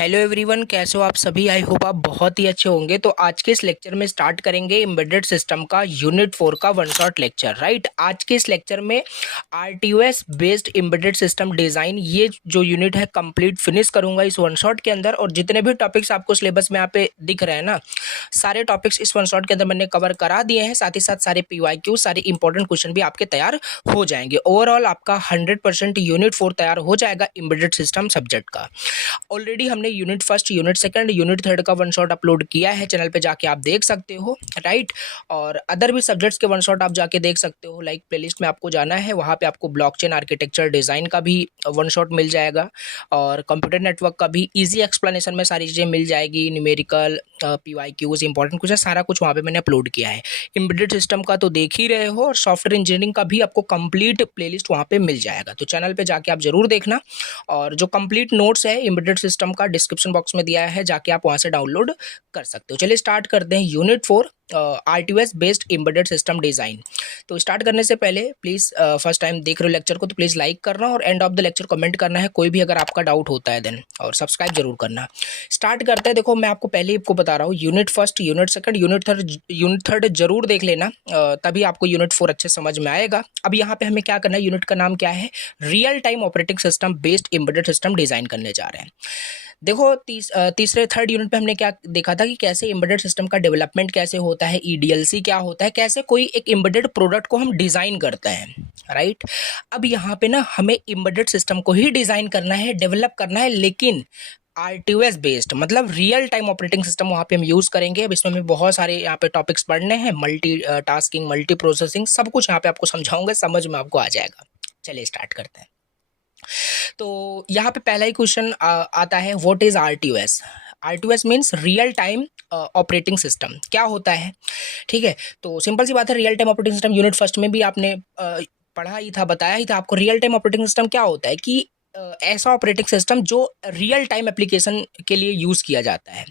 Hello everyone, कैसे हो आप सभी। आई होप आप बहुत ही अच्छे होंगे। तो आज के इस लेक्चर में स्टार्ट करेंगे एम्बेडेड सिस्टम का यूनिट 4 का वन शॉट लेक्चर। राइट, आज के इस लेक्चर में आरटीओएस बेस्ड एम्बेडेड सिस्टम डिज़ाइन ये जो यूनिट है कंप्लीट फिनिश करूंगा इस वन शॉट के अंदर। और जितने भी टॉपिक्स आपको सिलेबस में यहाँ पे दिख रहे हैं ना, सारे टॉपिक्स इस वन शॉट के अंदर मैंने कवर करा दिए हैं। साथ ही साथ सारे पीवाईक्यू, सारे इंपॉर्टेंट क्वेश्चन भी आपके तैयार हो जाएंगे। ओवरऑल आपका 100% यूनिट 4 तैयार हो जाएगा एम्बेडेड सिस्टम सब्जेक्ट का। ऑलरेडी हमने unit first, unit second, unit third का वन शॉट अपलोड किया है, चैनल पे जाके आप देख सकते हो। राइट, और अदर भी सब्जेक्ट्स के वन शॉट आप जाके देख सकते हो। लाइक प्लेलिस्ट में आपको जाना है, वहाँ पे आपको ब्लॉकचेन आर्किटेक्चर डिज़ाइन का भी वन शॉट मिल जाएगा और कंप्यूटर नेटवर्क का भी ईजी एक्सप्लेनेशन में सारी चीज़ें मिल जाएगी। न्यूमेरिकल, पीवाईक्यूज, इंपॉर्टेंट कुछ है, सारा कुछ वहाँ पे मैंने अपलोड किया है। एम्बेडेड सिस्टम का तो देख ही रहे हो, और सॉफ्टवेयर इंजीनियरिंग का भी आपको कंप्लीट प्लेलिस्ट वहाँ पे मिल जाएगा। तो चैनल पे जाके आप जरूर देखना। और जो कंप्लीट नोट्स है एम्बेडेड सिस्टम का डिस्क्रिप्शन बॉक्स में दिया है, जाके आप वहाँ से डाउनलोड कर सकते हो। चलिए स्टार्ट करते हैं unit 4 RTOS based embedded system design. तो स्टार्ट करने से पहले प्लीज़ फर्स्ट टाइम देख रहे हो लेक्चर को तो प्लीज़ लाइक करना और end of the lecture comment करना है कोई भी अगर आपका डाउट होता है देन, और सब्सक्राइब जरूर करना। स्टार्ट करते हैं। देखो मैं आपको पहले ही आपको बता रहा हूँ, unit first, unit second, unit third जरूर देख लेना, तभी आपको यूनिट 4 अच्छे समझ में आएगा। अब यहाँ पे हमें क्या करना है, यूनिट का नाम क्या है, real time operating system based embedded system design करने जा रहे हैं। देखो तीसरे थर्ड यूनिट पे हमने क्या देखा था कि कैसे एम्बेडेड सिस्टम का डेवलपमेंट कैसे होता है, ईडीएलसी क्या होता है, कैसे कोई एक एम्बेडेड प्रोडक्ट को हम डिज़ाइन करते हैं। राइट, अब यहाँ पे ना हमें एम्बेडेड सिस्टम को ही डिज़ाइन करना है, डेवलप करना है, लेकिन आरटीओएस बेस्ड, मतलब रियल टाइम ऑपरेटिंग सिस्टम वहाँ पे हम यूज़ करेंगे। अब इसमें हमें बहुत सारे यहाँ पे टॉपिक्स पढ़ने हैं, मल्टी टास्किंग, मल्टी प्रोसेसिंग, सब कुछ यहाँ पे आपको समझाऊंगा, समझ में आपको आ जाएगा। चलिए स्टार्ट करते हैं। तो यहाँ पे पहला ही क्वेश्चन आता है, what is RTOS. RTOS means real time operating system. क्या होता है, ठीक है। तो सिंपल सी बात है, real time operating system unit first में भी आपने पढ़ा ही था, बताया ही था आपको। रियल टाइम ऑपरेटिंग सिस्टम क्या होता है कि ऐसा ऑपरेटिंग सिस्टम जो रियल टाइम एप्लीकेशन के लिए यूज़ किया जाता है।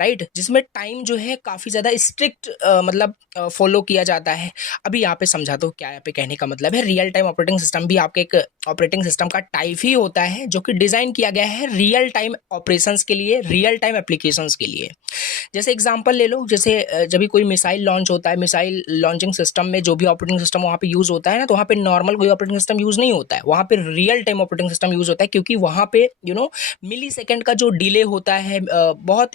राइट, जिसमें टाइम जो है काफ़ी ज़्यादा स्ट्रिक्ट मतलब फॉलो किया जाता है। अभी यहाँ पे समझा दो क्या यहाँ पे कहने का मतलब है। रियल टाइम ऑपरेटिंग सिस्टम भी आपके एक ऑपरेटिंग सिस्टम का टाइप ही होता है जो कि डिज़ाइन किया गया है रियल टाइम ऑपरेशंस के लिए, रियल टाइम एप्लीकेशंस के लिए। जैसे एग्जांपल ले लो, जैसे जब भी कोई मिसाइल लॉन्च होता है, मिसाइल लॉन्चिंग सिस्टम में जो भी ऑपरेटिंग सिस्टम वहाँ पे यूज़ होता है ना, तो वहाँ पे नॉर्मल कोई ऑपरेटिंग सिस्टम यूज़ नहीं होता है, वहाँ पे real time operating system use होता है, क्योंकि वहाँ पे मिली सेकेंड का जो डिले होता है बहुत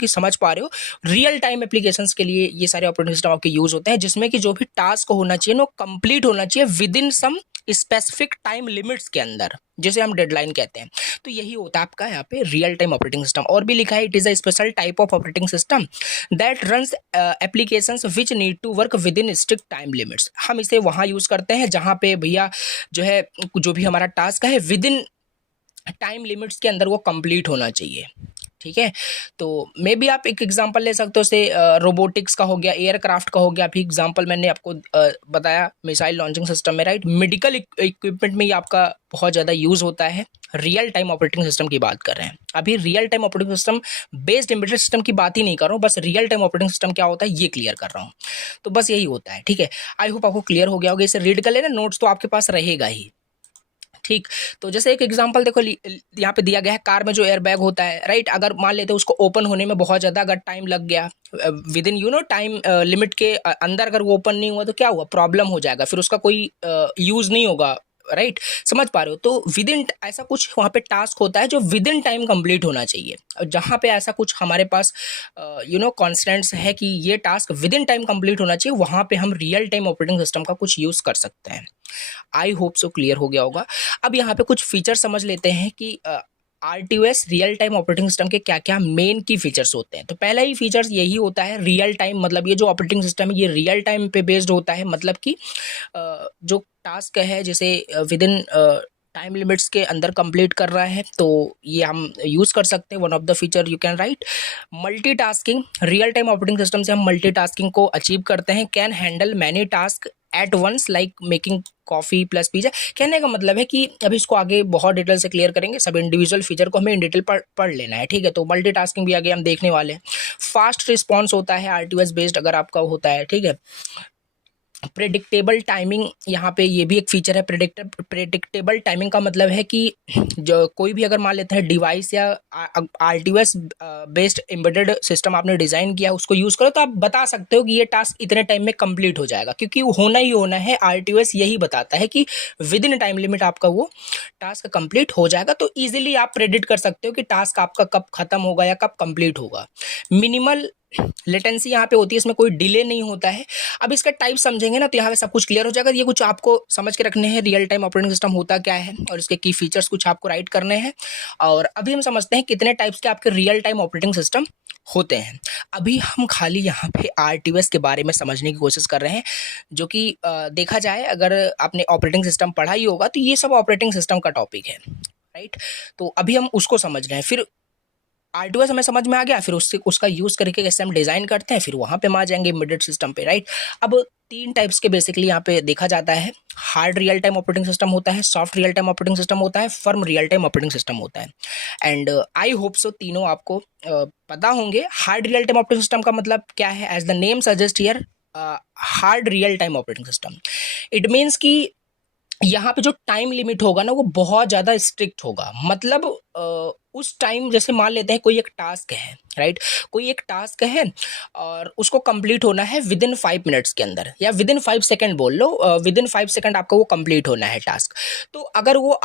कि समझ पा रहे हो, रियल टाइम एप्लीकेशंस के लिए ये सारे ऑपरेटिंग सिस्टम आपके यूज होते हैं, जिसमें कि जो भी टास्क होना चाहिए वो कंप्लीट होना चाहिए within some specific time limits के अंदर, जिसे हम डेडलाइन कहते हैं। तो यही होता है आपका यहाँ पे रियल टाइम ऑपरेटिंग सिस्टम। और भी लिखा है, it is a special type of operating system that runs applications which need to work within strict time limits. हम इसे वहाँ यूज करते हैं जहाँ पे भैया जो है, जो भी हमारा टास्क है विद इन टाइम लिमिट्स के अंदर वो कंप्लीट होना चाहिए। ठीक है, तो मे बी आप एक एग्जांपल ले सकते हो, से रोबोटिक्स का हो गया, एयरक्राफ्ट का हो गया। अभी एग्जांपल मैंने आपको बताया मिसाइल लॉन्चिंग सिस्टम में। राइट, मेडिकल इक्विपमेंट में ये आपका बहुत ज़्यादा यूज़ होता है। रियल टाइम ऑपरेटिंग सिस्टम की बात कर रहे हैं अभी, real time operating system based embedded system की बात ही नहीं कर रहा हूँ, बस रियल टाइम ऑपरेटिंग सिस्टम क्या होता है ये क्लियर कर रहा हूँ। तो बस यही होता है, ठीक है। आई होप आपको क्लियर हो गया होगा। इसे रीड कर लेना, नोट्स तो आपके पास रहेगा ही। ठीक, तो जैसे एक एग्जांपल देखो, यहाँ पे दिया गया है कार में जो एयर बैग होता है। राइट, अगर मान लेते हैं उसको ओपन होने में बहुत ज़्यादा अगर टाइम लग गया, विद इन टाइम लिमिट के अंदर अगर वो ओपन नहीं हुआ तो क्या हुआ, प्रॉब्लम हो जाएगा, फिर उसका कोई यूज़ नहीं होगा। राइट, समझ पा रहे हो। तो विद इन ऐसा कुछ वहाँ पे टास्क होता है जो विद इन टाइम कंप्लीट होना चाहिए। और जहाँ पे ऐसा कुछ हमारे पास कॉन्स्टेंट्स है कि ये task with in time complete होना चाहिए, वहाँ पे हम रियल टाइम ऑपरेटिंग सिस्टम का कुछ यूज़ कर सकते हैं। आई होप सो क्लियर हो गया होगा। अब यहाँ पे कुछ फीचर समझ लेते हैं कि आरटीओएस रियल टाइम ऑपरेटिंग सिस्टम के क्या क्या मेन की फीचर्स होते हैं। तो पहला ही फीचर्स यही होता है, रियल टाइम, मतलब ये जो ऑपरेटिंग सिस्टम है ये रियल टाइम पे बेस्ड होता है। मतलब कि जो टास्क है जैसे विद इन टाइम लिमिट्स के अंदर कंप्लीट कर रहा है, तो ये हम यूज़ कर सकते हैं। One of the feature you can write multitasking. Real time operating system से हम मल्टीटास्किंग को अचीव करते हैं। Can handle many task at once like making coffee plus pizza. कहने का मतलब है कि अभी इसको आगे बहुत डिटेल से क्लियर करेंगे, सब इंडिविजुअल फीचर को हमें इन डिटेल पढ़ लेना है, ठीक है। तो मल्टीटास्किंग भी आगे हम देखने वाले हैं। फास्ट रिस्पॉन्स होता है आरटीओएस बेस्ड अगर आपका होता है, ठीक है। प्रेडिक्टेबल टाइमिंग, यहाँ पे ये भी एक फीचर है। प्रेडिक्टेबल टाइमिंग का मतलब है कि जो कोई भी अगर मान लेते हैं डिवाइस या आरटीओएस बेस्ड एम्बेडेड सिस्टम आपने डिज़ाइन किया, उसको यूज़ करो तो आप बता सकते हो कि ये टास्क इतने टाइम में कंप्लीट हो जाएगा, क्योंकि वो होना ही होना है। आरटीओएस यही बताता है कि विद इन टाइम लिमिट आपका वो टास्क कंप्लीट हो जाएगा। तो ईजिली आप प्रेडिक्ट कर सकते हो कि टास्क आपका कब खत्म होगा या कब कंप्लीट होगा। मिनिमल लेटेंसी यहाँ पे होती है, इसमें कोई डिले नहीं होता है। अब इसका टाइप समझेंगे ना तो यहाँ पे सब कुछ क्लियर हो जाएगा। ये कुछ आपको समझ के रखने हैं, रियल टाइम ऑपरेटिंग सिस्टम होता क्या है और इसके की फीचर्स कुछ आपको राइट करने हैं। और अभी हम समझते हैं कितने टाइप्स के आपके रियल टाइम ऑपरेटिंग सिस्टम होते हैं। अभी हम खाली यहाँ पे आरटीओएस के बारे में समझने की कोशिश कर रहे हैं, जो कि देखा जाए अगर आपने ऑपरेटिंग सिस्टम पढ़ा ही होगा तो ये सब ऑपरेटिंग सिस्टम का टॉपिक है, राइट। तो अभी हम उसको समझ रहे हैं, फिर आरटीओएस हमें समझ में आ गया, फिर उससे उसका यूज़ करके कैसे हम डिज़ाइन करते हैं, फिर वहाँ पे हम आ जाएंगे एम्बेडेड सिस्टम पे, राइट। अब 3 टाइप्स के बेसिकली यहाँ पे देखा जाता है। Hard real time operating system होता है, soft real time operating system होता है, firm real time operating system होता है। एंड आई होप सो तीनों आपको पता होंगे। Hard real time operating system का मतलब क्या है? As the name suggest here, hard real time operating system, it means कि यहाँ पे जो टाइम लिमिट होगा ना वो बहुत ज़्यादा स्ट्रिक्ट होगा। मतलब उस टाइम, जैसे मान लेते हैं कोई एक टास्क है, राइट, कोई एक टास्क है और उसको कंप्लीट होना है विद इन 5 मिनट्स के अंदर, या विद इन 5 सेकेंड बोल लो, विद इन 5 सेकेंड आपका वो कंप्लीट होना है टास्क। तो अगर वो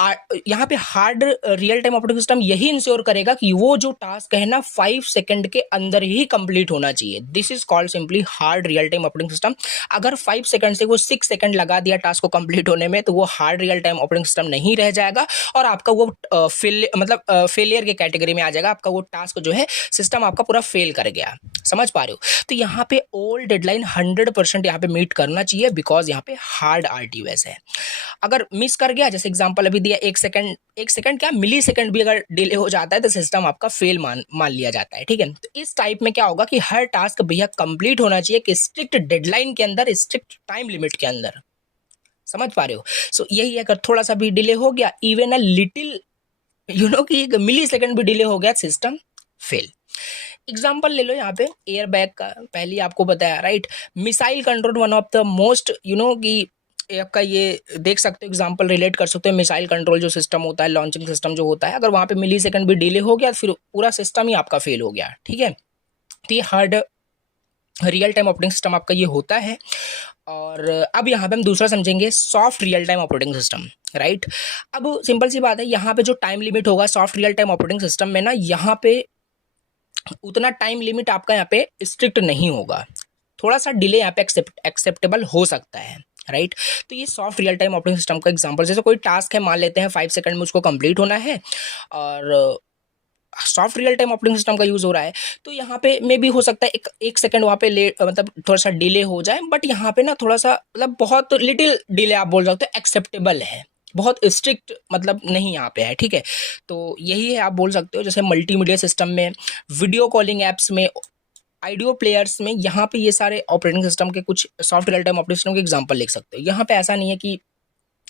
यहाँ पे hard real time operating system यही इंश्योर करेगा कि वो जो टास्क है ना 5 सेकेंड के अंदर ही कंप्लीट होना चाहिए। This is called simply hard real time operating system. अगर 5 सेकेंड से वो 6 सेकेंड लगा दिया टास्क को कंप्लीट होने में, तो वो hard real time operating system नहीं रह जाएगा और आपका वो फेलियर के कैटेगरी में आ जाएगा। आपका वो टास्क जो है सिस्टम आपका पूरा फेल कर गया। समझ पा रहे हो? तो यहाँ पे ऑल डेडलाइन 100% यहाँ पे मीट करना चाहिए, बिकॉज यहाँ पे हार्ड आरटीओएस है। अगर मिस कर गया, जैसे एग्जांपल अभी दिया, 1 सेकंड क्या मिली सेकंड भी अगर डिले हो जाता है तो सिस्टम आपका फेल मान लिया जाता है, ठीक है। तो इस टाइप में क्या होगा कि हर टास्क भैया कंप्लीट होना चाहिए कि स्ट्रिक्ट डेडलाइन के अंदर, स्ट्रिक्ट टाइम लिमिट के अंदर। समझ पा रहे हो? सो यही है, अगर थोड़ा सा भी डिले हो गया, इवन अ लिटिल कि 1 मिली सेकंड भी डिले हो गया, सिस्टम फेल। एग्जाम्पल ले लो यहाँ पे एयर बैग का, पहले ही आपको बताया, right. Missile control one of the most कि आपका ये देख सकते हो, एग्जाम्पल रिलेट कर सकते हो। मिसाइल कंट्रोल जो सिस्टम होता है, लॉन्चिंग सिस्टम जो होता है, अगर वहाँ पे मिली सेकंड भी डिले हो गया फिर पूरा सिस्टम ही आपका फेल हो गया, ठीक है। तो ये hard real time operating system आपका ये होता है। और अब यहाँ पे हम दूसरा समझेंगे, soft real time operating system, right. अब सिंपल सी बात है, यहाँ पे जो टाइम लिमिट होगा soft real time operating system में ना, यहाँ पे उतना टाइम लिमिट आपका यहाँ पे स्ट्रिक्ट नहीं होगा। थोड़ा सा डिले यहाँ पे एक्सेप्टेबल हो सकता है, राइट। तो ये soft real time operating system का एग्जांपल, जैसे कोई टास्क है, मान लेते हैं 5 सेकंड में उसको कंप्लीट होना है और soft real time operating system का यूज़ हो रहा है, तो यहाँ पे मे भी हो सकता है एक सेकंड वहाँ पे लेट, मतलब थोड़ा सा डिले हो जाए, बट यहाँ पे ना थोड़ा सा, मतलब बहुत लिटिल डिले आप बोल सकते हो, एक्सेप्टेबल है, बहुत स्ट्रिक्ट मतलब नहीं यहाँ पे है, ठीक है। तो यही है, आप बोल सकते हो जैसे मल्टीमीडिया सिस्टम में, वीडियो कॉलिंग एप्स में, आइडियो प्लेयर्स में, यहाँ पे ये सारे ऑपरेटिंग सिस्टम के कुछ soft real time operating system के एग्जांपल लिख सकते हो। यहाँ पे ऐसा नहीं है कि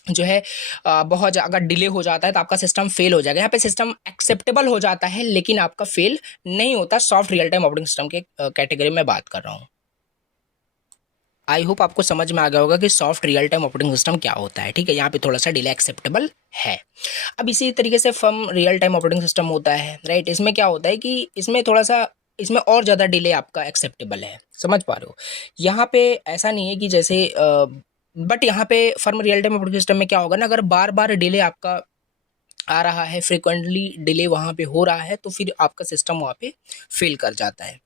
जो है बहुत अगर डिले हो जाता है तो आपका सिस्टम फेल हो जाएगा। यहाँ पे सिस्टम एक्सेप्टेबल हो जाता है लेकिन आपका फेल नहीं होता। Soft real time operating system के कैटेगरी में बात कर रहा हूँ। आई होप आपको समझ में आ गया होगा कि soft real time operating system क्या होता है, ठीक है। यहाँ पे थोड़ा सा डिले एक्सेप्टेबल है। अब इसी तरीके से firm real time operating system होता है, राइट। इसमें क्या होता है कि इसमें थोड़ा सा, इसमें और ज़्यादा डिले आपका एक्सेप्टेबल है। समझ पा रहे हो? यहाँ पे ऐसा नहीं है कि जैसे बट यहाँ पे firm real time operating system में क्या होगा ना, अगर बार बार डिले आपका आ रहा है, फ्रिक्वेंटली डिले वहाँ पे हो रहा है, तो फिर आपका सिस्टम वहाँ पे फेल कर जाता है।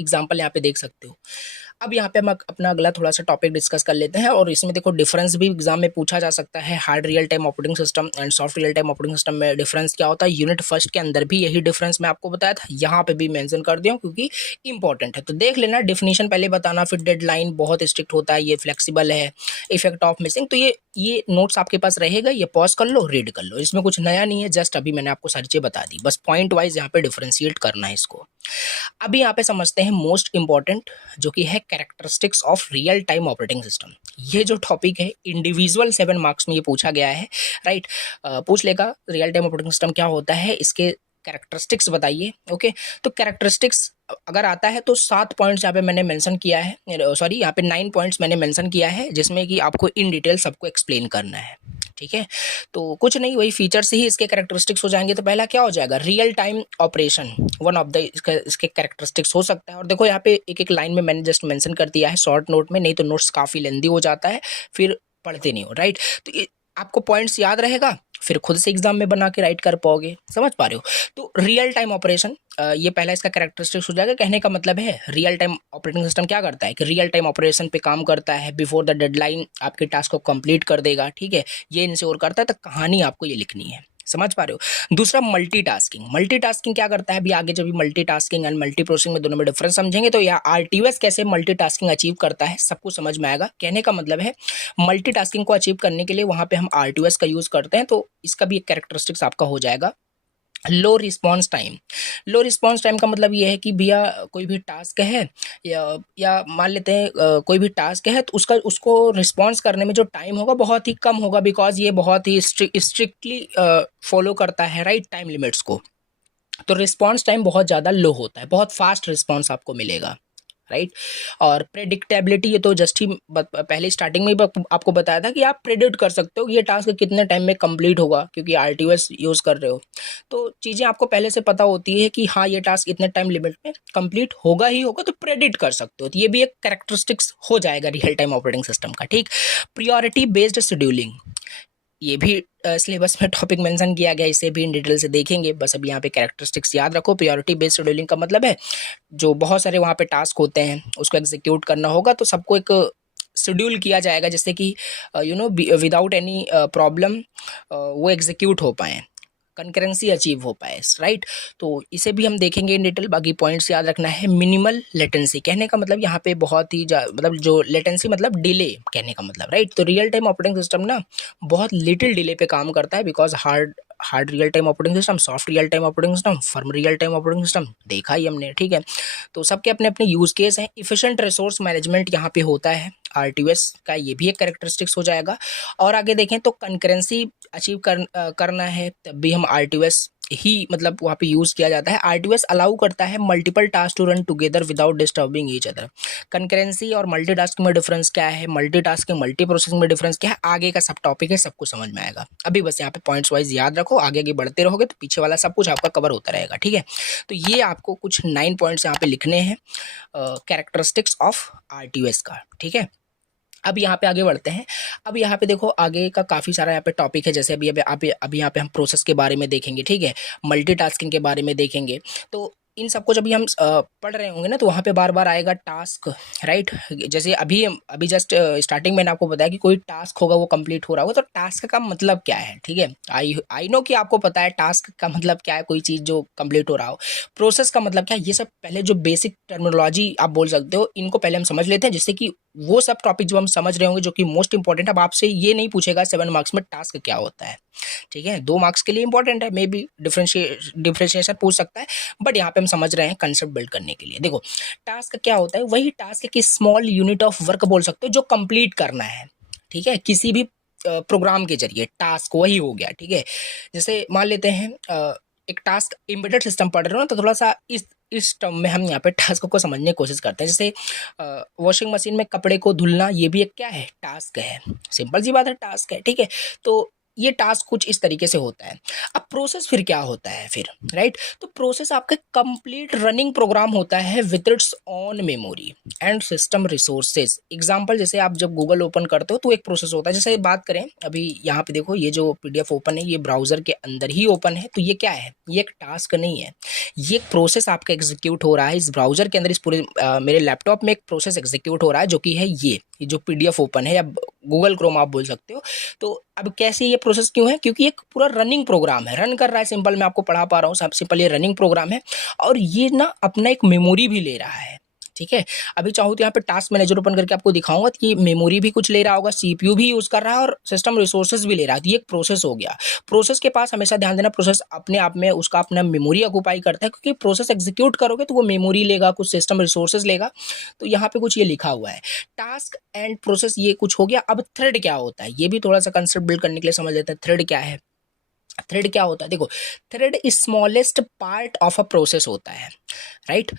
एग्जाम्पल यहाँ पे देख सकते हो। अब यहाँ पे हम अपना अगला थोड़ा सा टॉपिक डिस्कस कर लेते हैं, और इसमें देखो डिफरेंस भी एग्जाम में पूछा जा सकता है। Hard real time operating system and soft real time operating system में डिफरेंस क्या होता है। यूनिट फर्स्ट के अंदर भी यही डिफरेंस मैं आपको बताया था, यहाँ पे भी मेंशन कर दिया क्योंकि इंपॉर्टेंट है। तो देख लेना, डेफिनेशन पहले बताना, फिर डेडलाइन बहुत स्ट्रिक्ट होता है, ये फ्लेक्सिबल है, इफेक्ट ऑफ मिसिंग। तो ये नोट्स आपके पास रहेगा, ये पॉज कर लो, रीड कर लो। इसमें कुछ नया नहीं है, जस्ट अभी मैंने आपको सारी चीज़ें बता दी, बस पॉइंट वाइज यहाँ पे डिफरेंशिएट करना है इसको। अभी यहाँ पे समझते हैं मोस्ट इंपॉर्टेंट, जो कि है characteristics of real time operating system. ये जो टॉपिक है इंडिविजुअल 7 मार्क्स में ये पूछा गया है, राइट। पूछ लेगा रियल टाइम ऑपरेटिंग सिस्टम क्या होता है, इसके कैरेक्टरिस्टिक्स बताइए। ओके, तो कैरेक्टरिस्टिक्स अगर आता है तो 7 पॉइंट्स यहाँ पे मैंने मेंशन किया है, सॉरी यहाँ पे 9 पॉइंट्स मैंने मेंशन किया है, जिसमें कि आपको इन डिटेल सबको एक्सप्लेन करना है। ठीक है, तो कुछ नहीं, वही फीचर से ही इसके कैरेक्टरिस्टिक्स हो जाएंगे। तो पहला क्या हो जाएगा, real time operation, one of the इसके कैरेक्टरिस्टिक्स हो सकता है। और देखो यहाँ पे एक एक लाइन में मैंने जस्ट मेंशन कर दिया है शॉर्ट नोट में, नहीं तो नोट्स काफ़ी लेंदी हो जाता है, फिर पढ़ते नहीं हो, राइट। तो आपको पॉइंट्स याद रहेगा, फिर खुद से एग्जाम में बना के राइट कर पाओगे, समझ पा रहे हो। तो रियल टाइम ऑपरेशन, ये पहला इसका कैरेक्टरिस्टिक्स हो जाएगा। कहने का मतलब है रियल टाइम ऑपरेटिंग सिस्टम क्या करता है कि रियल टाइम ऑपरेशन पे काम करता है, बिफोर द डेडलाइन आपके टास्क को कंप्लीट कर देगा। ठीक है, ये इंश्योर करता है। तो कहानी आपको ये लिखनी है, समझ पा रहे हो। दूसरा मल्टीटास्किंग, मल्टीटास्किंग क्या करता है, अभी आगे जब मल्टीटास्किंग एंड मल्टी प्रोसेसिंग में दोनों में डिफरेंस समझेंगे तो यह आरटीओएस कैसे मल्टीटास्किंग अचीव करता है सबको समझ में आएगा। कहने का मतलब है मल्टीटास्किंग को अचीव करने के लिए वहां पे हम आरटीओएस का यूज करते हैं, तो इसका भी एक कैरेक्टरिस्टिक्स आपका हो जाएगा लो रिस्पॉन्स टाइम। लो रिस्पॉन्स टाइम का मतलब ये है कि भैया कोई भी टास्क है या मान लेते हैं कोई भी टास्क है, तो उसको रिस्पॉन्स करने में जो टाइम होगा बहुत ही कम होगा, बिकॉज ये बहुत ही स्ट्रिक्टली फॉलो करता है राइट टाइम लिमिट्स को। तो रिस्पॉन्स टाइम बहुत ज़्यादा लो होता है, बहुत फास्ट रिस्पॉन्स आपको मिलेगा, राइट। और प्रेडिक्टेबिलिटी, ये तो जस्ट ही पहले स्टार्टिंग में ही आपको बताया था कि आप प्रेडिक्ट कर सकते हो कि ये टास्क कितने टाइम में कंप्लीट होगा, क्योंकि आरटीओएस यूज़ कर रहे हो। तो चीज़ें आपको पहले से पता होती है कि हाँ ये टास्क इतने टाइम लिमिट में कंप्लीट होगा ही होगा, तो प्रेडिक्ट कर सकते हो। तो ये भी एक कैरेक्टरिस्टिक्स हो जाएगा रियल टाइम ऑपरेटिंग सिस्टम का, ठीक। प्रियोरिटी बेस्ड शेड्यूलिंग, ये भी सिलेबस में टॉपिक मेंशन किया गया, इसे भी इन डिटेल से देखेंगे, बस अभी यहाँ पे कैरेक्टरिस्टिक्स याद रखो। प्रायोरिटी बेस्ड शेड्यूलिंग का मतलब है जो बहुत सारे वहाँ पे टास्क होते हैं उसको एग्जीक्यूट करना होगा, तो सबको एक शेड्यूल किया जाएगा जिससे कि विदाउट एनी प्रॉब्लम वो एग्जीक्यूट हो पाए, कंकरेंसी अचीव हो पाए, राइट। तो इसे भी हम देखेंगे इन डिटेल। बाकी पॉइंट्स याद रखना है। मिनिमल लेटेंसी, कहने का मतलब यहाँ पे बहुत ही मतलब जो लेटेंसी मतलब डिले, कहने का मतलब, राइट। तो रियल टाइम ऑपरेटिंग सिस्टम ना बहुत लिटिल डिले पे काम करता है, because hard real time operating system, soft real time operating system, firm real time operating system देखा ही हमने, ठीक है। तो सबके अपने अपने यूज केस हैं। इफिशिएंट रिसोर्स मैनेजमेंट यहाँ पे होता है आरटीओएस का, ये भी एक कैरेक्टरिस्टिक्स हो जाएगा। और आगे देखें तो कंकरेंसी अचीव करना है, तब भी हम आरटीओएस ही मतलब वहाँ पे यूज़ किया जाता है। आरटीओएस अलाउ करता है multiple task to run together without disturbing each other. Concurrency और मल्टीटास्किंग में डिफरेंस क्या है, मल्टीटास्किंग मल्टी प्रोसेसिंग में डिफरेंस क्या है, आगे का सब टॉपिक है, सबको समझ में आएगा। अभी बस यहाँ पे पॉइंट्स वाइज याद रखो, आगे आगे बढ़ते रहोगे तो पीछे वाला सब कुछ आपका कवर होता रहेगा, ठीक है। तो ये आपको कुछ 9 पॉइंट्स यहाँ पे लिखने हैं कैरेक्टरिस्टिक्स ऑफ आरटीओएस का, ठीक है। अब यहाँ पे आगे बढ़ते हैं। अब यहाँ पे देखो आगे का काफ़ी सारा यहाँ पे टॉपिक है, जैसे अभी यहाँ पे हम प्रोसेस के बारे में देखेंगे, ठीक है, मल्टीटास्किंग के बारे में देखेंगे। तो इन सबको जब भी हम पढ़ रहे होंगे ना, तो वहाँ पे बार बार आएगा टास्क, राइट। जैसे अभी जस्ट स्टार्टिंग मैंने आपको बताया कि कोई टास्क होगा वो कंप्लीट हो रहा होगा, तो टास्क का मतलब क्या है, ठीक है। आई नो कि आपको पता है टास्क का मतलब क्या है, कोई चीज़ जो कंप्लीट हो रहा हो। प्रोसेस का मतलब क्या है, ये सब पहले जो बेसिक टर्मिनोलॉजी आप बोल सकते हो, इनको पहले हम समझ लेते हैं, जिससे कि वो सब टॉपिक जो हम समझ रहे होंगे जो कि मोस्ट इंपॉर्टेंट है। अब आपसे ये नहीं पूछेगा 7 मार्क्स में टास्क क्या होता है, ठीक है, 2 मार्क्स के लिए इंपॉर्टेंट है, मे बी डिफ्रेंशिएशन पूछ सकता है, बट यहाँ पे हम समझ रहे हैं कंसेप्ट बिल्ड करने के लिए। देखो टास्क क्या होता है, वही टास्क की स्मॉल यूनिट ऑफ वर्क बोल सकते हो जो कंप्लीट करना है, ठीक है, किसी भी प्रोग्राम के जरिए टास्क वही हो गया, ठीक है। जैसे मान लेते हैं एक टास्क एम्बेडेड सिस्टम पढ़ रहे हो ना, तो थोड़ा सा इस टर्म में हम यहाँ पे टास्क को समझने की कोशिश करते हैं। जैसे वॉशिंग मशीन में कपड़े को धुलना, ये भी एक क्या है, टास्क है, सिंपल सी बात है, टास्क है, ठीक है। तो ये टास्क कुछ इस तरीके से होता है। अब प्रोसेस फिर क्या होता है फिर, राइट। तो प्रोसेस आपका कंप्लीट रनिंग प्रोग्राम होता है with its on memory and system resources. Example जैसे आप जब गूगल ओपन करते हो तो एक प्रोसेस होता है, जैसे बात करें अभी यहाँ पे देखो, ये जो पीडीएफ ओपन है ये ब्राउजर के अंदर ही ओपन है, तो ये क्या है, ये एक टास्क नहीं है, ये एक प्रोसेस आपका एग्जीक्यूट हो रहा है इस ब्राउजर के अंदर। इस पूरे मेरे लैपटॉप में एक प्रोसेस एग्जीक्यूट हो रहा है जो कि है ये जो पीडीएफ ओपन है, या गूगल क्रोम आप बोल सकते हो। तो अब कैसे ये प्रोसेस क्यों है, क्योंकि एक पूरा रनिंग प्रोग्राम है, रन कर रहा है, सिंपल मैं आपको पढ़ा पा रहा हूँ, सब सिंपल ये रनिंग प्रोग्राम है, और ये ना अपना एक मेमोरी भी ले रहा है, ठीक है। अभी चाहूँ तो यहाँ पे टास्क मैनेजर ओपन करके आपको दिखाऊंगा, तो ये मेमोरी भी कुछ ले रहा होगा, सीपीयू भी यूज कर रहा है और सिस्टम रिसोर्सेज भी ले रहा है, तो ये एक प्रोसेस हो गया। प्रोसेस के पास हमेशा ध्यान देना, प्रोसेस अपने आप में उसका अपना मेमोरी ऑक्यूपाई करता है, क्योंकि प्रोसेस एग्जीक्यूट करोगे तो वो मेमोरी लेगा, कुछ सिस्टम रिसोर्सेज लेगा। तो यहाँ पे कुछ ये लिखा हुआ है, टास्क एंड प्रोसेस, ये कुछ हो गया। अब थ्रेड क्या होता है, ये भी थोड़ा सा कंसेप्ट बिल्ड करने के लिए समझ लेते हैं। थ्रेड क्या है, थ्रेड क्या होता है, देखो thread smallest part of a process होता है, राइट।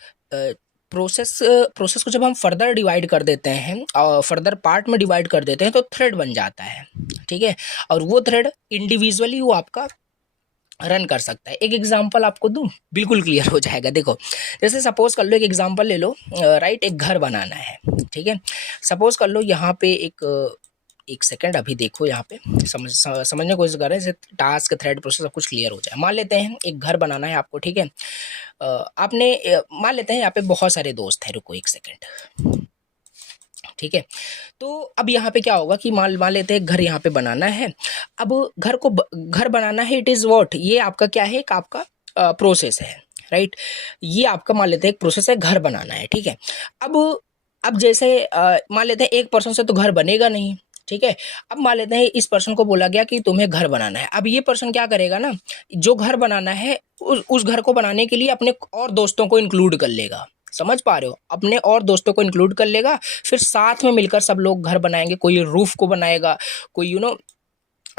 प्रोसेस को जब हम फर्दर डिवाइड कर देते हैं और फर्दर पार्ट में डिवाइड कर देते हैं तो थ्रेड बन जाता है, ठीक है। और वो थ्रेड इंडिविजुअली वो आपका रन कर सकता है। एक एग्जांपल आपको दूं, बिल्कुल क्लियर हो जाएगा। देखो जैसे सपोज कर लो, एक एग्जांपल ले लो, राइट, एक घर बनाना है, ठीक है। सपोज कर लो यहाँ पे एक सेकंड अभी देखो, यहाँ पे समझने की कोशिश कर रहे हैं, जैसे टास्क थ्रेड प्रोसेस सब कुछ क्लियर हो जाए। मान लेते हैं एक घर बनाना है आपको, ठीक है। आपने मान लेते हैं यहाँ पे बहुत सारे दोस्त हैं, रुको एक सेकंड, ठीक है। तो अब यहाँ पे क्या होगा कि मान मान लेते हैं घर यहाँ पे बनाना है। अब घर बनाना है, इट इज़ व्हाट, ये आपका क्या है, एक आपका प्रोसेस है, राइट। ये आपका मान लेते हैं एक प्रोसेस है, घर बनाना है, ठीक है। अब अब जैसे मान लेते हैं एक पर्सन से तो घर बनेगा नहीं, ठीक है। अब मान लेते हैं इस पर्सन को बोला गया कि तुम्हें घर बनाना है। अब ये पर्सन क्या करेगा ना, जो घर बनाना है उस घर को बनाने के लिए अपने और दोस्तों को इंक्लूड कर लेगा, समझ पा रहे हो, अपने और दोस्तों को इंक्लूड कर लेगा। फिर साथ में मिलकर सब लोग घर बनाएंगे, कोई रूफ को बनाएगा, कोई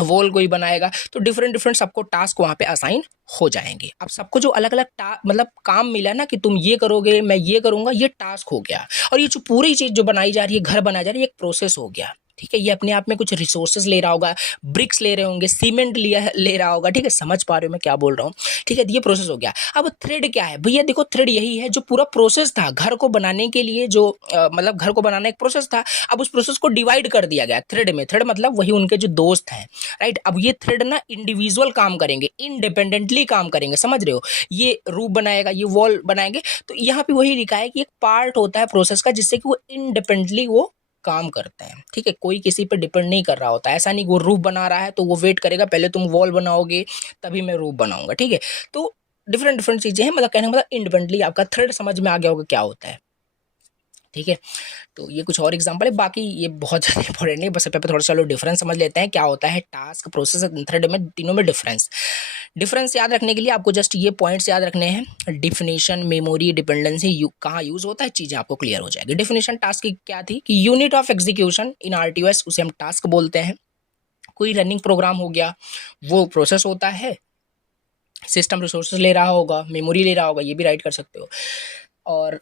वॉल कोई बनाएगा। तो डिफरेंट डिफरेंट सबको टास्क वहाँ पे असाइन हो जाएंगे। अब सबको जो अलग अलग मतलब काम मिला ना कि तुम ये करोगे मैं ये करूंगा, ये टास्क हो गया। और ये जो पूरी चीज जो बनाई जा रही है, घर बनाया जा रही है, एक प्रोसेस हो गया, ठीक है। ये अपने आप में कुछ रिसोर्सेज ले रहा होगा, ब्रिक्स ले रहे होंगे, सीमेंट ले रहा होगा, ठीक है। समझ पा रहे हो मैं क्या बोल रहा हूँ, ठीक है। ये प्रोसेस हो गया। अब थ्रेड क्या है भैया, देखो थ्रेड यही है जो पूरा प्रोसेस था घर को बनाने के लिए, जो मतलब घर को बनाना एक प्रोसेस था। अब उस प्रोसेस को डिवाइड कर दिया गया थ्रेड में। थ्रेड मतलब वही उनके जो दोस्त हैं, राइट। अब ये थ्रेड ना इंडिविजुअल काम करेंगे, इंडिपेंडेंटली काम करेंगे, समझ रहे हो। ये रूफ बनाएगा, ये वॉल बनाएंगे। तो यहाँ पे वही लिखा है कि एक पार्ट होता है प्रोसेस का जिससे कि वो इंडिपेंडेंटली वो काम करते हैं, ठीक है। कोई किसी पे डिपेंड नहीं कर रहा होता है। ऐसा नहीं वो रूफ बना रहा है तो वो वेट करेगा पहले तुम वॉल बनाओगे तभी मैं रूफ बनाऊंगा, ठीक है। तो डिफरेंट डिफरेंट चीजें हैं, मतलब कहने का मतलब इंडिपेंडेंटली आपका थ्रेड समझ में आ गया होगा क्या होता है, ठीक है। तो ये कुछ और एग्जांपल है, बाकी ये बहुत ज़्यादा इंपॉर्टेंट नहीं, बस पे थोड़ा सा लोग डिफरेंस समझ लेते हैं क्या होता है टास्क प्रोसेस थ्रेड में, तीनों में डिफरेंस याद रखने के लिए आपको जस्ट ये पॉइंट्स याद रखने हैं। डिफिनेशन, मेमोरी, डिपेंडेंसी कहाँ यूज होता है, चीज़ें आपको क्लियर हो जाएगी। डिफिनेशन टास्क की क्या थी कि यूनिट ऑफ एग्जीक्यूशन इन आरटीओएस, उसे हम टास्क बोलते हैं। कोई रनिंग प्रोग्राम हो गया वो प्रोसेस होता है। सिस्टम रिसोर्सेज ले रहा होगा, मेमोरी ले रहा होगा, ये भी राइट कर सकते हो। और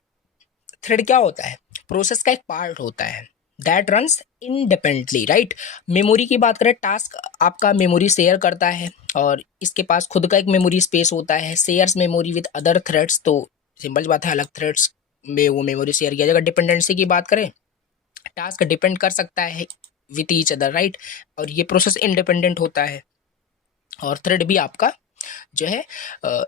थ्रेड क्या होता है, प्रोसेस का एक पार्ट होता है that runs independently, right. Memory की बात करें, टास्क आपका मेमोरी शेयर करता है और इसके पास खुद का एक मेमोरी स्पेस होता है, shares memory with other threads. तो सिंपल बात है, अलग थ्रेड्स में वो मेमोरी शेयर किया जाएगा। डिपेंडेंसी की बात करें, टास्क डिपेंड कर सकता है विथ ईच अदर, राइट। और ये प्रोसेस इंडिपेंडेंट होता है। और थ्रेड भी आपका जो है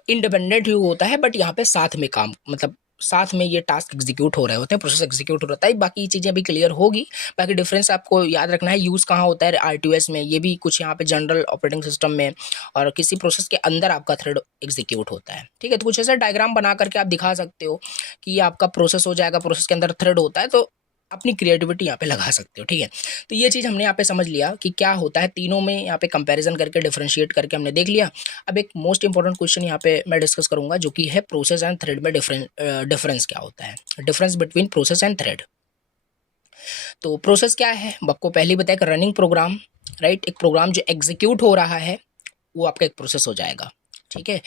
इंडिपेंडेंट ही होता है, बट यहाँ पे साथ में काम, मतलब साथ में ये टास्क एग्जीक्यूट हो रहे होते हैं, प्रोसेस एग्जीक्यूट हो रहा है। बाकी चीज़ें अभी क्लियर होगी। बाकी डिफरेंस आपको याद रखना है, यूज़ कहाँ होता है आरटीओएस में, ये भी कुछ यहाँ पे जनरल ऑपरेटिंग सिस्टम में, और किसी प्रोसेस के अंदर आपका थ्रेड एग्जीक्यूट होता है, ठीक है। तो कुछ ऐसा डायग्राम बना करके आप दिखा सकते हो कि ये आपका प्रोसेस हो जाएगा, प्रोसेस के अंदर थ्रेड होता है, तो अपनी क्रिएटिविटी यहाँ पे लगा सकते हो, ठीक है। तो ये चीज़ हमने यहाँ पे समझ लिया कि क्या होता है, तीनों में यहाँ पे कंपैरिजन करके डिफरेंशिएट करके हमने देख लिया। अब एक मोस्ट इंपॉर्टेंट क्वेश्चन यहाँ पे मैं डिस्कस करूंगा, जो कि है प्रोसेस एंड थ्रेड में डिफरेंस क्या होता है, difference between process and thread. तो प्रोसेस क्या है, आपको पहले ही बताया, रनिंग प्रोग्राम, राइट। एक प्रोग्राम जो एग्जीक्यूट हो रहा है वो आपका एक प्रोसेस हो जाएगा, ठीक है।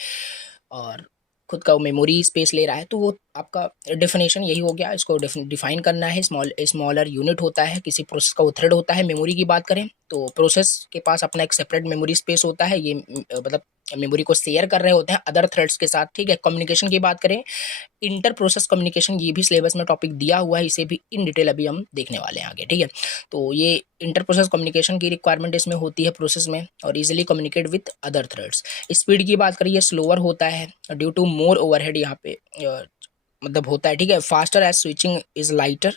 और खुद का मेमोरी स्पेस ले रहा है, तो वो आपका डेफिनेशन यही हो गया। इसको डिफाइन करना है, स्मॉलर यूनिट होता है किसी प्रोसेस का, वो थ्रेड होता है। मेमोरी की बात करें तो प्रोसेस के पास अपना एक सेपरेट मेमोरी स्पेस होता है, ये मतलब मेमोरी को शेयर कर रहे होते हैं अदर थ्रेड्स के साथ, ठीक है। कम्युनिकेशन की बात करें, इंटर प्रोसेस कम्युनिकेशन, ये भी सिलेबस में टॉपिक दिया हुआ है, इसे भी इन डिटेल अभी हम देखने वाले हैं आगे, ठीक है। तो ये इंटर प्रोसेस कम्युनिकेशन की रिक्वायरमेंट इसमें होती है प्रोसेस में, और easily communicate with other threads. Speed की बात करिए, स्लोअर होता है ड्यू टू मोर ओवरहेड, यहाँ पे मतलब होता है, ठीक है। Faster as switching is lighter.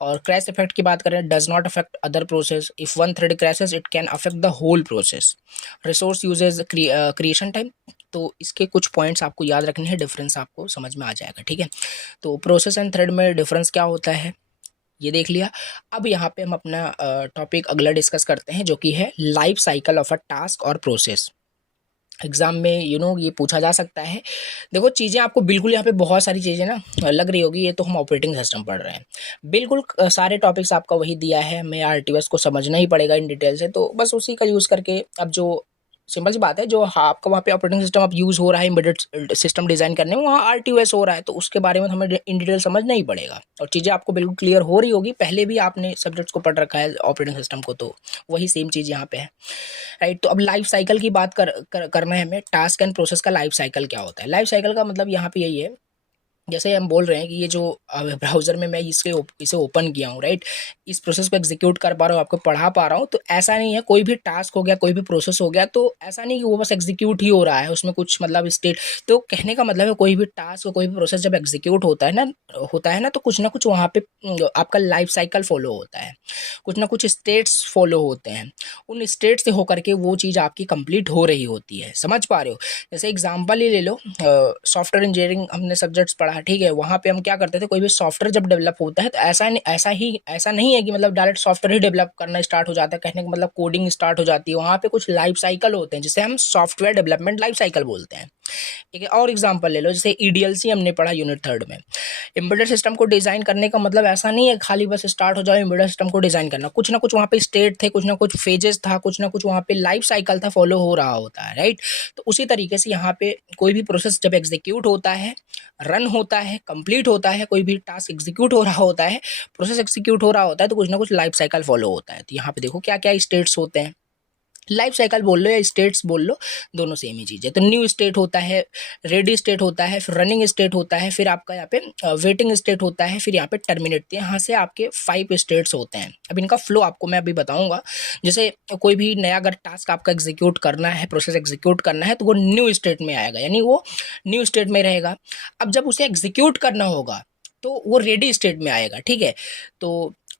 और क्रैश इफेक्ट की बात करें, does not affect other process, if one thread crashes it can affect the whole process. Resource usage, creation time. तो इसके कुछ पॉइंट्स आपको याद रखने हैं, डिफरेंस आपको समझ में आ जाएगा, ठीक है। तो प्रोसेस एंड थ्रेड में डिफरेंस क्या होता है ये देख लिया। अब यहाँ पे हम अपना टॉपिक अगला डिस्कस करते हैं, जो कि है life cycle of a task और प्रोसेस। एग्जाम में ये पूछा जा सकता है। देखो चीज़ें आपको बिल्कुल यहाँ पे बहुत सारी चीज़ें ना लग रही होगी, ये तो हम ऑपरेटिंग सिस्टम पढ़ रहे हैं, बिल्कुल सारे टॉपिक्स आपका वही दिया है, हमें आरटीओएस को समझना ही पड़ेगा इन डिटेल से। तो बस उसी का यूज़ करके अब जो सिंपल सी बात है, जो आपका वहाँ पे ऑपरेटिंग सिस्टम आप यूज़ हो रहा है एम्बेडेड सिस्टम डिज़ाइन करने में, वहाँ आरटीओएस हो रहा है, तो उसके बारे में हमें इन डिटेल समझना ही पड़ेगा और चीज़ें आपको बिल्कुल क्लियर हो रही होगी। पहले भी आपने सब्जेक्ट्स को पढ़ रखा है ऑपरेटिंग सिस्टम को, तो वही सेम चीज़ यहाँ पे है, राइट। तो अब लाइफ साइकिल की बात करना है हमें। टास्क एंड प्रोसेस का लाइफ साइकिल क्या होता है? लाइफ साइकिल का मतलब यहाँ पे यही है, जैसे हम बोल रहे हैं कि ये जो ब्राउज़र में मैं इसे ओपन किया हूँ, राइट, इस प्रोसेस को एग्जीक्यूट कर पा रहा हूँ, आपको पढ़ा पा रहा हूँ, तो ऐसा नहीं है कोई भी टास्क हो गया, कोई भी प्रोसेस हो गया, तो ऐसा नहीं कि वो बस एग्जीक्यूट ही हो रहा है, उसमें कुछ मतलब स्टेट। तो कहने का मतलब है कोई भी टास्क कोई भी प्रोसेस जब एग्जीक्यूट होता है ना, तो कुछ ना कुछ वहाँ पे आपका लाइफ साइकिल फॉलो होता है, कुछ ना कुछ स्टेट्स फॉलो होते हैं, उन स्टेट से होकर के वो चीज़ आपकी कंप्लीट हो रही होती है। समझ पा रहे हो? जैसे एग्जांपल ही ले लो, सॉफ्टवेयर इंजीनियरिंग हमने सब्जेक्ट्स पढ़ा, ठीक है, वहाँ पे हम क्या करते थे, कोई भी सॉफ्टवेयर जब डेवलप होता है तो ऐसा नहीं है कि मतलब डायरेक्ट सॉफ्टवेयर ही डेवलप करना स्टार्ट हो जाता है, कहने का मतलब कोडिंग स्टार्ट हो जाती है। वहाँ पे कुछ लाइफ साइकिल होते हैं जिसे हम सॉफ्टवेयर डेवलपमेंट लाइफ साइकिल बोलते हैं, ठीक है। और एग्जांपल ले लो, जैसे ईडीएलसी हमने पढ़ा यूनिट 3 में। एम्बेडेड सिस्टम को डिजाइन करने का मतलब ऐसा नहीं है खाली बस स्टार्ट हो जाओ एम्बेडेड सिस्टम को डिजाइन करना, कुछ ना कुछ वहाँ पे स्टेट थे, कुछ ना कुछ फेजेस था, कुछ ना कुछ वहाँ पे लाइफ साइकिल था, फॉलो हो रहा होता है, राइट। तो उसी तरीके से यहाँ पे कोई भी प्रोसेस जब एग्जीक्यूट होता है, रन होता है, कंप्लीट होता है, कोई भी टास्क एग्जीक्यूट हो रहा होता है, प्रोसेस एग्जीक्यूट हो रहा होता है, तो कुछ ना कुछ लाइफ साइकिल फॉलो होता है। तो यहाँ पे देखो क्या क्या स्टेट्स होते हैं, लाइफ साइकिल बोल लो या स्टेट्स बोल लो, दोनों सेम ही चीज़ है। तो न्यू स्टेट होता है, रेडी स्टेट होता है, फिर रनिंग स्टेट होता है, फिर आपका यहाँ पे वेटिंग स्टेट होता है, फिर यहाँ पे टर्मिनेट। यहाँ से आपके 5 स्टेट्स होते हैं। अब इनका फ्लो आपको मैं अभी बताऊंगा। जैसे कोई भी नया अगर टास्क आपका एग्जीक्यूट करना है, प्रोसेस एग्जीक्यूट करना है, तो वो न्यू स्टेट में आएगा, यानी वो न्यू स्टेट में रहेगा। अब जब उसे एग्जीक्यूट करना होगा तो वो रेडी स्टेट में आएगा, ठीक है। तो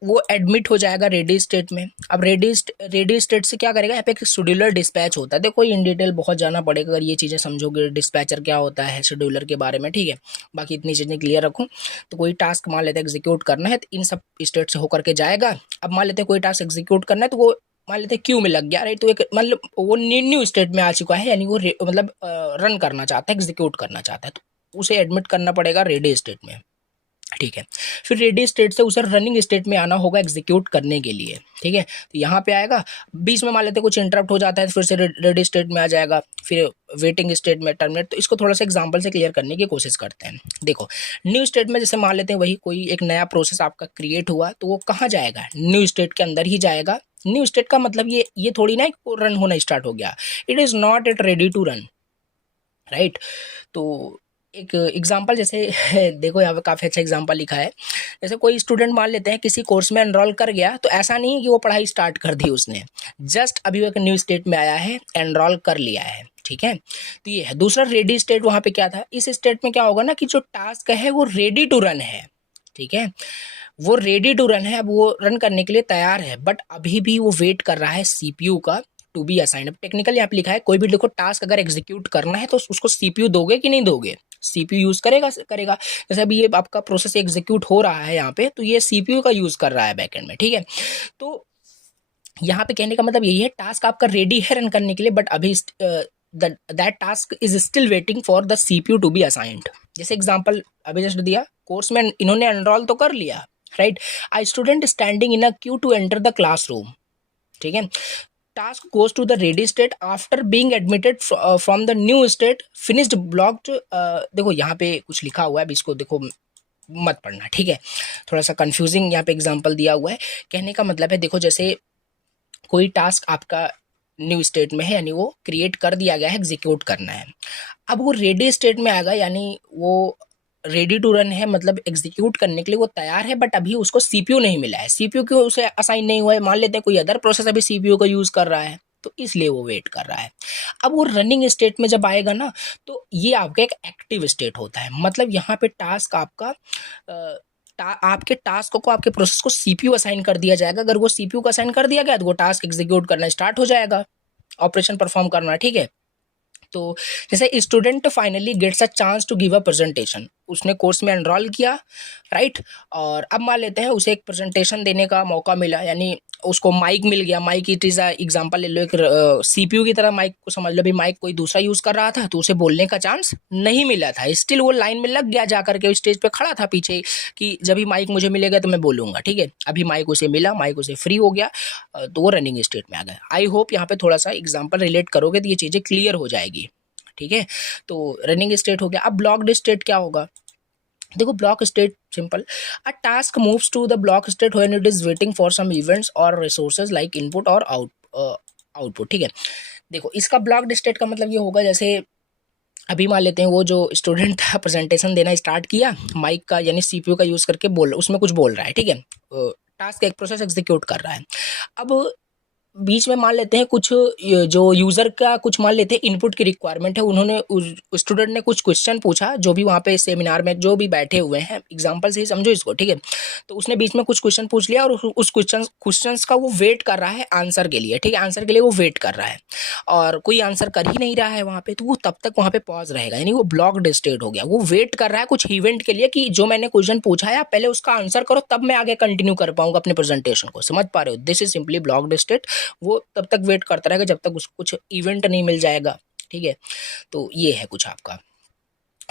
वो एडमिट हो जाएगा रेडी स्टेट में। अब रेडी स्टेट से क्या करेगा, यहाँ पे एक शेड्यूलर डिस्पैच होता है। देखो इन डिटेल बहुत जाना पड़ेगा अगर ये चीज़ें समझोगे, डिस्पैचर क्या होता है, शेड्यूलर के बारे में, ठीक है। बाकी इतनी चीज़ें क्लियर रखूँ। तो कोई टास्क मान लेते हैं एग्जीक्यूट करना है, तो इन सब स्टेट से होकर के जाएगा। अब मान लेते हैं कोई टास्क एग्जीक्यूट करना है, तो वो मान लेते हैं क्यू में लग गया, राइट। तो एक मतलब वो न्यू स्टेट में आ चुका है, यानी वो मतलब रन करना चाहता है, एग्जीक्यूट करना चाहता है, तो उसे एडमिट करना पड़ेगा रेडी स्टेट में, ठीक है। फिर रेडी स्टेट से उसे रनिंग स्टेट में आना होगा एग्जीक्यूट करने के लिए, ठीक है। तो यहाँ पे आएगा, बीच में मान लेते कुछ इंटरप्ट हो जाता है, फिर से रेडी स्टेट में आ जाएगा, फिर वेटिंग स्टेट में टर्मिनेट। तो इसको थोड़ा सा एग्जांपल से क्लियर करने की कोशिश करते हैं। देखो न्यू स्टेट में जैसे मान लेते हैं वही कोई एक नया प्रोसेस आपका क्रिएट हुआ, तो वो कहाँ जाएगा, न्यू स्टेट के अंदर ही जाएगा। न्यू स्टेट का मतलब ये थोड़ी ना रन होना स्टार्ट हो गया, it is not it ready to run, right. तो एक एग्जांपल जैसे देखो यहाँ पे काफ़ी अच्छा एग्जांपल लिखा है। जैसे कोई स्टूडेंट मान लेते हैं किसी कोर्स में एनरोल कर गया, तो ऐसा नहीं है कि वो पढ़ाई स्टार्ट कर दी उसने, जस्ट अभी वो एक न्यू स्टेट में आया है, एनरोल कर लिया है, ठीक है। तो ये है। दूसरा रेडी स्टेट, वहाँ पे क्या था, इस स्टेट में क्या होगा ना कि जो टास्क है वो रेडी टू रन है, ठीक है, वो रेडी टू रन है, अब वो रन करने के लिए तैयार है, बट अभी भी वो वेट कर रहा है सीपीयू का टू बी असाइन। अब टेक्निकल यहाँ पे लिखा है कोई भी देखो टास्क अगर एग्जीक्यूट करना है तो उसको सीपीयू दोगे कि नहीं दोगे, सीपीयू यूज करेगा। जैसे अभी ये आपका प्रोसेस एग्जीक्यूट हो रहा है यहाँ पे, तो ये सीपीयू का यूज कर रहा है बैकएंड में, ठीक है। तो यहाँ पे कहने का मतलब यही है, टास्क आपका रेडी है रन करने के लिए, बट अभी that task is still waiting for the CPU to be assigned. जैसे एग्जांपल अभी जस्ट दिया, कोर्स में इन्होंने एनरोल तो कर लिया, right. A student standing in a queue to enter the classroom, ठीक है। Task goes to the ready state after being admitted from the new state finished blocked। देखो यहाँ पे कुछ लिखा हुआ है, अब इसको देखो मत पढ़ना, ठीक है, थोड़ा सा कंफ्यूजिंग यहाँ पे एग्जांपल दिया हुआ है। कहने का मतलब है देखो जैसे कोई टास्क आपका न्यू स्टेट में है, यानी वो क्रिएट कर दिया गया है, एग्जीक्यूट करना है। अब वो रेडी स्टेट में आएगा, यानी वो रेडी टू रन है, मतलब एग्जीक्यूट करने के लिए वो तैयार है, बट अभी उसको सीपीयू नहीं मिला है। सीपीयू क्यों उसे असाइन नहीं हुआ है, मान लेते हैं कोई अदर प्रोसेस अभी सीपीयू का यूज कर रहा है, तो इसलिए वो वेट कर रहा है। अब वो रनिंग स्टेट में जब आएगा ना, तो ये आपका एक एक्टिव स्टेट होता है, मतलब यहाँ पे टास्क आपका आपके टास्क को आपके प्रोसेस को सीपीयू असाइन कर दिया जाएगा। अगर वो सीपीयू को असाइन कर दिया गया तो वो टास्क एग्जीक्यूट करना स्टार्ट हो जाएगा, ऑपरेशन परफॉर्म करना, ठीक है। तो जैसे student finally gets a chance to give a presentation, उसने कोर्स में एनरोल किया, राइट। और अब मान लेते हैं उसे एक प्रेजेंटेशन देने का मौका मिला, यानी उसको माइक मिल गया, माइक इट इज़ एग्जांपल ले लो, एक सीपीयू की तरह माइक को समझ लो, भी माइक कोई दूसरा यूज़ कर रहा था तो उसे बोलने का चांस नहीं मिला था, स्टिल वो लाइन में लग गया, जा करके स्टेज पे खड़ा था पीछे कि जब भी माइक मुझे मिलेगा तो मैं बोलूँगा, ठीक है। अभी माइक उसे मिला, माइक उसे फ्री हो गया, तो वो रनिंग स्टेट में आ गया। आई होप यहाँ पे थोड़ा सा एग्जाम्पल रिलेट करोगे तो ये चीज़ें क्लियर हो जाएगी, ठीक है। तो रनिंग स्टेट हो गया। अब ब्लॉक्ड स्टेट क्या होगा? देखो, block state simple, a task moves to the block state when it is waiting for some events और रिसोर्सेज लाइक इनपुट और आउटपुट, ठीक है। देखो, इसका ब्लॉक्ड स्टेट का मतलब ये होगा, जैसे अभी मान लेते हैं वो जो स्टूडेंट था प्रेजेंटेशन देना स्टार्ट किया, माइक का यानी सीपीयू का यूज करके बोल, उसमें कुछ बोल रहा है, ठीक है, टास्क एक प्रोसेस एग्जीक्यूट कर रहा है। अब बीच में मान लेते हैं कुछ जो यूज़र का कुछ मान लेते हैं इनपुट की रिक्वायरमेंट है, उन्होंने स्टूडेंट ने कुछ क्वेश्चन पूछा, जो भी वहाँ पे सेमिनार में जो भी बैठे हुए हैं, एग्जांपल से ही समझो इसको, ठीक है। तो उसने बीच में कुछ क्वेश्चन पूछ लिया और उस क्वेश्चंस का वो वेट कर रहा है आंसर के लिए, ठीक है, आंसर के लिए वो वेट कर रहा है और कोई आंसर कर ही नहीं रहा है वहाँ पे, तो वो तब तक वहाँ पे पॉज रहेगा, यानी वो ब्लॉक्ड स्टेट हो गया। वो वेट कर रहा है कुछ इवेंट के लिए कि जो मैंने क्वेश्चन पूछा है आप पहले उसका आंसर करो, तब मैं आगे कंटिन्यू कर पाऊंगा अपने प्रेजेंटेशन को। समझ पा रहे हो? This is simply blocked state. वो तब तक वेट करता रहेगा जब तक उसको कुछ इवेंट नहीं मिल जाएगा, ठीक है। तो ये है कुछ आपका।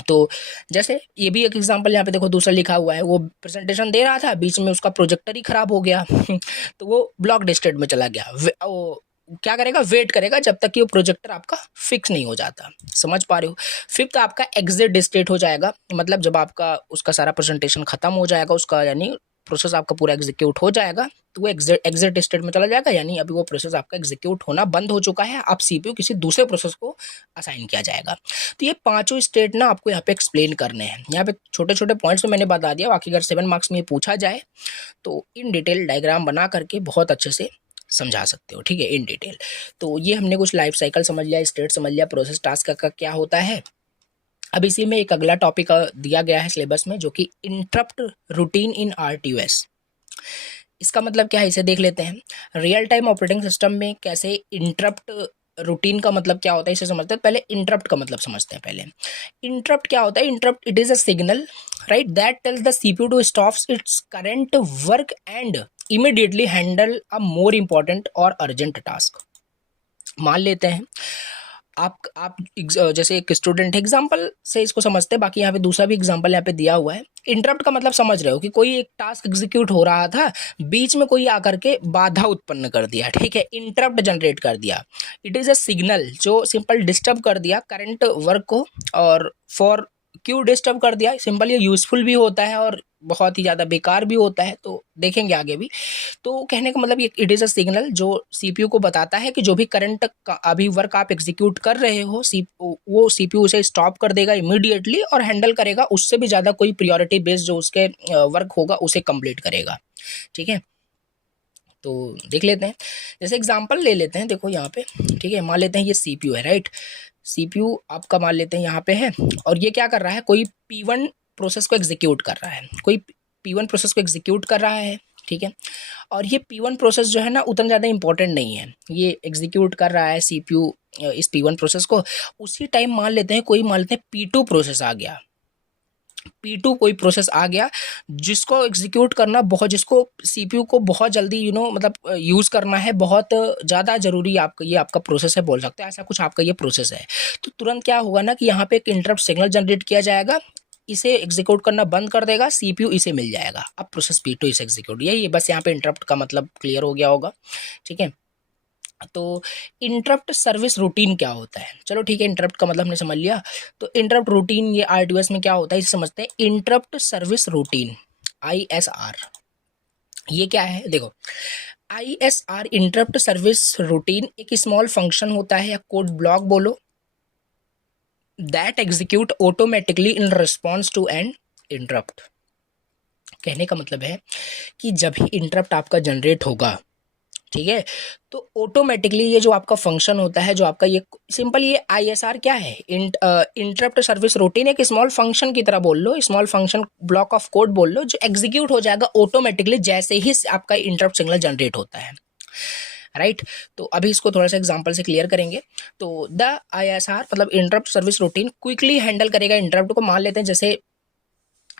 तो जैसे ये भी एक एग्जांपल यहाँ पे देखो, दूसरा लिखा हुआ है, वो प्रेजेंटेशन दे रहा था, बीच में उसका प्रोजेक्टर ही खराब हो गया तो वो ब्लॉक्ड स्टेट में चला गया। वो क्या करेगा? वेट करेगा जब तक कि वो प्रोजेक्टर आपका फिक्स नहीं हो जाता। समझ पा रहे हो? फिफ्थ आपका एग्जिट स्टेट हो जाएगा, मतलब जब आपका उसका सारा प्रेजेंटेशन खत्म हो जाएगा, उसका यानी प्रोसेस आपका पूरा एग्जीक्यूट हो जाएगा, तो वो एग्जिट स्टेट में चला जाएगा, यानी अभी वो प्रोसेस आपका एग्जीक्यूट होना बंद हो चुका है, अब सीपीयू किसी दूसरे प्रोसेस को असाइन किया जाएगा। तो ये पांचों स्टेट ना आपको यहाँ पे एक्सप्लेन करने हैं। यहाँ पे छोटे छोटे पॉइंट्स में मैंने बता दिया, बाकी अगर 7 मार्क्स में पूछा जाए तो इन डिटेल डायग्राम बना करके बहुत अच्छे से समझा सकते हो, ठीक है, इन डिटेल। तो ये हमने कुछ लाइफ साइकिल समझ लिया, स्टेट समझ लिया, प्रोसेस टास्क का क्या होता है। अब इसी में एक अगला टॉपिक दिया गया है सिलेबस में, जो कि इंटरप्ट रूटीन इन आरटीयूएस। इसका मतलब क्या है, इसे देख लेते हैं। रियल टाइम ऑपरेटिंग सिस्टम में कैसे इंटरप्ट रूटीन का मतलब क्या होता है इसे समझते हैं। पहले इंटरप्ट का मतलब समझते हैं। पहले इंटरप्ट क्या होता है? Interrupt, it is a signal, right, that tells the CPU to stop its current work and immediately handle a more important और अर्जेंट टास्क। मान लेते हैं आप जैसे एक स्टूडेंट एग्जांपल से इसको समझते हैं, बाकी यहाँ पे दूसरा भी एग्जांपल यहाँ पे दिया हुआ है। इंटरप्ट का मतलब समझ रहे हो कि कोई एक टास्क एग्जीक्यूट हो रहा था, बीच में कोई आकर के बाधा उत्पन्न कर दिया, ठीक है, इंटरप्ट जनरेट कर दिया। इट इज अ सिग्नल जो सिंपल डिस्टर्ब कर दिया करंट वर्क को। और फॉर क्यों डिस्टर्ब कर दिया? सिंपल ये यूजफुल भी होता है और बहुत ही ज़्यादा बेकार भी होता है, तो देखेंगे आगे भी। तो कहने का मतलब ये इट इज़ अ सिग्नल जो सीपीयू को बताता है कि जो भी करंट का अभी वर्क आप एग्जीक्यूट कर रहे हो, वो सीपीयू उसे स्टॉप कर देगा इमीडिएटली और हैंडल करेगा, उससे भी ज़्यादा कोई प्रियोरिटी बेस्ड जो उसके वर्क होगा उसे कंप्लीट करेगा, ठीक है। तो देख लेते हैं, जैसे एग्जांपल ले लेते हैं। देखो यहाँ पे, ठीक है, मान लेते हैं ये सीपीयू है, राइट। सीपीयू आपका मान लेते हैं यहाँ पे है, और ये क्या कर रहा है? कोई P1 प्रोसेस को एग्जीक्यूट कर रहा है, कोई P1 प्रोसेस को एग्जीक्यूट कर रहा है, ठीक है। और ये P1 प्रोसेस जो है ना उतना ज़्यादा इंपॉर्टेंट नहीं है, ये एग्जीक्यूट कर रहा है सीपीयू इस P1 प्रोसेस को। उसी टाइम मान लेते हैं कोई, मान लेते हैं P2 प्रोसेस आ गया, P2 कोई प्रोसेस आ गया जिसको एग्जीक्यूट करना बहुत, जिसको सीपीयू को बहुत जल्दी मतलब यूज़ करना है, बहुत ज़्यादा ज़रूरी आपका ये आपका प्रोसेस है, बोल सकते हैं ऐसा कुछ आपका ये प्रोसेस है। तो तुरंत क्या होगा ना कि यहाँ पे एक इंटरप्ट सिग्नल जनरेट किया जाएगा, इसे एग्जीक्यूट करना बंद कर देगा, सीपीयू इसे मिल जाएगा, अब प्रोसेस P2 इसे एग्जीक्यूट। यही बस यहाँ पे इंटरप्ट का मतलब क्लियर हो गया होगा, ठीक है। तो इंटरप्ट सर्विस रूटीन क्या होता है? चलो ठीक है, इंटरप्ट का मतलब हमने समझ लिया। तो इंटरप्ट रूटीन ये आरटीयूएस में क्या होता है इसे समझते हैं। इंटरप्ट सर्विस रूटीन, ISR, ये क्या है? देखो, ISR इंटरप्ट सर्विस रूटीन एक स्मॉल फंक्शन होता है या कोड ब्लॉक बोलो, that execute automatically in response to an interrupt. कहने का मतलब है कि जब ही इंटरप्ट आपका जनरेट होगा, ठीक है, तो ऑटोमेटिकली ये जो आपका फंक्शन होता है, जो आपका ये सिंपल ये ISR क्या है? इंटरप्ट सर्विस रूटीन एक स्मॉल फंक्शन की तरह बोल लो, small function block of code बोल लो, जो एग्जीक्यूट हो जाएगा ऑटोमेटिकली जैसे ही आपका इंटरप्ट सिग्नल जनरेट होता है, राइट। तो अभी इसको थोड़ा सा एग्जांपल से क्लियर करेंगे। तो द ISR मतलब interrupt service routine quickly handle करेगा इंटरप्ट को। मान लेते हैं जैसे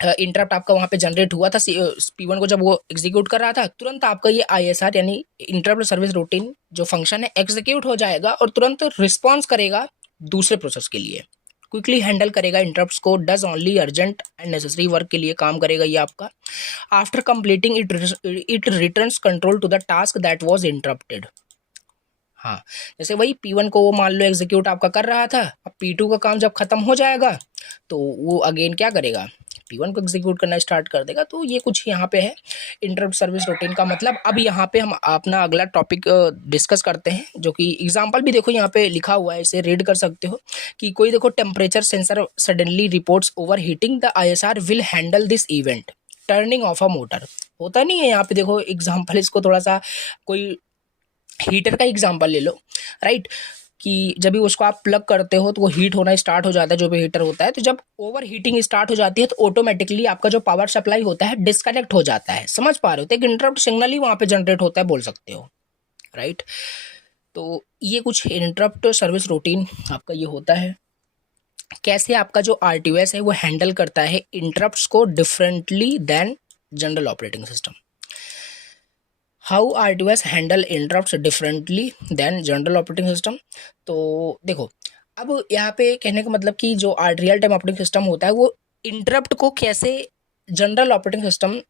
इंटरप्ट आपका वहाँ पे जनरेट हुआ था P1 को जब वो एग्जीक्यूट कर रहा था, तुरंत आपका ये ISR यानी इंटरप्ट सर्विस रूटीन जो फंक्शन है एग्जीक्यूट हो जाएगा और तुरंत रिस्पॉन्स करेगा दूसरे प्रोसेस के लिए, क्विकली हैंडल करेगा इंटरप्ट्स को, does only urgent and necessary work के लिए काम करेगा ये आपका। After completing it returns control to the task that was interrupted. हाँ, जैसे वही P1 को वो मान लो एग्जीक्यूट आपका कर रहा था, अब P2 का काम जब खत्म हो जाएगा तो वो अगेन क्या करेगा, P1 को एग्जीक्यूट करना स्टार्ट कर देगा। तो ये कुछ यहाँ पे है इंटरप्ट सर्विस रूटीन का मतलब। अब यहाँ पे हम अपना अगला टॉपिक डिस्कस करते हैं, जो कि एग्जांपल भी देखो यहाँ पे लिखा हुआ है, इसे रीड कर सकते हो कि कोई देखो temperature sensor suddenly reports over heating, the ISR will handle this event turning of a motor. होता नहीं है यहाँ पे देखो एग्जाम्पल, इसको थोड़ा सा कोई हीटर का एग्जांपल ले लो, राइट, कि जब भी उसको आप प्लग करते हो तो वो हीट होना स्टार्ट हो जाता है, जो भी हीटर होता है। तो जब ओवर हीटिंग स्टार्ट हो जाती है तो ऑटोमेटिकली आपका जो पावर सप्लाई होता है डिस्कनेक्ट हो जाता है, समझ पा रहे हो, तो एक इंटरप्ट सिग्नल ही वहाँ पे जनरेट होता है बोल सकते हो, राइट। तो ये कुछ इंटरप्ट सर्विस रूटीन आपका ये होता है। कैसे आपका जो RTOS है वो हैंडल करता है इंटरप्ट्स को differently than general operating system. How RTOS handle interrupts differently than general operating system. तो देखो, अब यहाँ पे कहने का मतलब कि जो रियल टाइम ऑपरेटिंग सिस्टम होता है वो इंटरप्ट को कैसे जनरल ऑपरेटिंग सिस्टम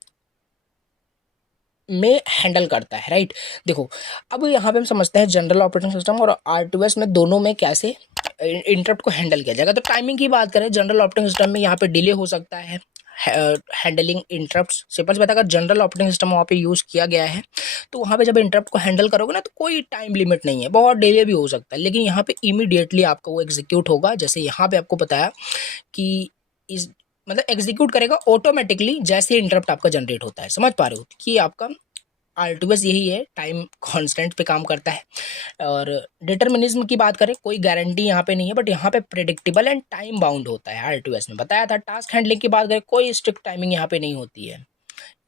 में हैंडल करता है, राइट। देखो, अब यहाँ पे हम समझते हैं जनरल ऑपरेटिंग सिस्टम और RTOS में दोनों में कैसे इंटरप्ट को हैंडल किया जाएगा। तो टाइमिंग की बात करें, जनरल ऑपरेटिंग सिस्टम में यहाँ पे डिले हो सकता है हैंडलिंग इंटरप्ट्स। सिंपल सी बात है, अगर जनरल ऑपरेटिंग सिस्टम वहाँ पे यूज़ किया गया है तो वहाँ पे जब इंटरप्ट को हैंडल करोगे ना तो कोई टाइम लिमिट नहीं है, बहुत डिले भी हो सकता है, लेकिन यहाँ पे इमीडिएटली आपका वो एग्जीक्यूट होगा। जैसे यहाँ पे आपको बताया कि इस मतलब एग्जीक्यूट करेगा ऑटोमेटिकली जैसे इंटरप्ट आपका जनरेट होता है, समझ पा रहे हो कि आपका RTOS यही है, टाइम कांस्टेंट पे काम करता है। और डिटर्मिनिज्म की बात करें, कोई गारंटी यहाँ पे नहीं है, बट यहाँ पे प्रेडिक्टेबल एंड टाइम बाउंड होता है RTOS में, बताया था। टास्क हैंडलिंग की बात करें, कोई स्ट्रिक्ट टाइमिंग यहाँ पे नहीं होती है।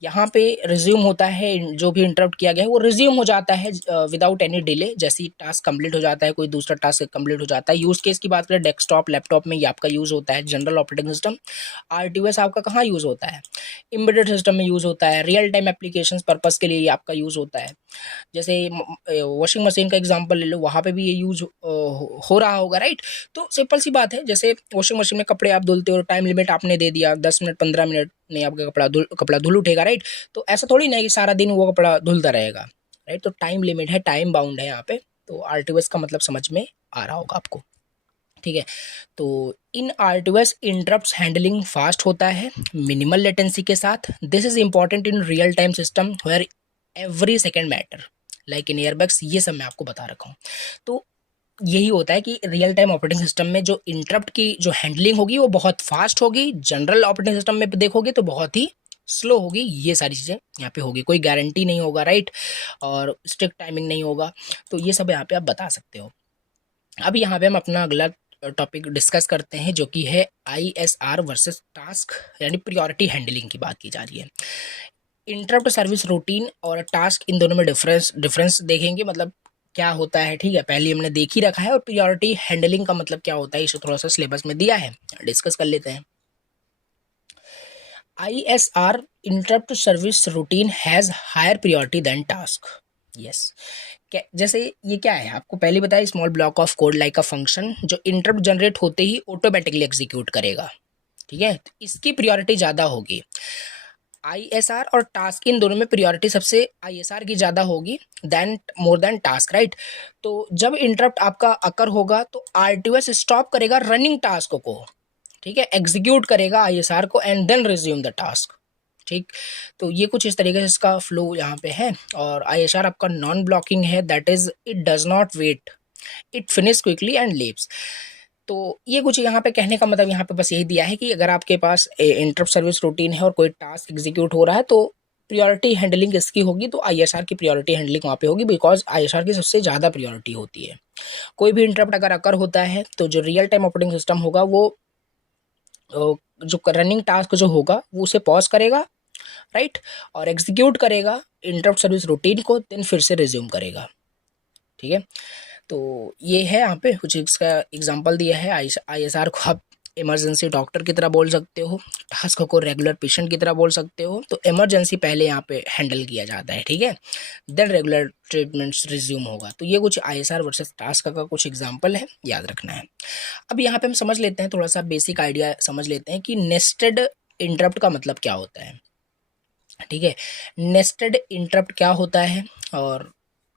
यहाँ पे रिज्यूम होता है, जो भी इंटरप्ट किया गया है वो रिज्यूम हो जाता है विदाउट एनी डिले, जैसे ही टास्क कंप्लीट हो जाता है, कोई दूसरा टास्क कंप्लीट हो जाता है। यूज केस की बात करें, डेस्कटॉप लैपटॉप में ये आपका यूज होता है जनरल ऑपरेटिंग सिस्टम। RTOS आपका कहाँ यूज होता है, एम्बेडेड सिस्टम में यूज होता है, रियल टाइम एप्लीकेशन पर्पज के लिए ये आपका यूज होता है। जैसे वॉशिंग मशीन का एग्जांपल ले लो, वहाँ पे भी ये यूज हो रहा होगा, राइट। तो सिंपल सी बात है, जैसे वॉशिंग मशीन में कपड़े आप धुलते हो, टाइम लिमिट आपने दे दिया 10 मिनट 15 मिनट में आपका कपड़ा धुल उठेगा, राइट। तो ऐसा थोड़ी ना है कि सारा दिन वो कपड़ा धुलता रहेगा, राइट। तो टाइम लिमिट है, टाइम बाउंड है यहाँ पे। तो RTOS का मतलब समझ में आ रहा होगा आपको, ठीक है। तो in RTOS interrupts handling fast होता है मिनिमल लेटेंसी के साथ। This is important in real time system where every second matter, like in airbags, ये सब मैं आपको बता रखा हूँ। तो यही होता है कि रियल टाइम ऑपरेटिंग सिस्टम में जो इंटरप्ट की जो हैंडलिंग होगी वो बहुत फास्ट होगी, जनरल ऑपरेटिंग सिस्टम में देखोगे तो बहुत ही स्लो होगी। ये सारी चीज़ें यहाँ पे होगी, कोई गारंटी नहीं होगा, राइट, और स्ट्रिक्ट टाइमिंग नहीं होगा। तो ये सब यहाँ पे आप बता सकते हो। अब यहाँ पे हम अपना अगला टॉपिक डिस्कस करते हैं, जो कि है ISR वर्सेस टास्क, यानी प्रायोरिटी हैंडलिंग की बात की जा रही है। इंटरप्ट सर्विस रूटीन और टास्क, इन दोनों में डिफरेंस देखेंगे, मतलब क्या होता है, ठीक है। पहले हमने देख ही रखा है, और प्रायोरिटी हैंडलिंग का मतलब क्या होता है इसे थोड़ा सा सिलेबस में दिया है, डिस्कस कर लेते हैं। ISR interrupt service routine has higher priority than task. Yes, जैसे ये क्या है आपको पहले बताया, small block of code like a function जो इंटरप्ट जनरेट होते ही ऑटोमेटिकली एग्जीक्यूट करेगा, ठीक है। तो इसकी प्रायोरिटी ज़्यादा होगी। ISR और टास्क, इन दोनों में प्रायोरिटी सबसे ISR की ज़्यादा होगी than more than task, right. तो जब इंटरप्ट आपका अकर होगा तो RTOS स्टॉप करेगा रनिंग टास्क को, ठीक है, एग्जीक्यूट करेगा ISR को and then resume the task, ठीक। तो ये कुछ इस तरीके से इसका फ्लो यहाँ पे है। और ISR आपका नॉन ब्लॉकिंग है, that is it does not wait, it finish quickly and leaves. तो ये कुछ यहाँ पे कहने का मतलब यहाँ पे बस यही दिया है कि अगर आपके पास इंटरप्ट सर्विस रूटीन है और कोई टास्क एग्जीक्यूट हो रहा है तो प्रायोरिटी हैंडलिंग किसकी होगी, तो ISR की प्रायोरिटी हैंडलिंग वहाँ पे होगी, बिकॉज ISR की सबसे ज़्यादा प्रायोरिटी होती है। कोई भी इंटरप्ट अगर अकर होता है तो जो रियल टाइम ऑपरेटिंग सिस्टम होगा वो जो रनिंग टास्क जो होगा वो उसे पॉज करेगा, राइट, और एग्जीक्यूट करेगा इंटरप्ट सर्विस रूटीन को, देन फिर से रिज्यूम करेगा, ठीक है। तो ये है यहाँ पे कुछ इसका एग्जांपल दिया है। ISR को आप इमरजेंसी डॉक्टर की तरह बोल सकते हो, टास्क को रेगुलर पेशेंट की तरह बोल सकते हो। तो इमरजेंसी पहले यहाँ पे हैंडल किया जाता है, ठीक है, देन रेगुलर ट्रीटमेंट्स रिज्यूम होगा। तो ये कुछ आईएसआर वर्सेस टास्क का कुछ एग्जांपल है, याद रखना है। अब यहाँ पे हम समझ लेते हैं, थोड़ा सा बेसिक आइडिया समझ लेते हैं कि नेस्टेड इंटरप्ट का मतलब क्या होता है, ठीक है। नेस्टेड इंटरप्ट क्या होता है और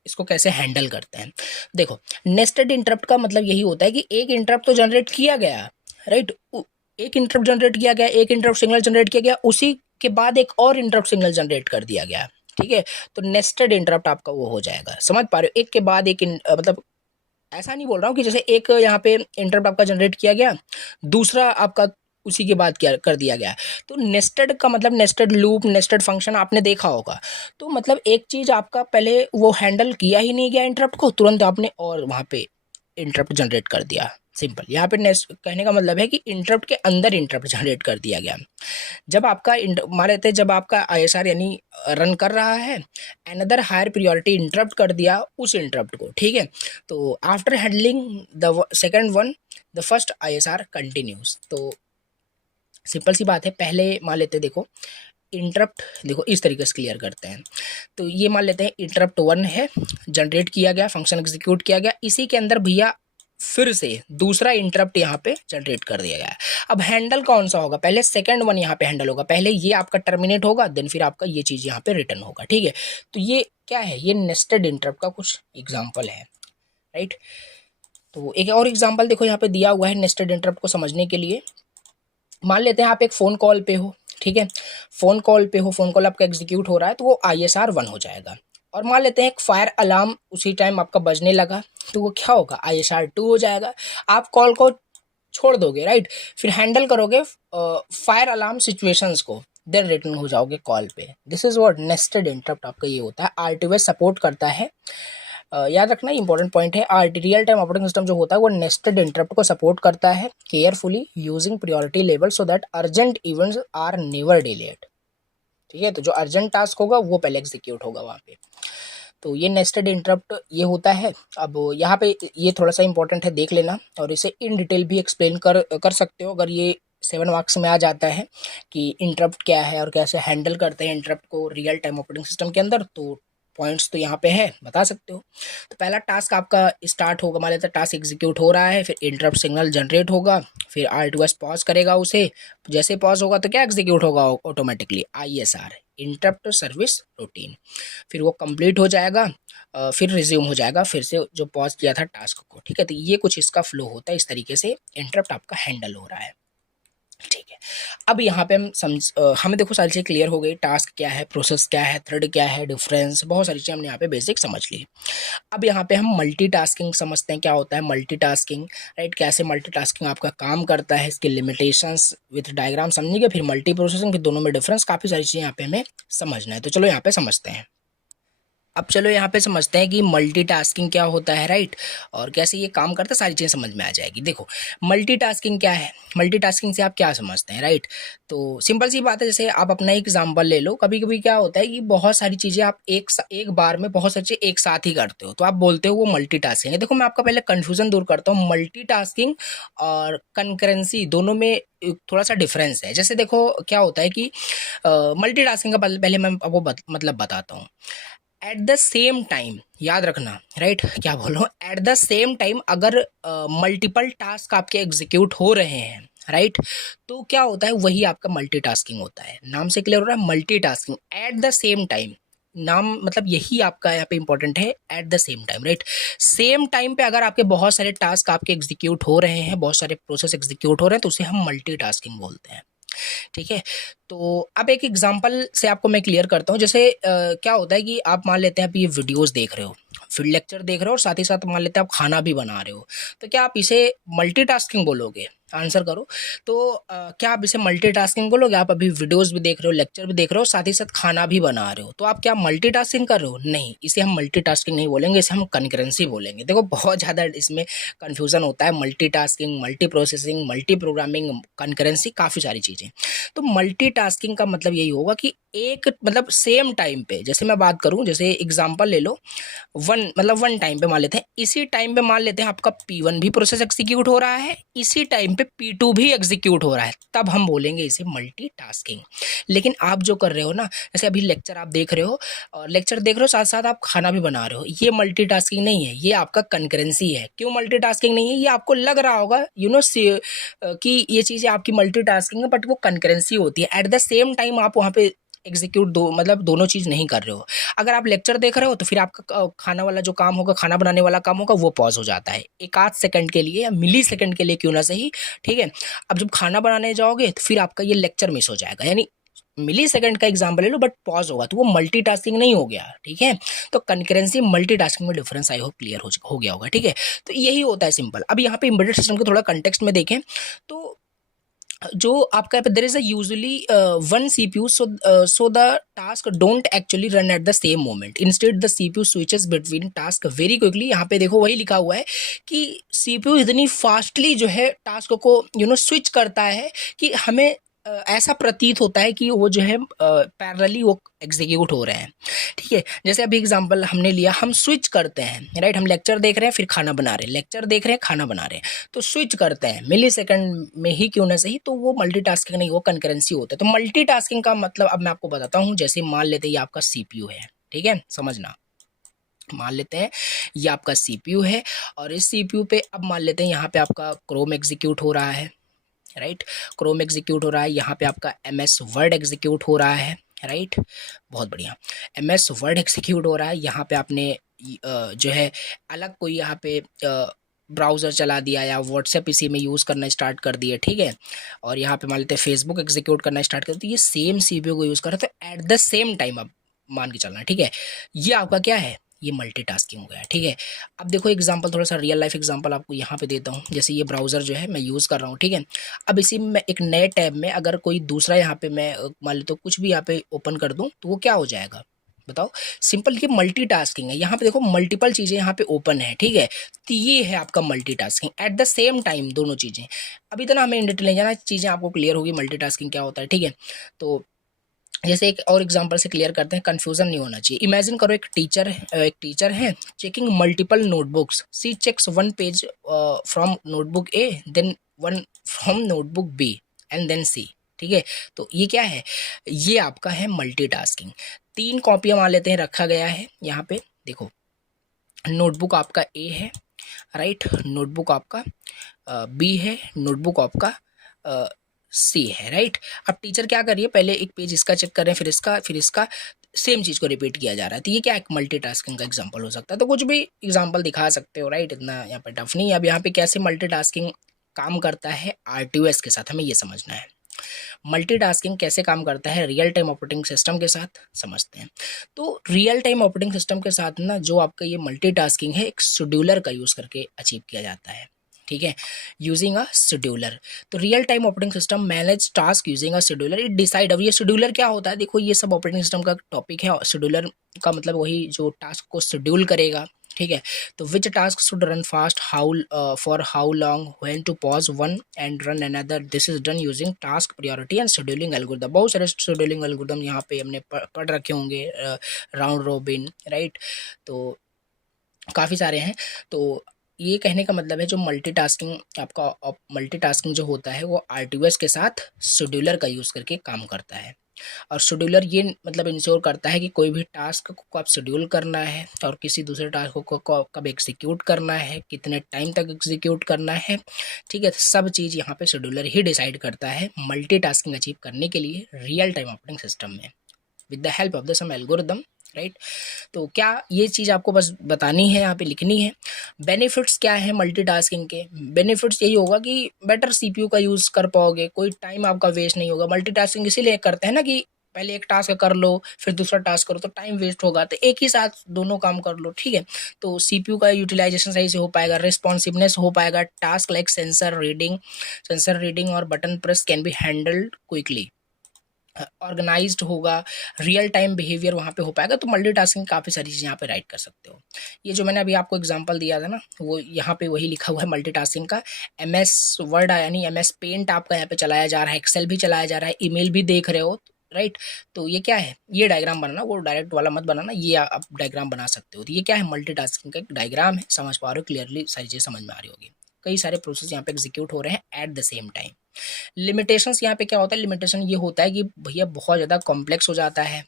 इसको कैसे हैंडल करते हैं। देखो, नेस्टेड इंटरप्ट का मतलब यही होता है कि एक इंटरप्ट तो जनरेट किया गया, राइट, एक इंटरप्ट जनरेट किया गया, एक इंटरप्ट सिग्नल जनरेट किया गया, उसी के बाद एक और इंटरप्ट सिग्नल जनरेट कर दिया गया, ठीक है। तो नेस्टेड इंटरप्ट आपका वो हो जाएगा, समझ पा रहे हो, एक के बाद एक मतलब ऐसा नहीं बोल रहा हूँ कि जैसे एक यहाँ पे इंटरप्ट आपका जनरेट किया गया, दूसरा आपका उसी के बाद क्या कर दिया गया। तो नेस्टेड का मतलब नेस्टेड लूप, नेस्टेड फंक्शन आपने देखा होगा। तो मतलब एक चीज आपका पहले वो हैंडल किया ही नहीं गया इंटरप्ट को, तुरंत आपने और वहाँ पे इंटरप्ट जनरेट कर दिया, सिंपल। यहाँ पे नेस्ट कहने का मतलब है कि इंटरप्ट के अंदर इंटरप्ट जनरेट कर दिया गया। जब आपका मान लेते हैं जब आपका आईएसआर यानी रन कर रहा है, अनदर हायर प्रायोरिटी इंटरप्ट कर दिया उस इंटरप्ट को, ठीक है। तो after handling the second one, the first ISR continues. तो सिंपल सी बात है, पहले मान लेते हैं, देखो इंटरप्ट, देखो इस तरीके से क्लियर करते हैं। तो ये मान लेते हैं इंटरप्ट 1 है, जनरेट किया गया, फंक्शन एग्जीक्यूट किया गया, इसी के अंदर भैया फिर से दूसरा इंटरप्ट यहाँ पे जनरेट कर दिया गया है। अब हैंडल कौन सा होगा, पहले सेकंड वन यहाँ पे हैंडल होगा, पहले ये आपका टर्मिनेट होगा, देन फिर आपका ये चीज़ यहाँ पे रिटर्न होगा, ठीक है। तो ये क्या है, ये नेस्टेड इंटरप्ट का कुछ एग्जाम्पल है, राइट। तो एक और एग्जाम्पल देखो यहाँ पे दिया हुआ है नेस्टेड इंटरप्ट को समझने के लिए। मान लेते हैं आप एक फ़ोन कॉल पे हो, ठीक है, फ़ोन कॉल पे हो, फ़ोन कॉल आपका एग्जीक्यूट हो रहा है, तो वो ISR 1 हो जाएगा। और मान लेते हैं एक फायर अलार्म उसी टाइम आपका बजने लगा, तो वो क्या होगा, ISR 2 हो जाएगा। आप कॉल को छोड़ दोगे, राइट, फिर हैंडल करोगे फायर अलार्म सिचुएशंस को, देन रिटर्न हो जाओगे कॉल पे। This is what nested interrupt आपका ये होता है। RTOS सपोर्ट करता है, याद रखना इंपॉर्टेंट पॉइंट है, रियल टाइम ऑपरेटिंग सिस्टम जो होता है वो नेस्टेड इंटरप्ट को सपोर्ट करता है carefully using priority level so that urgent events are never delayed, ठीक है। तो जो अर्जेंट टास्क होगा वो पहले एग्जीक्यूट होगा वहाँ पे। तो ये नेस्टेड इंटरप्ट ये होता है। अब यहाँ पे ये थोड़ा सा इंपॉर्टेंट है, देख लेना, और इसे इन डिटेल भी एक्सप्लेन कर सकते हो अगर ये 7 मार्क्स में आ जाता है कि इंटरप्ट क्या है और कैसे हैंडल करते हैं इंटरप्ट को रियल टाइम ऑपरेटिंग सिस्टम के अंदर। तो पॉइंट्स तो यहाँ पे है, बता सकते हो। तो पहला टास्क आपका स्टार्ट होगा, मान लेते हैं टास्क एग्जीक्यूट हो रहा है, फिर इंटरप्ट सिग्नल जनरेट होगा, फिर R2S पॉज करेगा उसे, जैसे पॉज होगा तो क्या एग्जीक्यूट होगा automatically, ISR interrupt service routine, फिर वो कंप्लीट हो जाएगा, फिर रिज्यूम हो जाएगा फिर से जो पॉज किया था टास्क को, ठीक है। तो ये कुछ इसका फ्लो होता है, इस तरीके से इंटरप्ट आपका हैंडल हो रहा है, ठीक है। अब यहाँ पे हमें देखो सारी चीज़ें क्लियर हो गई, टास्क क्या है, प्रोसेस क्या है, थ्रेड क्या है, डिफरेंस, बहुत सारी चीज़ें हमने यहाँ पे बेसिक समझ ली। अब यहाँ पे हम मल्टीटास्किंग समझते हैं, क्या होता है मल्टीटास्किंग, राइट, कैसे मल्टीटास्किंग आपका काम करता है, इसके लिमिटेशंस विथ डायग्राम समझेंगे, फिर मल्टी प्रोसेसिंग, फिर दोनों में डिफरेंस, काफ़ी सारी चीज़ें यहाँ पे हमें समझना है। तो चलो यहाँ पे समझते हैं। अब चलो यहाँ पे समझते हैं कि मल्टीटास्किंग क्या होता है, राइट, और कैसे ये काम करता है, सारी चीज़ें समझ में आ जाएगी। देखो मल्टीटास्किंग क्या है, मल्टीटास्किंग से आप क्या समझते हैं, राइट। तो सिंपल सी बात है, जैसे आप अपना एग्जांपल ले लो, कभी कभी क्या होता है कि बहुत सारी चीज़ें आप एक बार में बहुत सारी चीज़ें एक साथ ही करते हो, तो आप बोलते हो वो मल्टीटास्किंग है। देखो मैं आपका पहले कन्फ्यूज़न दूर करता हूँ, मल्टीटास्किंग और कंकरेंसी दोनों में थोड़ा सा डिफरेंस है। जैसे देखो क्या होता है कि मल्टीटास्किंग का पहले मैं आपको मतलब बताता हूँ। एट द सेम टाइम, याद रखना, राइट, क्या बोलो, एट द सेम टाइम अगर मल्टीपल टास्क आपके एग्जीक्यूट हो रहे हैं, राइट, तो क्या होता है, वही आपका मल्टीटास्किंग होता है। नाम से क्लियर हो रहा है, multitasking eight the same time, नाम मतलब यही आपका यहाँ पे इंपॉर्टेंट है, eight the same time, right. Same time पे अगर आपके बहुत सारे टास्क आपके एग्जीक्यूट हो रहे हैं, बहुत सारे प्रोसेस एग्जीक्यूट हो रहे हैं, तो उसे हम मल्टीटास्किंग बोलते हैं, ठीक है। तो अब एक एग्जांपल से आपको मैं क्लियर करता हूँ। जैसे क्या होता है कि आप मान लेते हैं आप ये वीडियोस देख रहे हो, फिर लेक्चर देख रहे हो, और साथ ही साथ मान लेते हैं आप खाना भी बना रहे हो, तो क्या आप इसे मल्टीटास्किंग बोलोगे, आंसर करो। तो क्या आप इसे मल्टीटास्किंग बोलोगे, आप अभी वीडियोस भी देख रहे हो, लेक्चर भी देख रहे हो, साथ ही साथ खाना भी बना रहे हो, तो आप क्या मल्टीटास्किंग कर रहे हो, नहीं, इसे हम मल्टीटास्किंग नहीं बोलेंगे, इसे हम कंकरेंसी बोलेंगे। देखो बहुत ज़्यादा इसमें कन्फ्यूज़न होता है, multitasking, multi processing, multi programming, concurrency, काफ़ी सारी चीज़ें। तो मल्टीटास्किंग का मतलब यही होगा कि एक मतलब सेम टाइम पे, जैसे मैं बात करूं, जैसे एग्जांपल ले लो, वन टाइम पे मान लेते हैं, इसी टाइम पे मान लेते हैं आपका P1 भी प्रोसेस एग्जीक्यूट हो रहा है, इसी टाइम पे P2 भी एग्जीक्यूट हो रहा है, तब हम बोलेंगे इसे मल्टीटास्किंग। लेकिन आप जो कर रहे हो ना, जैसे अभी लेक्चर आप देख रहे हो, और लेक्चर देख रहे हो साथ साथ आप खाना भी बना रहे हो, ये मल्टीटास्किंग नहीं है, ये आपका कंकरेंसी है। क्यों मल्टीटास्किंग नहीं है? ये आपको लग रहा होगा कि ये चीज़ें आपकी मल्टीटास्किंग है, बट वो कंकरेंसी होती है। एट द सेम टाइम आप वहाँ पे एग्जीक्यूट मतलब दोनों चीज़ नहीं कर रहे हो। अगर आप लेक्चर देख रहे हो तो फिर आपका खाना वाला जो काम होगा, खाना बनाने वाला काम होगा, वो पॉज हो जाता है एक आध सेकंड के लिए या मिली सेकंड के लिए क्यों ना सही, ठीक है। अब जब खाना बनाने जाओगे तो फिर आपका ये लेक्चर मिस हो जाएगा, यानी मिली सेकंड का एग्जाम्पल ले लो बट पॉज होगा, तो वो मल्टीटास्किंग नहीं हो गया, ठीक है। तो कंकरेंसी मल्टीटास्किंग में डिफरेंस आई होप क्लियर हो गया होगा, ठीक है। तो यही होता है सिंपल। अब यहाँ पे एम्बेडेड सिस्टम को थोड़ा कंटेक्स्ट में देखें तो जो आपका there is a usually one CPU, so the task don't actually run at the same moment, instead the CPU switches between task very quickly. यहाँ पे देखो वही लिखा हुआ है कि सीपीयू इतनी फास्टली जो है टास्क को स्विच करता है कि हमें ऐसा प्रतीत होता है कि वो जो है पैरेलली वो एग्जीक्यूट हो रहे हैं, ठीक है। जैसे अभी एग्जांपल हमने लिया, हम स्विच करते हैं, राइट। हम लेक्चर देख रहे हैं फिर खाना बना रहे हैं, लेक्चर देख रहे हैं खाना बना रहे हैं, तो स्विच करते हैं मिली सेकंड में ही क्यों ना सही, तो वो मल्टीटास्किंग नहीं, वो कंकरेंसी होता है। तो मल्टीटास्किंग का मतलब अब मैं आपको बताता हूँ। जैसे मान लेते हैं ये आपका सीपीयू है, ठीक है, समझना। मान लेते हैं ये आपका सीपीयू है, और इस सीपीयू पे अब मान लेते हैं यहाँ पे आपका क्रोम एग्जीक्यूट हो रहा है, राइट। क्रोम एग्जीक्यूट हो रहा है, यहाँ पे आपका MS वर्ड एग्जीक्यूट हो रहा है, राइट। बहुत बढ़िया, MS वर्ड एग्जीक्यूट हो रहा है। यहाँ पे आपने जो है अलग कोई यहाँ पे ब्राउज़र चला दिया या व्हाट्सएप इसी में यूज़ करना स्टार्ट कर दिए, ठीक है। और यहाँ पे मान लेते हैं फेसबुक एग्जीक्यूट करना स्टार्ट कर दिया, तो ये सेम सीपीयू को यूज़ कर रहे थे एट द सेम टाइम, अब मान के चलना, ठीक है। ये आपका क्या है, ये मल्टीटास्किंग हो गया, ठीक है। अब देखो एग्जांपल, थोड़ा सा रियल लाइफ एग्जांपल आपको यहाँ पे देता हूँ। जैसे ये ब्राउज़र जो है मैं यूज़ कर रहा हूँ, ठीक है। अब इसी में एक नए टैब में अगर कोई दूसरा यहाँ पे मैं मान लेता हूँ कुछ भी यहाँ पे ओपन कर दूँ, तो वो क्या हो जाएगा बताओ। सिंपल, ये मल्टीटास्किंग है। यहाँ पे देखो मल्टीपल चीज़ें यहाँ पे ओपन है, ठीक है। तो ये है आपका multitasking eight the same time, दोनों चीज़ें। अब इतना हमें इन डिटेल नहीं जाना, चीज़ें आपको क्लियर होगी मल्टीटास्किंग क्या होता है, ठीक है। तो जैसे एक और एग्जांपल से क्लियर करते हैं, कंफ्यूजन नहीं होना चाहिए। इमेजिन करो एक टीचर है checking multiple notebooks, she checks one page from notebook A, then one from notebook B, and then C, ठीक है। तो ये क्या है, ये आपका है मल्टीटास्किंग। 3 कॉपियां मान लेते हैं रखा गया है यहाँ पे, देखो नोटबुक आपका ए है, राइट, नोटबुक आपका बी है, नोटबुक आपका सी है, राइट। अब टीचर क्या कर रही है, पहले एक पेज इसका चेक कर रहे हैं, फिर इसका सेम चीज़ को रिपीट किया जा रहा है। तो ये क्या एक मल्टीटास्किंग का एग्जांपल हो सकता है। तो कुछ भी एग्जांपल दिखा सकते हो, राइट, इतना यहाँ पे टफ नहीं है। अब यहाँ पे कैसे मल्टीटास्किंग काम करता है RTOS के साथ, हमें ये समझना है। मल्टीटास्किंग कैसे काम करता है रियल टाइम ऑपरेटिंग सिस्टम के साथ, समझते हैं। तो रियल टाइम ऑपरेटिंग सिस्टम के साथ ना जो आपका ये मल्टीटास्किंग है, एक शेड्यूलर का यूज़ करके अचीव किया जाता है, ठीक है, यूजिंग अ शेड्यूलर। तो real time operating system manage task using a scheduler, it decide. अब ये शेड्यूलर क्या होता है, देखो ये सब ऑपरेटिंग सिस्टम का टॉपिक है। शेड्यूलर का मतलब वही जो टास्क को शेड्यूल करेगा, ठीक है। तो which task should run fast, how for how long, when to pause one and run another, this is done using task priority and scheduling algorithm. बहुत सारे शेड्यूलिंग एल्गोरिथम यहाँ पे हमने पढ़ रखे होंगे, राउंड रोबिन, राइट। तो काफ़ी सारे हैं। तो ये कहने का मतलब है जो मल्टीटास्किंग जो होता है वो RTOS के साथ शेड्यूलर का यूज़ करके काम करता है। और शेड्यूलर ये मतलब इंश्योर करता है कि कोई भी टास्क को आप शेड्यूल करना है और किसी दूसरे टास्क को कब एग्जीक्यूट करना है, कितने टाइम तक एग्जीक्यूट करना है, ठीक है। सब चीज़ यहाँ पे शेड्यूलर ही डिसाइड करता है मल्टीटास्किंग अचीव करने के लिए रियल टाइम ऑपरेटिंग सिस्टम में with the help of the some algorithm, right. तो क्या ये चीज़ आपको बस बतानी है, यहाँ पे लिखनी है। बेनिफिट्स क्या है मल्टीटास्किंग के, बेनिफिट्स यही होगा कि बेटर CPU का यूज़ कर पाओगे, कोई टाइम आपका वेस्ट नहीं होगा। मल्टीटास्किंग इसीलिए करते हैं ना कि पहले एक टास्क कर लो फिर दूसरा टास्क करो, तो टाइम वेस्ट होगा, तो एक ही साथ दोनों काम कर लो, ठीक है। तो CPU का यूटिलाइजेशन सही से हो पाएगा, रिस्पॉन्सिवनेस हो पाएगा, टास्क लाइक सेंसर रीडिंग और button press can be handled quickly, organised होगा, रियल टाइम बिहेवियर वहाँ पे हो पाएगा। तो मल्टीटास्किंग काफ़ी सारी चीज़ें यहाँ पे राइट कर सकते हो। ये जो मैंने अभी आपको एग्जांपल दिया था ना, वो यहाँ पे वही लिखा हुआ है मल्टीटास्किंग का। एमएस वर्ड यानी एमएस पेंट आपका यहाँ पे चलाया जा रहा है, एक्सेल भी चलाया जा रहा है, ईमेल भी देख रहे हो, राइट। तो ये क्या है, ये डायग्राम बनाना, वो डायरेक्ट वाला मत बनाना, ये आप डायग्राम बना सकते हो। तो ये क्या है, मल्टीटास्किंग का एक डायग्राम है, समझ पा रहे हो क्लियरली, सारी चीज़ें समझ में आ रही होगी। कई सारे प्रोसेस यहाँ पे एग्जीक्यूट हो रहे हैं eight the same time. Limitations यहाँ पे क्या होता है, लिमिटेशन ये होता है कि भैया बहुत ज़्यादा कॉम्प्लेक्स हो जाता है,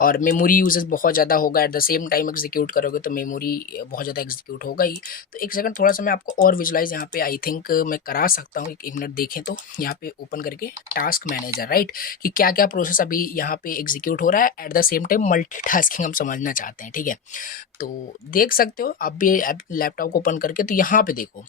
और मेमोरी यूजेस बहुत ज़्यादा होगा, eight the same time execute करोगे तो मेमोरी बहुत ज़्यादा एग्जीक्यूट होगा ही। तो एक सेकंड थोड़ा सा मैं आपको और विजुलाइज यहाँ पे आई थिंक मैं करा सकता हूँ, एक मिनट देखें तो यहाँ पे ओपन करके टास्क मैनेजर, राइट, कि क्या क्या प्रोसेस अभी यहाँ पे एग्जीक्यूट हो रहा है eight the same time, multitasking हम समझना चाहते हैं, ठीक है। तो देख सकते हो आप भी लैपटॉप को ओपन करके, तो यहाँ पे देखो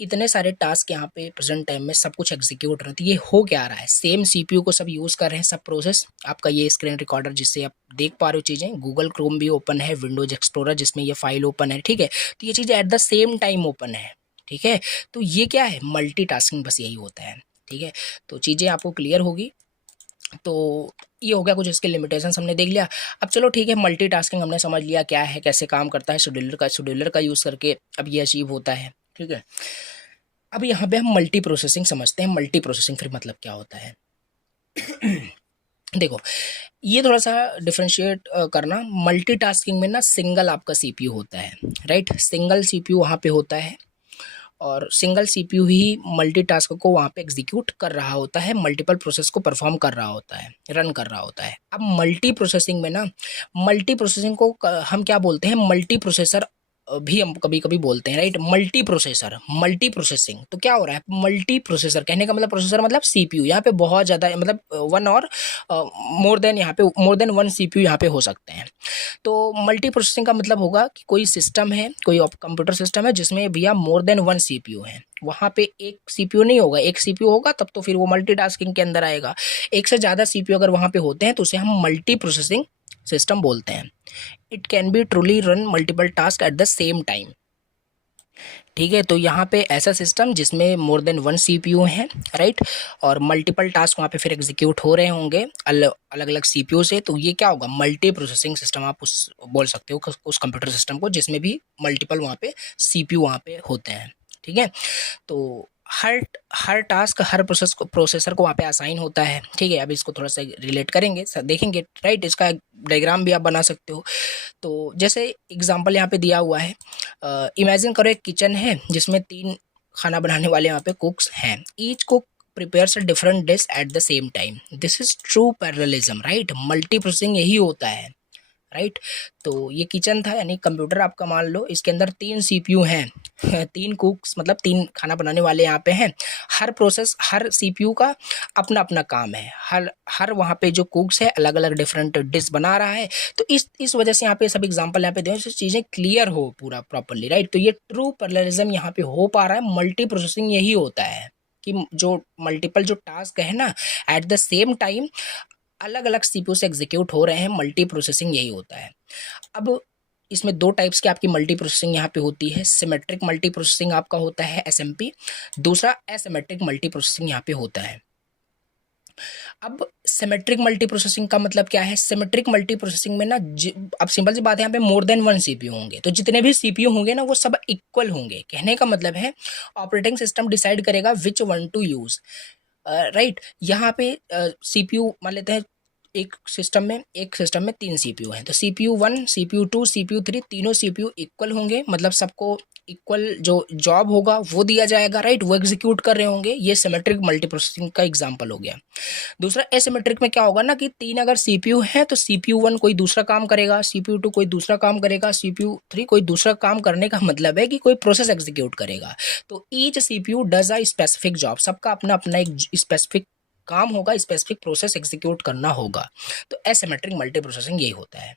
इतने सारे टास्क यहाँ पे प्रेजेंट टाइम में सब कुछ एग्जीक्यूट हो रहा है। तो ये हो क्या रहा है, सेम सीपीयू को सब यूज़ कर रहे हैं, सब प्रोसेस। आपका ये स्क्रीन रिकॉर्डर जिससे आप देख पा रहे हो चीज़ें, गूगल क्रोम भी ओपन है, विंडोज एक्सप्लोरर जिसमें ये फाइल ओपन है, ठीक है। तो ये चीज़ at the same time open है, ठीक है। तो ये क्या है, मल्टीटास्किंग, बस यही होता है, ठीक है। तो चीज़ें आपको क्लियर होगी। तो ये हो गया कुछ इसके लिमिटेशंस हमने देख लिया। अब चलो ठीक है, मल्टीटास्किंग हमने समझ लिया क्या है, कैसे काम करता है, शेड्यूलर का यूज़ करके अब ये अचीव होता है, ठीक है। अब यहाँ पे हम मल्टी प्रोसेसिंग समझते हैं। मल्टी प्रोसेसिंग फिर मतलब क्या होता है देखो, ये थोड़ा सा डिफरेंशिएट करना। मल्टीटास्किंग में ना सिंगल आपका सीपीयू होता है, राइट, सिंगल सीपीयू वहाँ पे होता है, और सिंगल सीपीयू ही मल्टीटास्क को वहाँ पे एग्जीक्यूट कर रहा होता है, मल्टीपल प्रोसेस को परफॉर्म कर रहा होता है, रन कर रहा होता है। अब मल्टी प्रोसेसिंग में ना, मल्टी प्रोसेसिंग को हम क्या बोलते हैं, मल्टी प्रोसेसर भी हम कभी कभी बोलते हैं, right. Multi processor, multi processing, तो क्या हो रहा है, मल्टी प्रोसेसर कहने का मतलब, प्रोसेसर मतलब सीपीयू, यहाँ पे बहुत ज़्यादा मतलब वन और मोर देन, यहाँ पे मोर देन वन सीपीयू यहाँ पे हो सकते हैं। तो मल्टी प्रोसेसिंग का मतलब होगा कि कोई सिस्टम है, कोई कंप्यूटर सिस्टम है जिसमें भैया मोर देन वन सीपीयू है। वहाँ पे एक सीपीयू नहीं होगा, एक सीपीयू होगा तब तो फिर वो मल्टीटास्किंग के अंदर आएगा। एक से ज़्यादा सीपीयू अगर वहाँ पे होते हैं तो उसे हम मल्टी प्रोसेसिंग सिस्टम बोलते हैं। It can be truly run multiple task at the same time, ठीक है। तो यहाँ पे ऐसा सिस्टम जिसमें मोर देन वन सीपीयू हैं, राइट, और मल्टीपल टास्क वहाँ पे फिर एग्जीक्यूट हो रहे होंगे अलग अलग सीपीयू से। तो ये क्या होगा, मल्टी प्रोसेसिंग सिस्टम आप उस बोल सकते हो उस कंप्यूटर सिस्टम को जिसमें भी मल्टीपल वहाँ पे सीपीयू वहाँ पे होते हैं, ठीक है। तो हर हर टास्क, हर प्रोसेसर को वहाँ पे असाइन होता है, ठीक है। अब इसको थोड़ा सा रिलेट करेंगे, देखेंगे, राइट। इसका डायग्राम भी आप बना सकते हो। तो जैसे एग्जांपल यहाँ पे दिया हुआ है, इमेजिन करो एक किचन है जिसमें 3 खाना बनाने वाले यहाँ पे कुक्स हैं। Each cook prepares a different dish eight the same time, this is true parallelism, right. Multi processing यही होता है, राइट। तो ये किचन था यानी कंप्यूटर आपका, मान लो इसके अंदर 3 सीपीयू हैं, 3 कुक्स मतलब 3 खाना बनाने वाले यहाँ पे हैं। हर सीपीयू का अपना अपना काम है, हर हर वहाँ पे जो कुक्स है अलग अलग डिफरेंट डिश बना रहा है। तो इस वजह से यहाँ पे सब एग्जांपल यहाँ पे दे चीज़ें क्लियर हो पूरा प्रॉपरली, राइट। तो ये ट्रू पैरेललिज्म यहाँ पे हो पा रहा है। मल्टी प्रोसेसिंग यही होता है कि जो मल्टीपल जो टास्क है ना एट द सेम टाइम अलग अलग सीपीयू से एग्जीक्यूट हो रहे हैं, मल्टी प्रोसेसिंग यही होता है। अब इसमें 2 टाइप्स की आपकी मल्टी प्रोसेसिंग यहाँ पे होती है। सिमेट्रिक मल्टी प्रोसेसिंग आपका होता है एसएमपी, दूसरा एसिमेट्रिक मल्टी प्रोसेसिंग यहाँ पे होता है। अब सिमेट्रिक मल्टी प्रोसेसिंग का मतलब क्या है, सिमेट्रिक मल्टी प्रोसेसिंग में ना अब सिंपल सी बात है, यहाँ पे मोर देन वन सीपीयू होंगे, तो जितने भी सीपीयू होंगे ना वो सब इक्वल होंगे। कहने का मतलब है ऑपरेटिंग सिस्टम डिसाइड करेगा which one two use, right. यहाँ पे सीपीयू मान लेते हैं, एक सिस्टम में 3 सीपीयू हैं, तो सीपीयू 1, सीपीयू 2, सीपीयू 3, तीनों सीपीयू इक्वल होंगे, मतलब सबको इक्वल जो जॉब होगा वो दिया जाएगा, राइट, वो एग्जीक्यूट कर रहे होंगे। ये सिमेट्रिक मल्टी प्रोसेसिंग का एग्जांपल हो गया। दूसरा एसिमेट्रिक में क्या होगा ना कि 3 अगर सीपीयू है तो सीपीयू 1 कोई दूसरा काम करेगा, सीपीयू 2 कोई दूसरा काम करेगा, सीपीयू 3 कोई दूसरा काम करने का मतलब है कि कोई प्रोसेस एग्जीक्यूट करेगा। तो each CPU does a specific job, सबका अपना अपना एक स्पेसिफिक काम होगा, स्पेसिफिक प्रोसेस एग्जीक्यूट करना होगा। तो एसिमेट्रिक मल्टी प्रोसेसिंग यही होता है,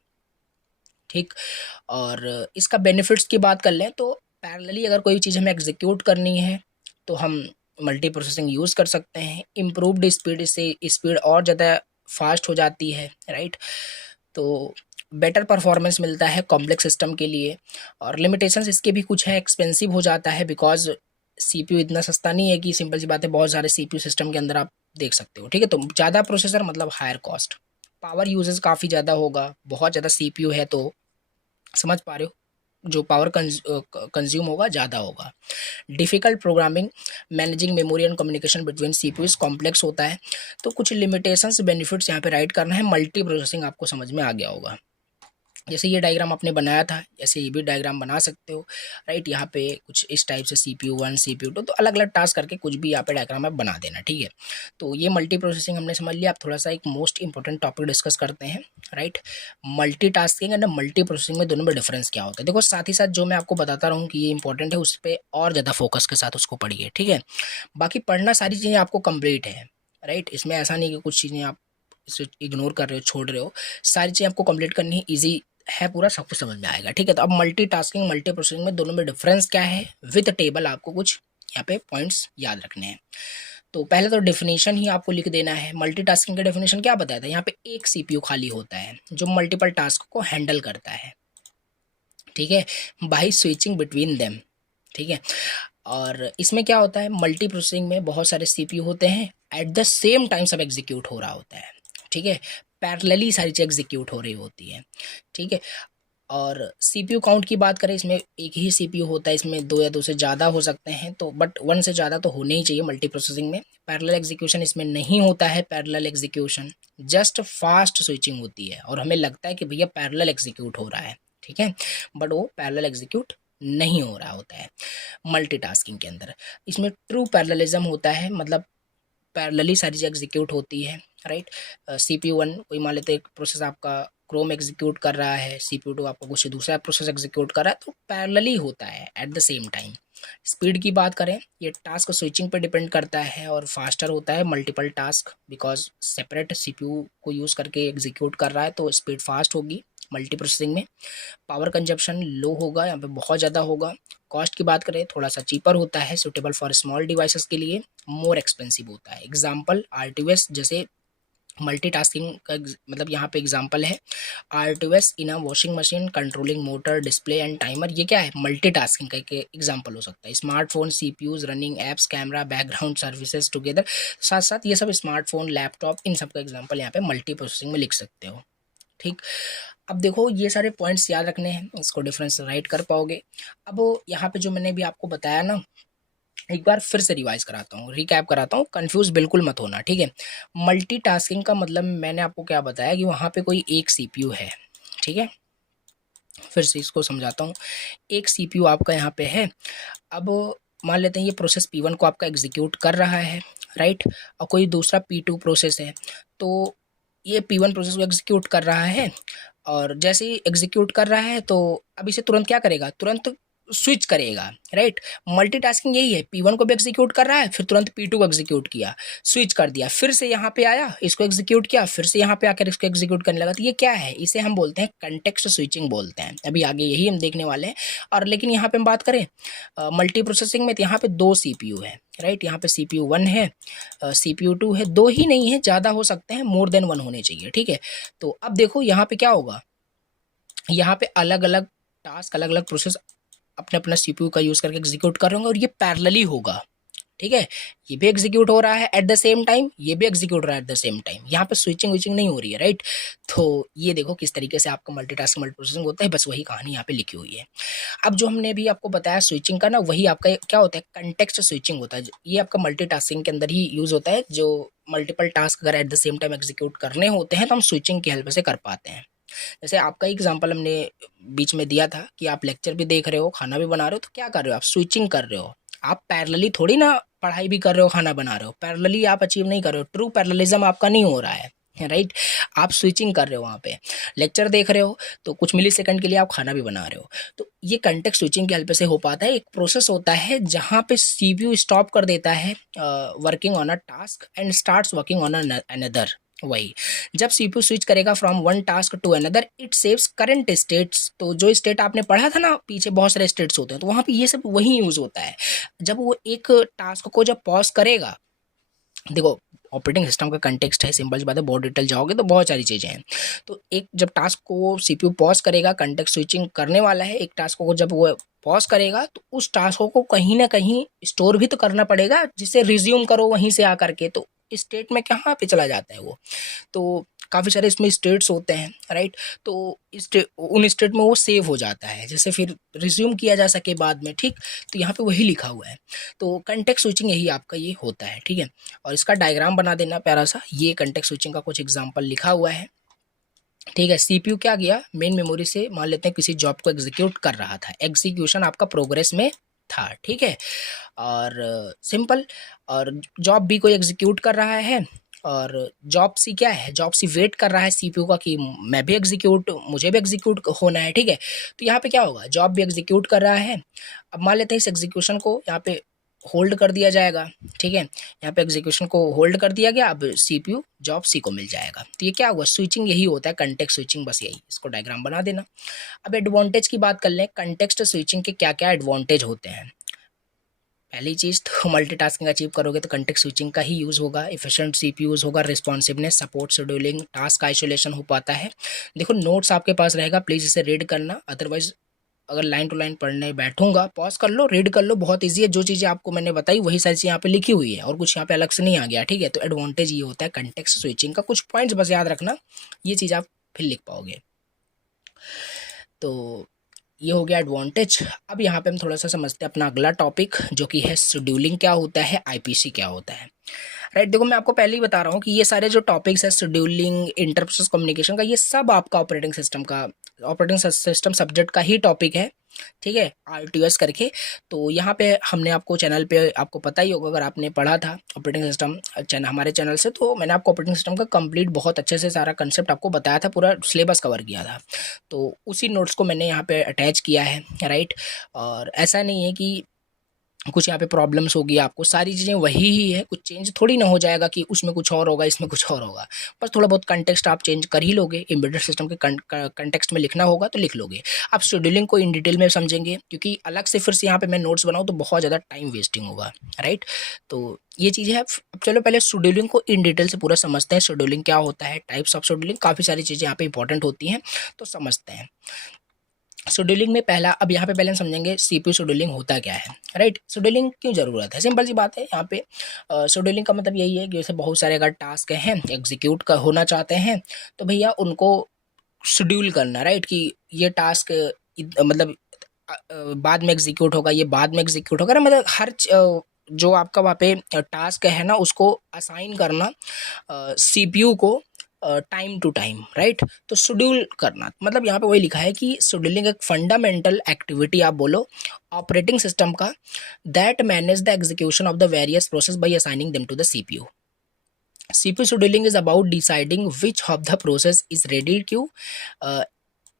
ठीक। और इसका बेनिफिट्स की बात कर लें तो पैरेलली अगर कोई चीज़ हमें एग्जीक्यूट करनी है तो हम मल्टी प्रोसेसिंग यूज़ कर सकते हैं। इम्प्रूव्ड स्पीड, इससे स्पीड और ज़्यादा फास्ट हो जाती है, राइट। तो बेटर परफॉर्मेंस मिलता है कॉम्प्लेक्स सिस्टम के लिए। और लिमिटेशंस इसके भी कुछ हैं, एक्सपेंसिव हो जाता है बिकॉज CPU इतना सस्ता नहीं है कि सिंपल सी बात है बहुत सारे CPU सिस्टम के अंदर आप देख सकते हो, ठीक है। तो ज़्यादा प्रोसेसर मतलब हायर कॉस्ट, पावर यूजेस काफ़ी ज़्यादा होगा, बहुत ज़्यादा CPU है तो समझ पा रहे हो, जो पावर कंज्यूम होगा ज़्यादा होगा। Difficult programming, managing memory and communication between CPUs complex होता है। तो कुछ लिमिटेशंस बेनिफिट्स यहाँ पे राइट करना है। मल्टी प्रोसेसिंग आपको समझ में आ गया होगा। जैसे ये डायग्राम आपने बनाया था, ऐसे ये भी डायग्राम बना सकते हो, राइट। यहाँ पे कुछ इस टाइप से CPU 1 CPU 2, तो अलग अलग टास्क करके कुछ भी यहाँ पे डायग्राम आप बना देना, ठीक है। तो ये मल्टी प्रोसेसिंग हमने समझ लिया। अब थोड़ा सा एक मोस्ट इंपॉर्टेंट टॉपिक डिस्कस करते हैं, right. Multitasking and multi processing में दोनों में डिफरेंस क्या होता है। देखो साथ ही साथ जो मैं आपको बताता रहूँ कि ये इंपॉर्टेंट है, उस पर और ज़्यादा फोकस के साथ उसको पढ़िए, ठीक है। बाकी पढ़ना सारी चीज़ें आपको कंप्लीट है, राइट। इसमें ऐसा नहीं कि कुछ चीज़ें आप इसे इग्नोर कर रहे हो, छोड़ रहे हो, सारी चीज़ें आपको कंप्लीट करनी है, ईजी है, पूरा सब कुछ समझ में आएगा, ठीक है। तो अब मल्टीटास्किंग मल्टी प्रोसेसिंग में दोनों में डिफरेंस क्या है, विद टेबल आपको कुछ यहाँ पे पॉइंट्स याद रखने हैं। तो पहले तो डेफिनेशन ही आपको लिख देना है। मल्टीटास्किंग का डेफिनेशन क्या बताया था, यहाँ पे एक CPU खाली होता है जो मल्टीपल टास्क को हैंडल करता है, ठीक है, बाई स्विचिंग बिटवीन देम, ठीक है। और इसमें क्या होता है, मल्टी प्रोसेसिंग में बहुत सारे CPU होते हैं, एट द सेम टाइम सब एग्जीक्यूट हो रहा होता है, ठीक है, पैरेलली सारी चीज़ एग्जीक्यूट हो रही होती है, ठीक है। और CPU काउंट की बात करें, इसमें एक ही CPU होता है, इसमें दो या दो से ज़्यादा हो सकते हैं, तो बट वन से ज़्यादा तो होने ही चाहिए मल्टी प्रोसेसिंग में। पैरेलल एग्जीक्यूशन इसमें नहीं होता है, parallel execution just fast switching होती है, और हमें लगता है कि भैया पैरेलल एग्जीक्यूट हो रहा है, ठीक है, बट वो पैरेलल एग्जीक्यूट नहीं हो रहा होता है मल्टीटास्किंग के अंदर। इसमें ट्रू पैरेललिज्म होता है, मतलब पैरेलली सारी चीज़ एग्जीक्यूट होती है, राइट। CPU 1 कोई मान लेते एक प्रोसेस आपका क्रोम एग्जीक्यूट कर रहा है, CPU 2 आपका कुछ दूसरा प्रोसेस एग्जीक्यूट कर रहा है, तो पैरेलली होता है eight the same time. Speed की बात करें, ये टास्क स्विचिंग पे डिपेंड करता है और फास्टर होता है multiple task, because separate CPU को यूज़ करके एग्जीक्यूट कर रहा है तो स्पीड फास्ट होगी मल्टी प्रोसेसिंग में। पावर कंजप्शन लो होगा, यहाँ पे बहुत ज़्यादा होगा। कॉस्ट की बात करें, थोड़ा सा चीपर होता है, सुटेबल फॉर स्मॉल डिवाइसेस के लिए, मोर एक्सपेंसिव होता है। एग्जाम्पल RTOS, जैसे मल्टीटास्किंग का मतलब यहाँ पे एग्जांपल है RTOS in a washing machine controlling motor display and timer. ये क्या है, मल्टीटास्किंग का एक एग्जांपल हो सकता है। Smartphone CPUs running apps camera background services together, साथ साथ ये सब स्मार्टफोन लैपटॉप, इन सब का एग्जांपल यहाँ पे मल्टी प्रोसेसिंग में लिख सकते हो, ठीक। अब देखो ये सारे पॉइंट्स याद रखने हैं, इसको डिफरेंस राइट कर पाओगे। अब यहाँ पे जो मैंने भी आपको बताया ना, एक बार फिर से रिवाइज कराता हूँ, रिकैप कराता हूँ, कंफ्यूज बिल्कुल मत होना, ठीक है। मल्टीटास्किंग का मतलब मैंने आपको क्या बताया कि वहाँ पे कोई एक CPU है, ठीक है। फिर से इसको समझाता हूँ, एक CPU आपका यहाँ पे है। अब मान लेते हैं ये प्रोसेस P1 को आपका एग्जीक्यूट कर रहा है, राइट, और कोई दूसरा P2 प्रोसेस है, तो ये P1 प्रोसेस को एग्जीक्यूट कर रहा है, और जैसे ही एग्जीक्यूट कर रहा है तो अब इसे तुरंत क्या करेगा, तुरंत स्विच करेगा, राइट। मल्टीटास्किंग यही है, P1 को भी एग्जीक्यूट कर रहा है, फिर तुरंत P2 को एग्जीक्यूट किया, स्विच कर दिया, फिर से यहाँ पे आया, इसको एग्जीक्यूट किया, फिर से यहाँ पे आकर इसको एग्जीक्यूट करने लगा। तो ये क्या है, इसे हम बोलते हैं कंटेक्स्ट स्विचिंग बोलते हैं। अभी आगे यही हम देखने वाले हैं। और लेकिन यहाँ पे हम बात करें मल्टी प्रोसेसिंग में, तो यहाँ पे दो CPU है, राइट। यहाँ पे CPU 1 है, CPU 2 है, दो ही नहीं है, ज़्यादा हो सकते हैं, मोर देन 1 होने चाहिए, ठीक है। तो अब देखो यहाँ पे क्या होगा, यहाँ पे अलग अलग टास्क, अलग अलग प्रोसेस अपने अपना CPU का यूज़ करके एग्जीक्यूट कर रहे होंगे, और ये पैरेलली होगा, ठीक है। ये भी एग्जीक्यूट हो रहा है एट द सेम टाइम, ये भी एग्जीक्यूट हो रहा है एट द सेम टाइम, यहाँ पे स्विचिंग विचिंग नहीं हो रही है, राइट। तो ये देखो किस तरीके से आपका मल्टीटास्किंग मल्टी प्रोसेसिंग होता है, बस वही कहानी यहाँ पे लिखी हुई है। अब जो हमने भी आपको बताया स्विचिंग का ना, वही आपका क्या होता है, कंटेक्स्ट स्विचिंग होता है। ये आपका मल्टीटास्किंग के अंदर ही यूज़ होता है, जो मल्टीपल टास्क अगर eight the same time execute करने होते हैं तो हम स्विचिंग की हेल्प से कर पाते हैं। जैसे आपका एग्जांपल हमने बीच में दिया था कि आप लेक्चर भी देख रहे हो, खाना भी बना रहे हो, तो क्या कर रहे हो, आप स्विचिंग कर रहे हो। आप पैरेलली थोड़ी ना पढ़ाई भी कर रहे हो, खाना बना रहे हो, पैरेलली आप अचीव नहीं कर रहे हो, ट्रू पैरेललिज्म आपका नहीं हो रहा है, राइट। आप स्विचिंग कर रहे हो, वहाँ पे लेक्चर देख रहे हो तो कुछ मिली सेकंड के लिए आप खाना भी बना रहे हो। तो ये कंटेक्स्ट स्विचिंग की हेल्प से हो पाता है। एक प्रोसेस होता है जहाँ पे CPU स्टॉप कर देता है working on a task and starts working on another. वही जब CPU स्विच करेगा from one task to another, it saves current states. तो जो स्टेट आपने पढ़ा था ना, पीछे बहुत सारे स्टेट्स होते हैं, तो वहाँ पे ये सब वही यूज होता है। जब वो एक टास्क को जब पॉज करेगा, देखो ऑपरेटिंग सिस्टम का कंटेक्स्ट है, सिंपल सी बात है, बहुत डिटेल जाओगे तो बहुत सारी चीज़ें हैं। तो एक जब टास्क को CPU पॉज करेगा, कंटेक्स्ट स्विचिंग करने वाला है, एक टास्क को जब वो पॉज करेगा तो उस टास्क को कहीं ना कहीं स्टोर भी तो करना पड़ेगा, जिसे रिज्यूम करो वहीं से आकर के, तो स्टेट में कहाँ पे चला जाता है वो। तो काफ़ी सारे इसमें स्टेट्स होते हैं, राइट। तो उन स्टेट में वो सेव हो जाता है, जैसे फिर रिज्यूम किया जा सके बाद में, ठीक। तो यहाँ पे वही लिखा हुआ है। तो कंटेक्स्ट स्विचिंग यही आपका ये होता है, ठीक है। और इसका डायग्राम बना देना प्यारा सा, ये कंटेक्स्ट स्विचिंग का कुछ एग्जाम्पल लिखा हुआ है, ठीक है। सीपीयू क्या किया, मेन मेमोरी से मान लेते हैं किसी जॉब को एग्जीक्यूट कर रहा था, एग्जीक्यूशन आपका प्रोग्रेस में था, ठीक है। और सिंपल, और जॉब भी कोई एग्जीक्यूट कर रहा है, और जॉब सी क्या है, जॉब सी वेट कर रहा है सीपीयू का कि मैं भी एग्जीक्यूट, मुझे भी एग्जीक्यूट होना है, ठीक है। तो यहाँ पे क्या होगा, जॉब भी एग्जीक्यूट कर रहा है। अब मान लेते हैं इस एग्जीक्यूशन को यहाँ पे होल्ड कर दिया जाएगा, ठीक है। यहाँ पे एग्जीक्यूशन को होल्ड कर दिया गया, अब सीपीयू जॉब सी को मिल जाएगा। तो ये क्या हुआ, स्विचिंग यही होता है, कंटेक्स्ट स्विचिंग, बस यही, इसको डायग्राम बना देना। अब एडवांटेज की बात कर लें, कंटेक्स्ट स्विचिंग के क्या क्या एडवांटेज होते हैं। पहली चीज़ तो मल्टीटास्किंग अचीव करोगे तो कंटेक्स्ट स्विचिंग का ही यूज़ होगा, एफिशिएंट सीपीयू यूज़ होगा, responsiveness, support, scheduling, task isolation हो पाता है। देखो नोट्स आपके पास रहेगा, प्लीज़ इसे रीड करना, अदरवाइज अगर लाइन टू लाइन पढ़ने बैठूंगा, पॉज कर लो, रीड कर लो, बहुत ईजी है। जो चीज़ें आपको मैंने बताई वही सारी चीज़ें यहाँ पे लिखी हुई है, और कुछ यहाँ पे अलग से नहीं आ गया, ठीक है। तो एडवांटेज ये होता है कंटेक्स्ट स्विचिंग का, कुछ पॉइंट्स बस याद रखना, ये चीज़ आप फिर लिख पाओगे। तो ये हो गया एडवांटेज। अब यहाँ पे हम थोड़ा सा समझते हैं अपना अगला टॉपिक, जो कि है शेड्यूलिंग क्या होता है, आईपीसी क्या होता है, राइट। देखो मैं आपको पहले ही बता रहा हूँ कि ये सारे जो टॉपिक्स है शेड्यूलिंग, इंटर प्रोसेस कम्युनिकेशन का, ये सब आपका ऑपरेटिंग सिस्टम सब्जेक्ट का ही टॉपिक है, ठीक है, आरटीओएस करके। तो यहाँ पे हमने आपको चैनल पे, आपको पता ही होगा अगर आपने पढ़ा था ऑपरेटिंग सिस्टम चैनल हमारे चैनल से, तो मैंने आपको ऑपरेटिंग सिस्टम का कंप्लीट बहुत अच्छे से सारा कंसेप्ट आपको बताया था, पूरा सिलेबस कवर किया था। तो उसी नोट्स को मैंने यहाँ पे अटैच किया है, राइट। और ऐसा नहीं है कि कुछ यहाँ पे प्रॉब्लम्स होगी, आपको सारी चीज़ें वही ही है, कुछ चेंज थोड़ी ना हो जाएगा कि उसमें कुछ और होगा इसमें कुछ और होगा, बस थोड़ा बहुत कंटेक्स्ट आप चेंज कर ही लोगे, एम्बेडेड सिस्टम के कंटेक्स्ट में लिखना होगा तो लिख लोगे। आप शेड्यूलिंग को इन डिटेल में समझेंगे, क्योंकि अलग से फिर से यहाँ पे मैं नोट्स बनाऊँ तो बहुत ज़्यादा टाइम वेस्टिंग होगा, राइट। तो ये चीज़ है। अब चलो पहले शेड्यूलिंग को इन डिटेल से पूरा समझते हैं, शेड्यूलिंग क्या होता है, टाइप्स ऑफ शेड्यूलिंग, काफ़ी सारी चीज़ें यहाँ पे इंपॉर्टेंट होती हैं, तो समझते हैं। शेड्यूलिंग में पहला, अब यहाँ पे पहले हम समझेंगे सीपीयू शेड्यूलिंग होता क्या है, राइट। शेड्यूलिंग क्यों ज़रूरत है, सिंपल सी बात है। यहाँ पे शेड्यूलिंग का मतलब यही है कि जैसे बहुत सारे अगर टास्क हैं एग्जीक्यूट का होना चाहते हैं, तो भैया उनको शेड्यूल करना, राइट, कि ये टास्क मतलब बाद में एग्जीक्यूट होगा, ये बाद में एग्जीक्यूट होगा ना, मतलब जो आपका वहाँ पे टास्क है ना, उसको असाइन करना सीपीयू को टाइम टू टाइम, राइट। तो शेड्यूल करना मतलब यहाँ पे वही लिखा है कि शेड्यूलिंग एक फंडामेंटल एक्टिविटी आप बोलो ऑपरेटिंग सिस्टम का, that manage the execution of the various process by assigning them to the CPU. CPU scheduling is about deciding which of the process is ready to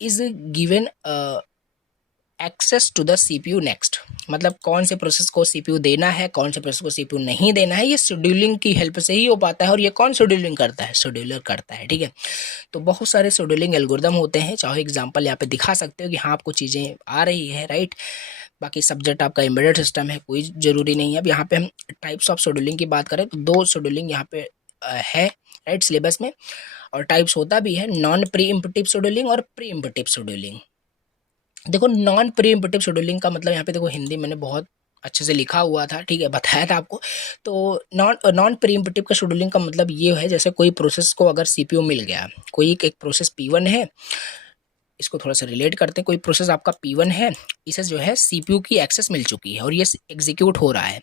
is given access to the CPU next, मतलब कौन से process को CPU देना है, कौन से process को CPU नहीं देना है, ये शेड्यूलिंग की हेल्प से ही हो पाता है। और ये कौन शेड्यूलिंग करता है, शेड्यूलर करता है, ठीक है। तो बहुत सारे शेड्यूलिंग एल्गोरिदम होते हैं, चाहे एग्जांपल यहाँ पे दिखा सकते हो कि हाँ आपको चीज़ें आ रही है, राइट। बाकी सब्जेक्ट आपका एम्बेडेड सिस्टम है, कोई ज़रूरी नहीं है। अब यहाँ पे हम टाइप्स ऑफ शेड्यूलिंग की बात करें तो 2 शेड्यूलिंग यहाँ पे है, राइट, सिलेबस में। और टाइप्स होता भी है नॉन प्री इम्पटिव शेड्यूलिंग और प्री इम्पटिव शेड्यूलिंग। देखो नॉन प्री इम्पटिव शेड्यूलिंग का मतलब यहाँ पे देखो हिंदी मैंने बहुत अच्छे से लिखा हुआ था, ठीक है, बताया था आपको। तो नॉन प्री इम्पटिव का शेड्यूलिंग का मतलब ये है, जैसे कोई प्रोसेस को अगर सीपीयू मिल गया, कोई एक प्रोसेस P1 है, इसको थोड़ा सा रिलेट करते हैं, कोई प्रोसेस आपका P1 है, इसे जो है सीपीयू की एक्सेस मिल चुकी है और ये एग्जीक्यूट हो रहा है।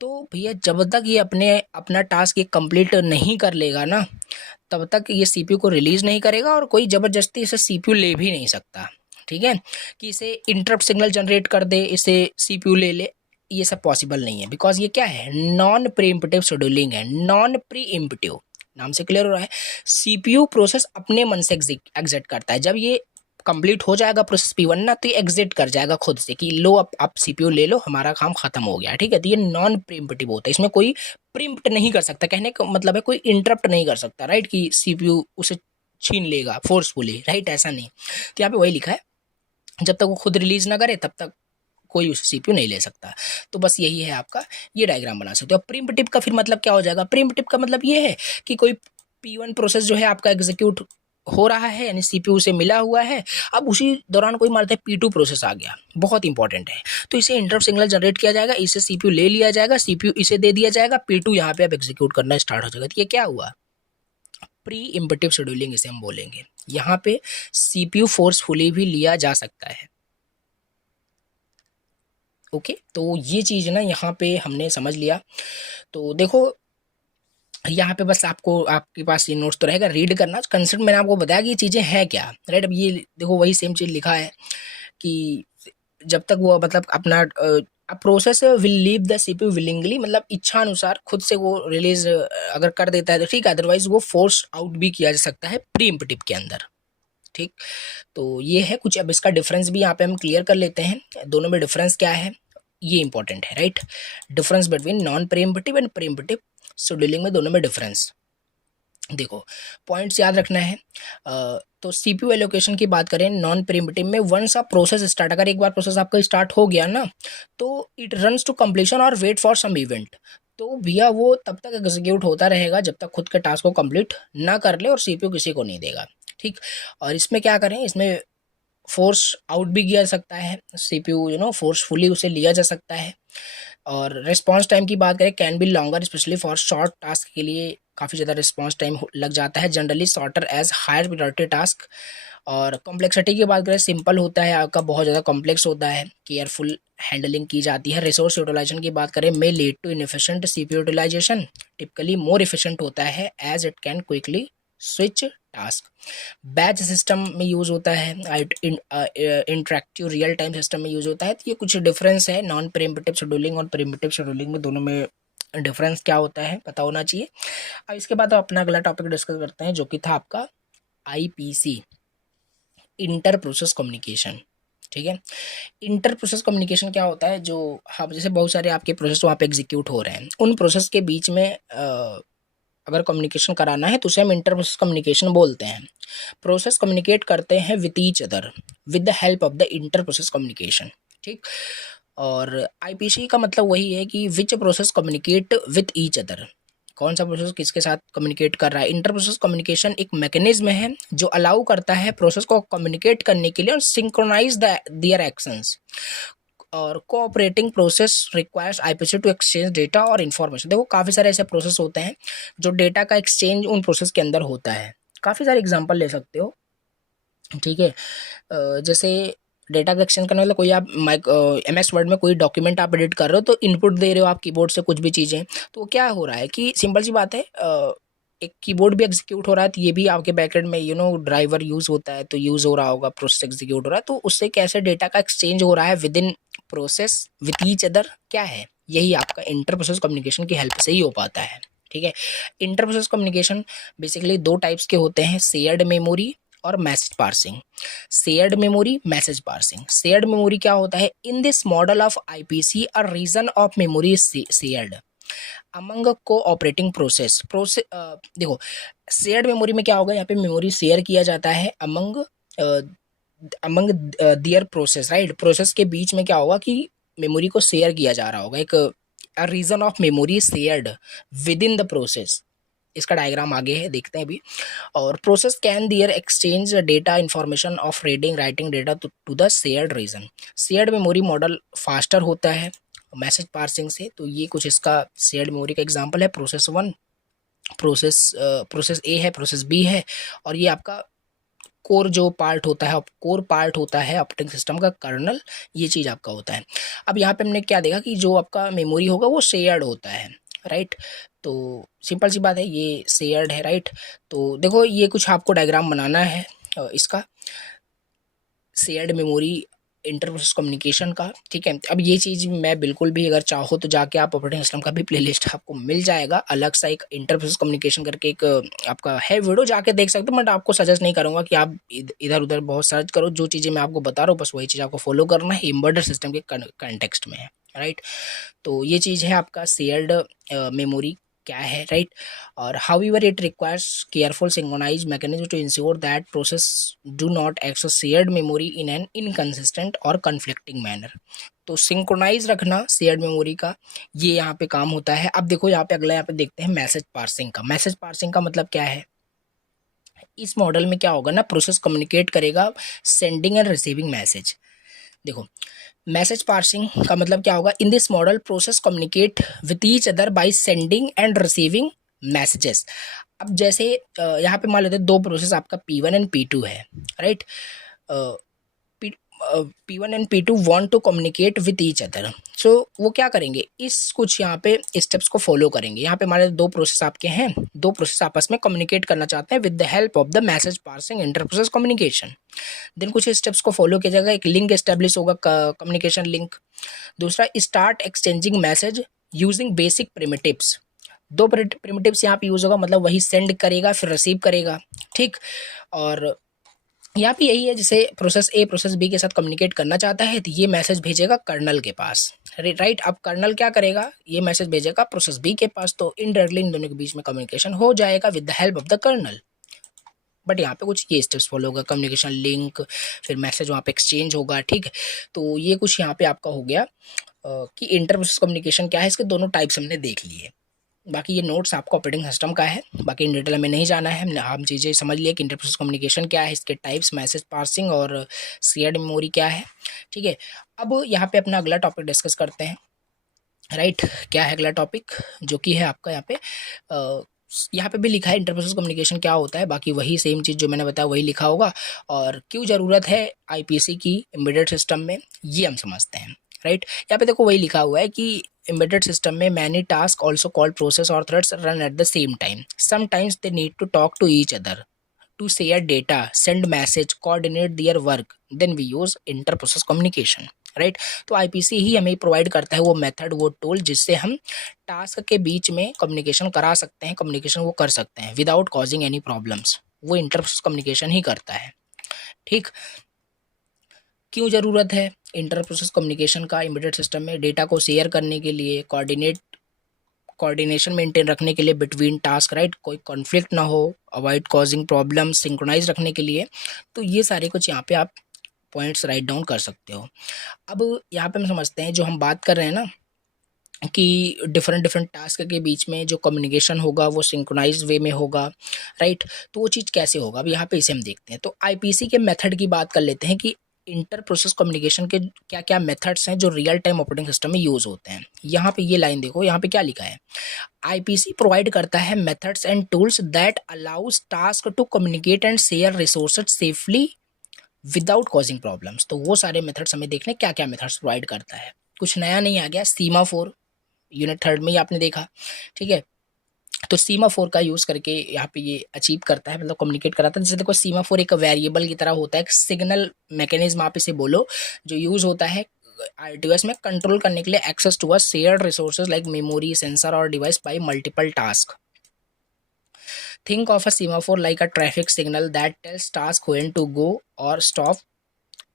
तो भैया जब तक ये अपना टास्क ये कंप्लीट नहीं कर लेगा ना, तब तक ये सीपीयू को रिलीज नहीं करेगा, और कोई ज़बरदस्ती इसे सीपीयू ले भी नहीं सकता, ठीक है, कि इसे इंटरप्ट सिग्नल जनरेट कर दे, इसे सीपीयू ले ले, ये सब पॉसिबल नहीं है। बिकॉज ये क्या है, नॉन प्री इम्पटिव शेड्यूलिंग है। नॉन प्री इम्पटिव नाम से क्लियर हो रहा है, सीपीयू प्रोसेस अपने मन से एग्जिट करता है। जब ये कंप्लीट हो जाएगा प्रोसेस P1 ना, तो ये एग्जिट कर जाएगा खुद से कि लो अब आप सीपीयू ले लो, हमारा काम खत्म हो गया, ठीक है। तो ये नॉन प्रीइम्पटिव होता है, इसमें कोई प्रीम्प्ट नहीं कर सकता, कहने का मतलब है कोई इंटरप्ट नहीं कर सकता, राइट, कि सीपीयू उसे छीन लेगा फोर्सफुली, राइट, ऐसा नहीं। तो यहाँ पे वही लिखा है, जब तक वो खुद रिलीज ना करे तब तक कोई उसे सीपीयू नहीं ले सकता। तो बस यही है आपका, ये डायग्राम बना सकते हो। अब प्रीइम्पटिव का फिर मतलब क्या हो जाएगा, प्रीइम्पटिव का मतलब ये है कि कोई P1 प्रोसेस जो है आपका एग्जीक्यूट हो रहा है, यानी सीपीयू से मिला हुआ है। अब उसी दौरान कोई मानते हैं P2 प्रोसेस आ गया, बहुत इंपॉर्टेंट है, तो इसे इंटरप्ट सिग्नल जनरेट किया जाएगा, इसे सीपीयू ले लिया जाएगा, सीपीयू इसे दे दिया जाएगा, P2 यहाँ पे अब एग्जीक्यूट करना स्टार्ट हो जाएगा। तो ये क्या हुआ, प्री इम्पटिव शेड्यूलिंग इसे हम बोलेंगे। यहाँ पे सीपीयू फोर्सफुली भी लिया जा सकता है। ओके, तो ये चीज़ ना यहाँ पे हमने समझ लिया। तो देखो यहाँ पे बस आपको, आपके पास ये नोट्स तो रहेगा, रीड करना कंसेप्ट मैंने आपको बताया कि ये चीज़ें हैं क्या, राइट। अब ये देखो वही सेम चीज़ लिखा है कि जब तक वो मतलब अपना process will leave the CPU willingly, मतलब इच्छा अनुसार खुद से वो रिलीज अगर कर देता है तो ठीक है, अदरवाइज वो फोर्स आउट भी किया जा सकता है प्री इम्पटिव के अंदर, ठीक। तो ये है कुछ, अब इसका डिफरेंस भी यहाँ पे हम क्लियर कर लेते हैं, दोनों में डिफरेंस क्या है ये इंपॉर्टेंट है, right. Difference between non preemptive and preemptive scheduling में दोनों में डिफरेंस देखो, पॉइंट्स याद रखना है। तो सीपीयू एलोकेशन की बात करें नॉन प्रीएम्पटिव में, वंस अ प्रोसेस स्टार्ट, अगर एक बार प्रोसेस आपका स्टार्ट हो गया ना, तो इट रन्स टू कंप्लीशन और वेट फॉर सम इवेंट, तो भैया वो तब तक एग्जीक्यूट होता रहेगा जब तक खुद के टास्क को कंप्लीट ना कर ले, और सीपीयू किसी को नहीं देगा, ठीक। और इसमें क्या करें, इसमें फोर्स आउट भी किया जा सकता है, सीपीयू फोर्सफुली उसे लिया जा सकता है। और रिस्पांस टाइम की बात करें, can be longer especially for short task के लिए काफ़ी ज़्यादा रिस्पांस टाइम लग जाता है, generally shorter as higher priority task. और कॉम्प्लेक्सिटी की बात करें, सिंपल होता है आपका, बहुत ज़्यादा कॉम्प्लेक्स होता है, केयरफुल हैंडलिंग की जाती है। रिसोर्स यूटिलाइजेशन की बात करें, may lead to inefficient CPU utilisation, typically more efficient होता है as it can quickly switch task. Batch system में यूज़ होता है, इंटरेक्टिव रियल टाइम सिस्टम में यूज़ होता है। तो ये कुछ डिफरेंस है नॉन प्रीएम्पटिव शेड्यूलिंग और प्रीएम्पटिव शेड्यूलिंग में, दोनों में डिफरेंस क्या होता है पता होना चाहिए। अब इसके बाद अपना अगला टॉपिक डिस्कस करते हैं, जो कि था आपका आईपीसी, इंटर प्रोसेस कम्युनिकेशन, ठीक है। इंटर प्रोसेस कम्युनिकेशन क्या होता है, जो हम जैसे बहुत सारे आपके प्रोसेस वहाँ पे एग्जीक्यूट हो रहे हैं, उन प्रोसेस के बीच में अगर कम्युनिकेशन कराना है तो उसे हम इंटर प्रोसेस कम्युनिकेशन बोलते हैं। प्रोसेस कम्युनिकेट करते हैं with each other with the help of the inter process communication, ठीक। और आईपीसी का मतलब वही है कि which process communicate with each other, कौन सा प्रोसेस किसके साथ कम्युनिकेट कर रहा है। इंटर प्रोसेस कम्युनिकेशन एक मैकेनिज्म है जो अलाउ करता है प्रोसेस को कम्युनिकेट करने के लिए और सिंक्रोनाइज दियर एक्शंस, और cooperating process requires IPC to exchange data और इन्फॉर्मेशन। देखो काफ़ी सारे ऐसे प्रोसेस होते हैं जो डेटा का एक्सचेंज उन प्रोसेस के अंदर होता है, काफ़ी सारे एग्जांपल ले सकते हो, ठीक है। जैसे डेटा का एक्सचेंज करने वाला, कोई आप MS वर्ड में कोई डॉक्यूमेंट आप एडिट कर रहे हो, तो इनपुट दे रहे हो आप कीबोर्ड से कुछ भी चीज़ें, तो क्या हो रहा है कि सिंपल सी बात है, एक कीबोर्ड भी एग्जीक्यूट हो रहा है, तो ये भी आपके बैकएंड में ड्राइवर यूज़ होता है, तो यूज़ हो रहा होगा, प्रोसेस एग्जीक्यूट हो रहा है, तो उससे कैसे डेटा का एक्सचेंज हो रहा है within process with each other, क्या है, यही आपका इंटर प्रोसेस कम्युनिकेशन की हेल्प से ही हो पाता है, ठीक है। इंटर प्रोसेस कम्युनिकेशन बेसिकली दो टाइप्स के होते हैं, शेयर्ड मेमोरी और message parsing. Shared memory, message parsing. Shared memory क्या होता है, in this model of IPC a region of memory shared among cooperating process देखो शेयर्ड मेमोरी में क्या होगा, यहाँ पे मेमोरी शेयर किया जाता है among among their process, right. Process के बीच में क्या होगा कि मेमोरी को शेयर किया जा रहा होगा, एक region of memory shared within the process. इसका डायग्राम आगे है, देखते हैं अभी। और process can their exchange data information of reading writing data to the shared region. Shared memory model faster होता है मैसेज पार्सिंग से, तो ये कुछ इसका शेयर्ड मेमोरी का एग्जांपल है। प्रोसेस वन, प्रोसेस ए है, प्रोसेस बी है, और ये आपका कोर जो पार्ट होता है, कोर पार्ट होता है ऑपरेटिंग सिस्टम का, कर्नल, ये चीज़ आपका होता है। अब यहाँ पे हमने क्या देखा कि जो आपका मेमोरी होगा वो शेयर्ड होता है, राइट। तो सिंपल सी बात है, ये शेयर्ड है, राइट। तो देखो ये कुछ आपको डायग्राम बनाना है इसका, shared memory inter process communication का, ठीक है। अब ये चीज़ मैं बिल्कुल भी, अगर चाहो तो जाके आप ऑपरेटिंग सिस्टम का भी प्लेलिस्ट आपको मिल जाएगा, अलग सा एक इंटर प्रोसेस कम्युनिकेशन करके एक आपका है वीडियो, जाके देख सकते हो। बट आपको सजेस्ट नहीं करूँगा कि आप इधर उधर बहुत सर्च करो, जो चीज़ें मैं आपको बता रहा हूँ बस वही चीज़ आपको फॉलो करना है, एम्बेडेड सिस्टम के कंटेक्स्ट में है, राइट। तो ये चीज़ है आपका शेयर्ड मेमोरी क्या है, राइट। और however it requires careful synchronise mechanism to ensure that process do not access shared memory in an inconsistent और कन्फ्लिक्टिंग मैनर। तो सिंक्रोनाइज रखना शेयर्ड मेमोरी का, ये यहाँ पे काम होता है। अब देखो यहाँ पे अगला, यहाँ पे देखते हैं मैसेज पार्सिंग का। मैसेज पार्सिंग का मतलब क्या है, इस मॉडल में क्या होगा ना, प्रोसेस कम्युनिकेट करेगा सेंडिंग एंड रिसीविंग मैसेज। देखो, मैसेज पार्सिंग का मतलब क्या होगा, इन this model process communicate with each other by sending end receiving messages. अब जैसे यहाँ पे मान लेते हैं दो प्रोसेस आपका P1 एंड P2 है, right. P1 and P2 want to communicate with each other, so वो क्या करेंगे, इस कुछ यहाँ पे स्टेप्स को फॉलो करेंगे। यहाँ पे हमारे दो प्रोसेस आपके हैं, दो प्रोसेस आपस में कम्युनिकेट करना चाहते हैं with the help of the message parsing inter process communication. Then कुछ स्टेप्स को फॉलो किया जाएगा, एक लिंक एस्टेब्लिश होगा, कम्युनिकेशन लिंक। दूसरा, start exchanging message using basic primitives. दो प्रिमिटिव्स यहाँ पे यूज होगा, मतलब वही सेंड करेगा फिर रिसीव करेगा, ठीक। और यहाँ पे यही है, जैसे प्रोसेस ए प्रोसेस बी के साथ कम्युनिकेट करना चाहता है तो ये मैसेज भेजेगा कर्नल के पास, राइट। अब कर्नल क्या करेगा, ये मैसेज भेजेगा प्रोसेस बी के पास, तो इनडायरेक्टली इन दोनों के बीच में कम्युनिकेशन हो जाएगा with the help of the kernel. But यहाँ पे कुछ ये स्टेप्स फॉलो होगा, कम्युनिकेशन लिंक, फिर मैसेज वहाँ पे एक्सचेंज होगा, ठीक। तो ये कुछ यहाँ पे आपका हो गया कि इंटर प्रोसेस कम्युनिकेशन क्या है, इसके दोनों टाइप्स हमने देख लिए। बाकी ये नोट्स आपको ऑपरेटिंग सिस्टम का है, बाकी इन डिटेल हमें नहीं जाना है, हम चीज़ें समझ लिए कि इंटर प्रोसेस कम्युनिकेशन क्या है, इसके टाइप्स, मैसेज पार्सिंग और शेयर्ड मेमोरी क्या है, ठीक है। अब यहाँ पे अपना अगला टॉपिक डिस्कस करते हैं, राइट। क्या है अगला टॉपिक, जो कि है आपका यहाँ पे भी लिखा है इंटर प्रोसेस कम्युनिकेशन क्या होता है, बाकी वही सेम चीज़ जो मैंने बताया वही लिखा होगा। और क्यों ज़रूरत है आईपीसी की एम्बेडेड सिस्टम में, ये हम समझते हैं, राइट। यहाँ पे देखो वही लिखा हुआ है कि embedded system में many tasks also called process or threads run at the same time. Sometimes they need to talk to each other to share data, send message, coordinate their work. Then we use inter-process communication. Right. तो IPC ही हमें provide करता है वो method, वो tool, जिससे हम task के बीच में कम्युनिकेशन करा सकते हैं, कम्युनिकेशन वो कर सकते हैं विदाउट कॉजिंग एनी प्रॉब्लम्स। वो इंटर प्रोसेस कम्युनिकेशन ही करता है, ठीक। क्यों ज़रूरत है इंटर प्रोसेस कम्युनिकेशन का एम्बेडेड सिस्टम में, डेटा को शेयर करने के लिए, कोऑर्डिनेशन मेंटेन रखने के लिए बिटवीन टास्क, राइट, कोई कॉन्फ्लिक्ट ना हो, अवॉइड कॉजिंग प्रॉब्लम, सिंक्रोनाइज रखने के लिए। तो ये सारे कुछ यहाँ पे आप पॉइंट्स राइट डाउन कर सकते हो। अब यहाँ पे हम समझते हैं, जो हम बात कर रहे हैं ना कि डिफरेंट डिफरेंट टास्क के बीच में जो कम्युनिकेशन होगा वो सिंक्रोनाइज वे में होगा, राइट। तो वो चीज़ कैसे होगा, अब यहाँ पे इसे हम देखते हैं। तो आईपीसी के मेथड की बात कर लेते हैं कि इंटर प्रोसेस कम्युनिकेशन के क्या क्या मेथड्स हैं जो रियल टाइम ऑपरेटिंग सिस्टम में यूज़ होते हैं। यहाँ पे ये लाइन देखो, यहाँ पे क्या लिखा है, आईपीसी प्रोवाइड करता है methods and tools that allows task to communicate and share resources safely without causing problems. तो वो सारे मेथड्स हमें देखने क्या क्या मेथड्स प्रोवाइड करता है। कुछ नया नहीं आ गया, सीमाफोर यूनिट थर्ड में ही आपने देखा, ठीक है। तो सीमाफोर का यूज़ करके यहाँ पे ये अचीव करता है, मतलब कम्युनिकेट कराता है। जैसे देखो सीमाफोर एक वेरिएबल की तरह होता है, एक सिग्नल मैकेनिज्म आप इसे बोलो, जो यूज़ होता है आरटीओएस में कंट्रोल करने के लिए access to a shared resources like memory, sensor और device by multiple task. Think of a semaphore like a traffic signal that tells task when to go और स्टॉप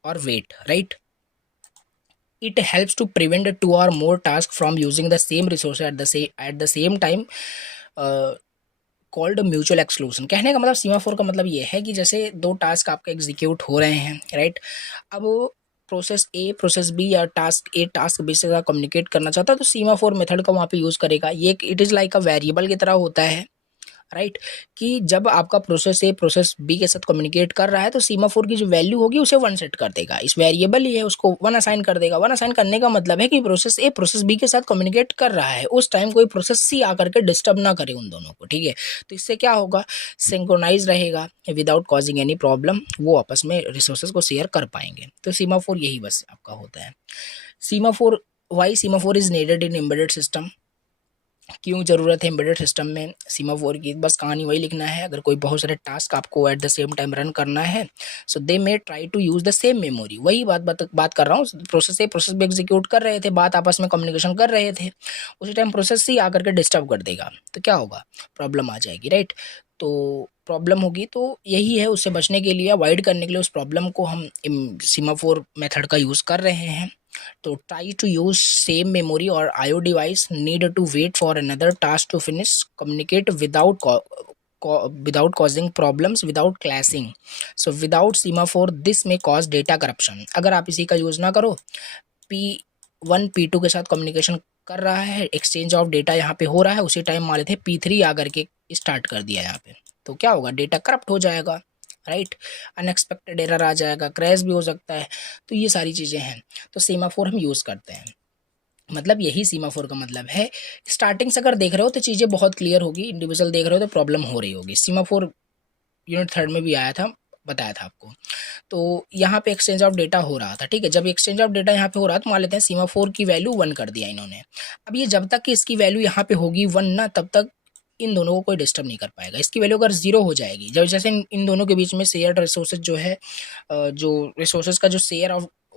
और wait, right. It helps to prevent two or more tasks from using the same resource at the same time, called mutual exclusion. कहने का मतलब semaphore का मतलब ये है कि जैसे दो टास्क आपके एग्जीक्यूट हो रहे हैं, राइट। अब प्रोसेस ए प्रोसेस बी या टास्क ए टास्क बी से कम्युनिकेट करना चाहता है तो सीमाफोर मेथड का वहाँ पे यूज़ करेगा। ये it is like a variable की तरह होता है, राइट। कि जब आपका प्रोसेस ए प्रोसेस बी के साथ कम्युनिकेट कर रहा है तो सीमाफोर की जो वैल्यू होगी उसे 1 सेट कर देगा। इस वेरिएबल ही है, उसको 1 असाइन कर देगा। 1 असाइन करने का मतलब है कि प्रोसेस ए प्रोसेस बी के साथ कम्युनिकेट कर रहा है, उस टाइम कोई प्रोसेस सी आकर के डिस्टर्ब ना करे उन दोनों को, ठीक है। तो इससे क्या होगा, सिंक्रोनाइज रहेगा विदाउट कॉजिंग एनी प्रॉब्लम, वो आपस में रिसोर्सेज को शेयर कर पाएंगे। तो सीमाफोर यही बस आपका होता है। Semaphore, why semaphore is needed in embedded system, क्यों ज़रूरत है एम्बेडेड सिस्टम में सीमाफोर की, बस कहानी वही लिखना है। अगर कोई बहुत सारे टास्क आपको at the same time run करना है so they may try to use the same memory. वही बात कर रहा हूँ, प्रोसेस ए प्रोसेस भी एग्जीक्यूट कर रहे थे, बात आपस में कम्युनिकेशन कर रहे थे, उसी टाइम प्रोसेस सी आकर के डिस्टर्ब कर देगा तो क्या होगा, प्रॉब्लम आ जाएगी, राइट। तो प्रॉब्लम होगी, तो यही है, उससे बचने के लिए, अवॉइड करने के लिए उस प्रॉब्लम को हम सीमाफोर मेथड का यूज़ कर रहे हैं। तो try to use same memory or IO device, need to wait for another task to finish, communicate without causing problems, without clashing. So without semaphore this may cause data corruption। अगर आप इसी का use ना करो, P1 P2 के साथ communication कर रहा है, एक्सचेंज ऑफ डेटा यहाँ पे हो रहा है, उसी टाइम मान लेते P3 आकर के स्टार्ट कर दिया यहाँ पे, तो क्या होगा, डेटा करप्ट हो जाएगा, राइट। अनएक्सपेक्टेड एरर आ जाएगा, क्रैश भी हो सकता है। तो ये सारी चीज़ें हैं, तो सीमाफोर हम यूज़ करते हैं। मतलब यही सीमाफोर का मतलब है। स्टार्टिंग से अगर देख रहे हो तो चीज़ें बहुत क्लियर होगी, इंडिविजुअल देख रहे हो तो प्रॉब्लम हो रही होगी। सीमाफोर यूनिट थर्ड में भी आया था, बताया था आपको। तो यहाँ पे एक्सचेंज ऑफ डेटा हो रहा था, ठीक है। जब एक्सचेंज ऑफ डेटा यहाँ पे हो रहा है तो मान लेते हैं सीमाफोर की वैल्यू 1 कर दिया इन्होंने। अब ये जब तक कि इसकी वैल्यू यहाँ पे होगी 1 ना, तब तक इन दोनों को कोई डिस्टर्ब नहीं कर पाएगा। इसकी वैल्यू अगर 0 हो जाएगी, जब जैसे इन दोनों के बीच में शेयर रिसोर्सेज जो है, जो रिसोर्सेज का जो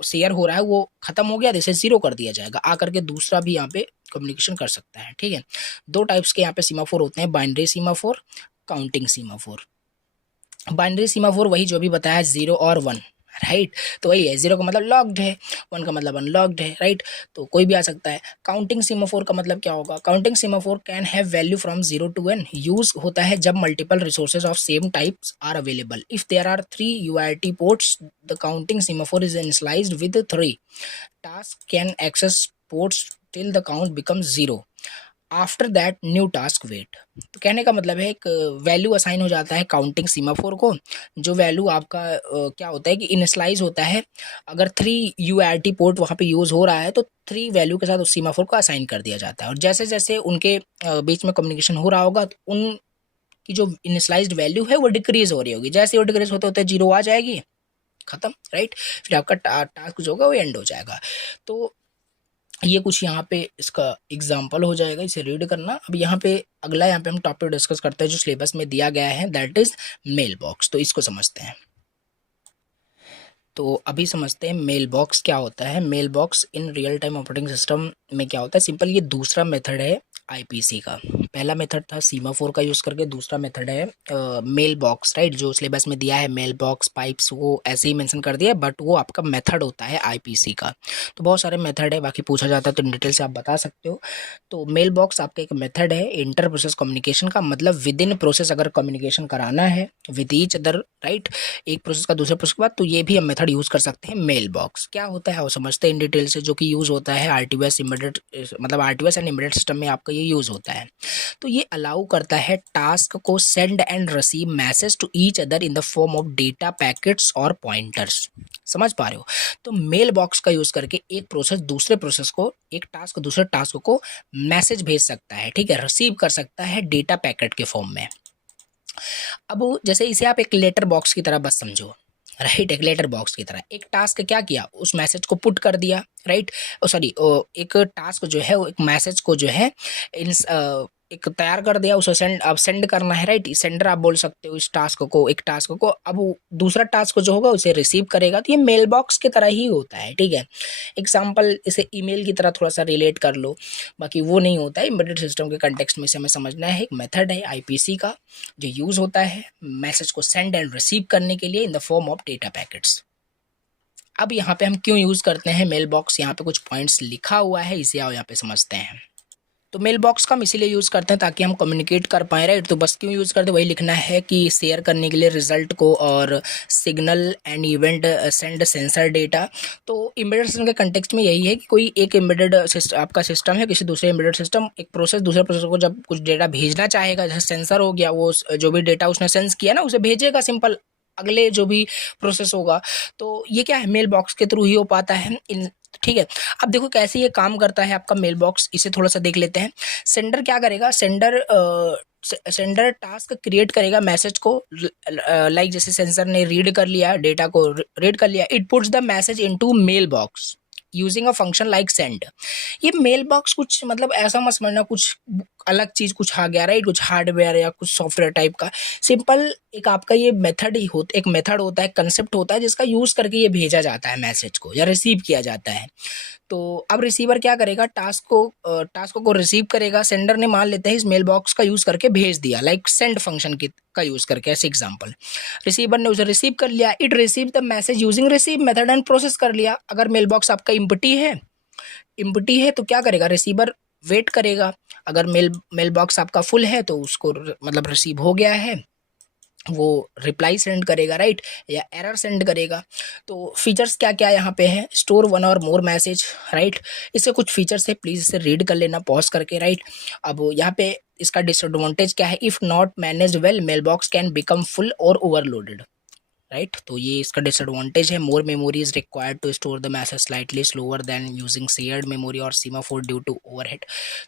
शेयर हो रहा है वो खत्म हो गया, जैसे 0 कर दिया जाएगा, आकर के दूसरा भी यहाँ पे कम्युनिकेशन कर सकता है, ठीक है। दो टाइप्स के यहाँ पे सीमाफोर होते हैं, binary semaphore, counting semaphore. Binary semaphore वही जो भी बताया है, 0 और 1, राइट। तो वही है, 0 का मतलब लॉक्ड है, 1 का मतलब अनलॉक्ड है, राइट। तो कोई भी आ सकता है। काउंटिंग सीमाफोर का मतलब क्या होगा, counting semaphore can have value from 0 to n। Use होता है जब multiple resources of same types are available. If there are 3 UART ports, the counting semaphore is initialised with 3 task can access ports till the count becomes 0। After that new task wait. तो कहने का मतलब है एक value assign हो जाता है counting semaphore को, जो वैल्यू आपका क्या होता है कि इनिशलाइज होता है। अगर 3 UART पोर्ट वहाँ पे यूज़ हो रहा है तो 3 वैल्यू के साथ उस सीमाफोर को असाइन कर दिया जाता है, और जैसे जैसे उनके बीच में कम्युनिकेशन हो रहा होगा तो उनकी जो इनिशलाइज्ड वैल्यू है वो डिक्रीज हो रही होगी। जैसे वो डिक्रीज होते होते 0 आ जाएगी, खत्म, राइट। फिर आपका टास्क जो होगा वो एंड हो जाएगा। तो ये कुछ यहाँ पे इसका एग्जाम्पल हो जाएगा, इसे रीड करना। अब यहाँ पे अगला यहाँ पे हम टॉपिक डिस्कस करते हैं जो सिलेबस में दिया गया है, दैट इज मेल बॉक्स। तो इसको समझते हैं। तो अभी समझते हैं मेल बॉक्स क्या होता है। Mailbox in real time operating system में क्या होता है, सिंपल ये दूसरा मेथड है आईपीसी का। पहला मेथड था सीमाफोर का यूज़ करके, दूसरा मेथड है मेल बॉक्स, राइट। जो सिलेबस में दिया है मेल बॉक्स पाइप्स वो ऐसे ही मेंशन कर दिया, बट वो आपका मेथड होता है आईपीसी का। तो बहुत सारे मेथड है, बाकी पूछा जाता है तो डिटेल से आप बता सकते हो। तो मेल बॉक्स आपका एक मेथड है इंटर प्रोसेस कम्युनिकेशन का, मतलब विद इन प्रोसेस अगर कम्युनिकेशन कराना है विद ईच अदर, राइट, एक प्रोसेस का दूसरे प्रोसेस के बाद, तो ये भी हम मेथड यूज़ कर सकते हैं। मेल बॉक्स क्या होता है वो समझते हैं इन डिटेल से, जो कि यूज़ होता है आरटीओएस एम्बेडेड, मतलब आरटीओएस एंड एम्बेडेड सिस्टम में आपका ये यूज़ होता है। तो ये अलाउ करता है टास्क को send and receive message to each other in the form of data packets और पॉइंटर्स। समझ पा रहे हो। तो मेल बॉक्स का यूज़ करके एक प्रोसेस दूसरे प्रोसेस को, एक टास्क दूसरे टास्क को मैसेज भेज सकता है, ठीक है, रिसीव कर सकता है डेटा पैकेट के फॉर्म में। अब जैसे इसे आप एक लेटर बॉक्स की तरह बस समझो, राइट। एक लेटर बॉक्स की तरह एक टास्क क्या किया, उस मैसेज को पुट कर दिया, राइट। सॉरी, एक टास्क जो है वो एक मैसेज को जो है एक तैयार कर दिया, उसे सेंड, अब सेंड करना है, राइट। सेंडर आप बोल सकते हो इस टास्क को, एक टास्क को। अब वो दूसरा टास्क जो होगा उसे रिसीव करेगा। तो ये मेल बॉक्स की तरह ही होता है, ठीक है। एग्जाम्पल इसे ईमेल की तरह थोड़ा सा रिलेट कर लो, बाकी वो नहीं होता है। एम्बेडेड सिस्टम के कंटेक्स्ट में से हमें समझना है, एक मेथड है आईपीसी का जो यूज़ होता है मैसेज को सेंड एंड रिसीव करने के लिए इन the form of data packets. अब यहाँ पे हम क्यों यूज़ करते हैं मेल बॉक्स, यहाँ पे कुछ पॉइंट्स लिखा हुआ है, इसे आओ यहाँ पे समझते हैं। तो मेल बॉक्स का हम इसीलिए यूज़ करते हैं ताकि हम कम्युनिकेट कर पाएँ, राइट। तो बस क्यों यूज़ करते हैं, वही लिखना है कि शेयर करने के लिए रिजल्ट को, और signal and event send sensor data. तो एम्बेडेड सिस्टम के कंटेक्स्ट में यही है कि कोई एक एम्बेडेड आपका सिस्टम है, किसी दूसरे एम्बेडेड सिस्टम, एक प्रोसेस दूसरे प्रोसेस को जब कुछ डेटा भेजना चाहेगा, जैसे सेंसर हो गया, वो जो भी डेटा उसने सेंस किया ना उसे भेजेगा सिंपल अगले जो भी प्रोसेस होगा। तो ये क्या है, मेल बॉक्स के थ्रू ही हो पाता है ठीक है। अब देखो कैसे ये काम करता है आपका मेल बॉक्स, इसे थोड़ा सा देख लेते हैं। सेंडर क्या करेगा, सेंडर टास्क क्रिएट करेगा मैसेज को, लाइक जैसे सेंसर ने रीड कर लिया डेटा को, रीड कर लिया, it puts the message into mailbox using a function like send. ये मेल बॉक्स कुछ मतलब ऐसा मत समझना कुछ अलग चीज कुछ आ गया, राइट, कुछ हार्डवेयर या कुछ सॉफ्टवेयर टाइप का। सिंपल एक आपका ये मेथड ही होता, एक मेथड होता है, कंसेप्ट होता है, जिसका यूज करके ये भेजा जाता है मैसेज को या रिसीव किया जाता है। तो अब रिसीवर क्या करेगा, टास्क को रिसीव करेगा। सेंडर ने मान लेते हैं इस मेल बॉक्स का यूज करके भेज दिया, लाइक सेंड फंक्शन का यूज करके, ऐसे एग्जांपल। रिसीवर ने उसे रिसीव कर लिया, it receive the message using receive method and process कर लिया। अगर मेल बॉक्स आपका इम्पटी है तो क्या करेगा, रिसीवर वेट करेगा। अगर मेल बॉक्स आपका फुल है तो उसको मतलब रिसीव हो गया है, वो रिप्लाई सेंड करेगा, राइट, या एरर सेंड करेगा। तो फीचर्स क्या क्या यहाँ पे है, स्टोर वन और मोर मैसेज, राइट। इससे कुछ फीचर्स है, प्लीज इसे रीड कर लेना पॉज करके, राइट। अब यहाँ पे इसका डिसएडवांटेज क्या है, if not manage well mailbox can become full और ओवरलोडेड, राइट। तो ये इसका डिसएडवांटेज है। More memory is required to store the message slightly slower than using shared memory और सीमाफोर ड्यू टू ओवरहेड।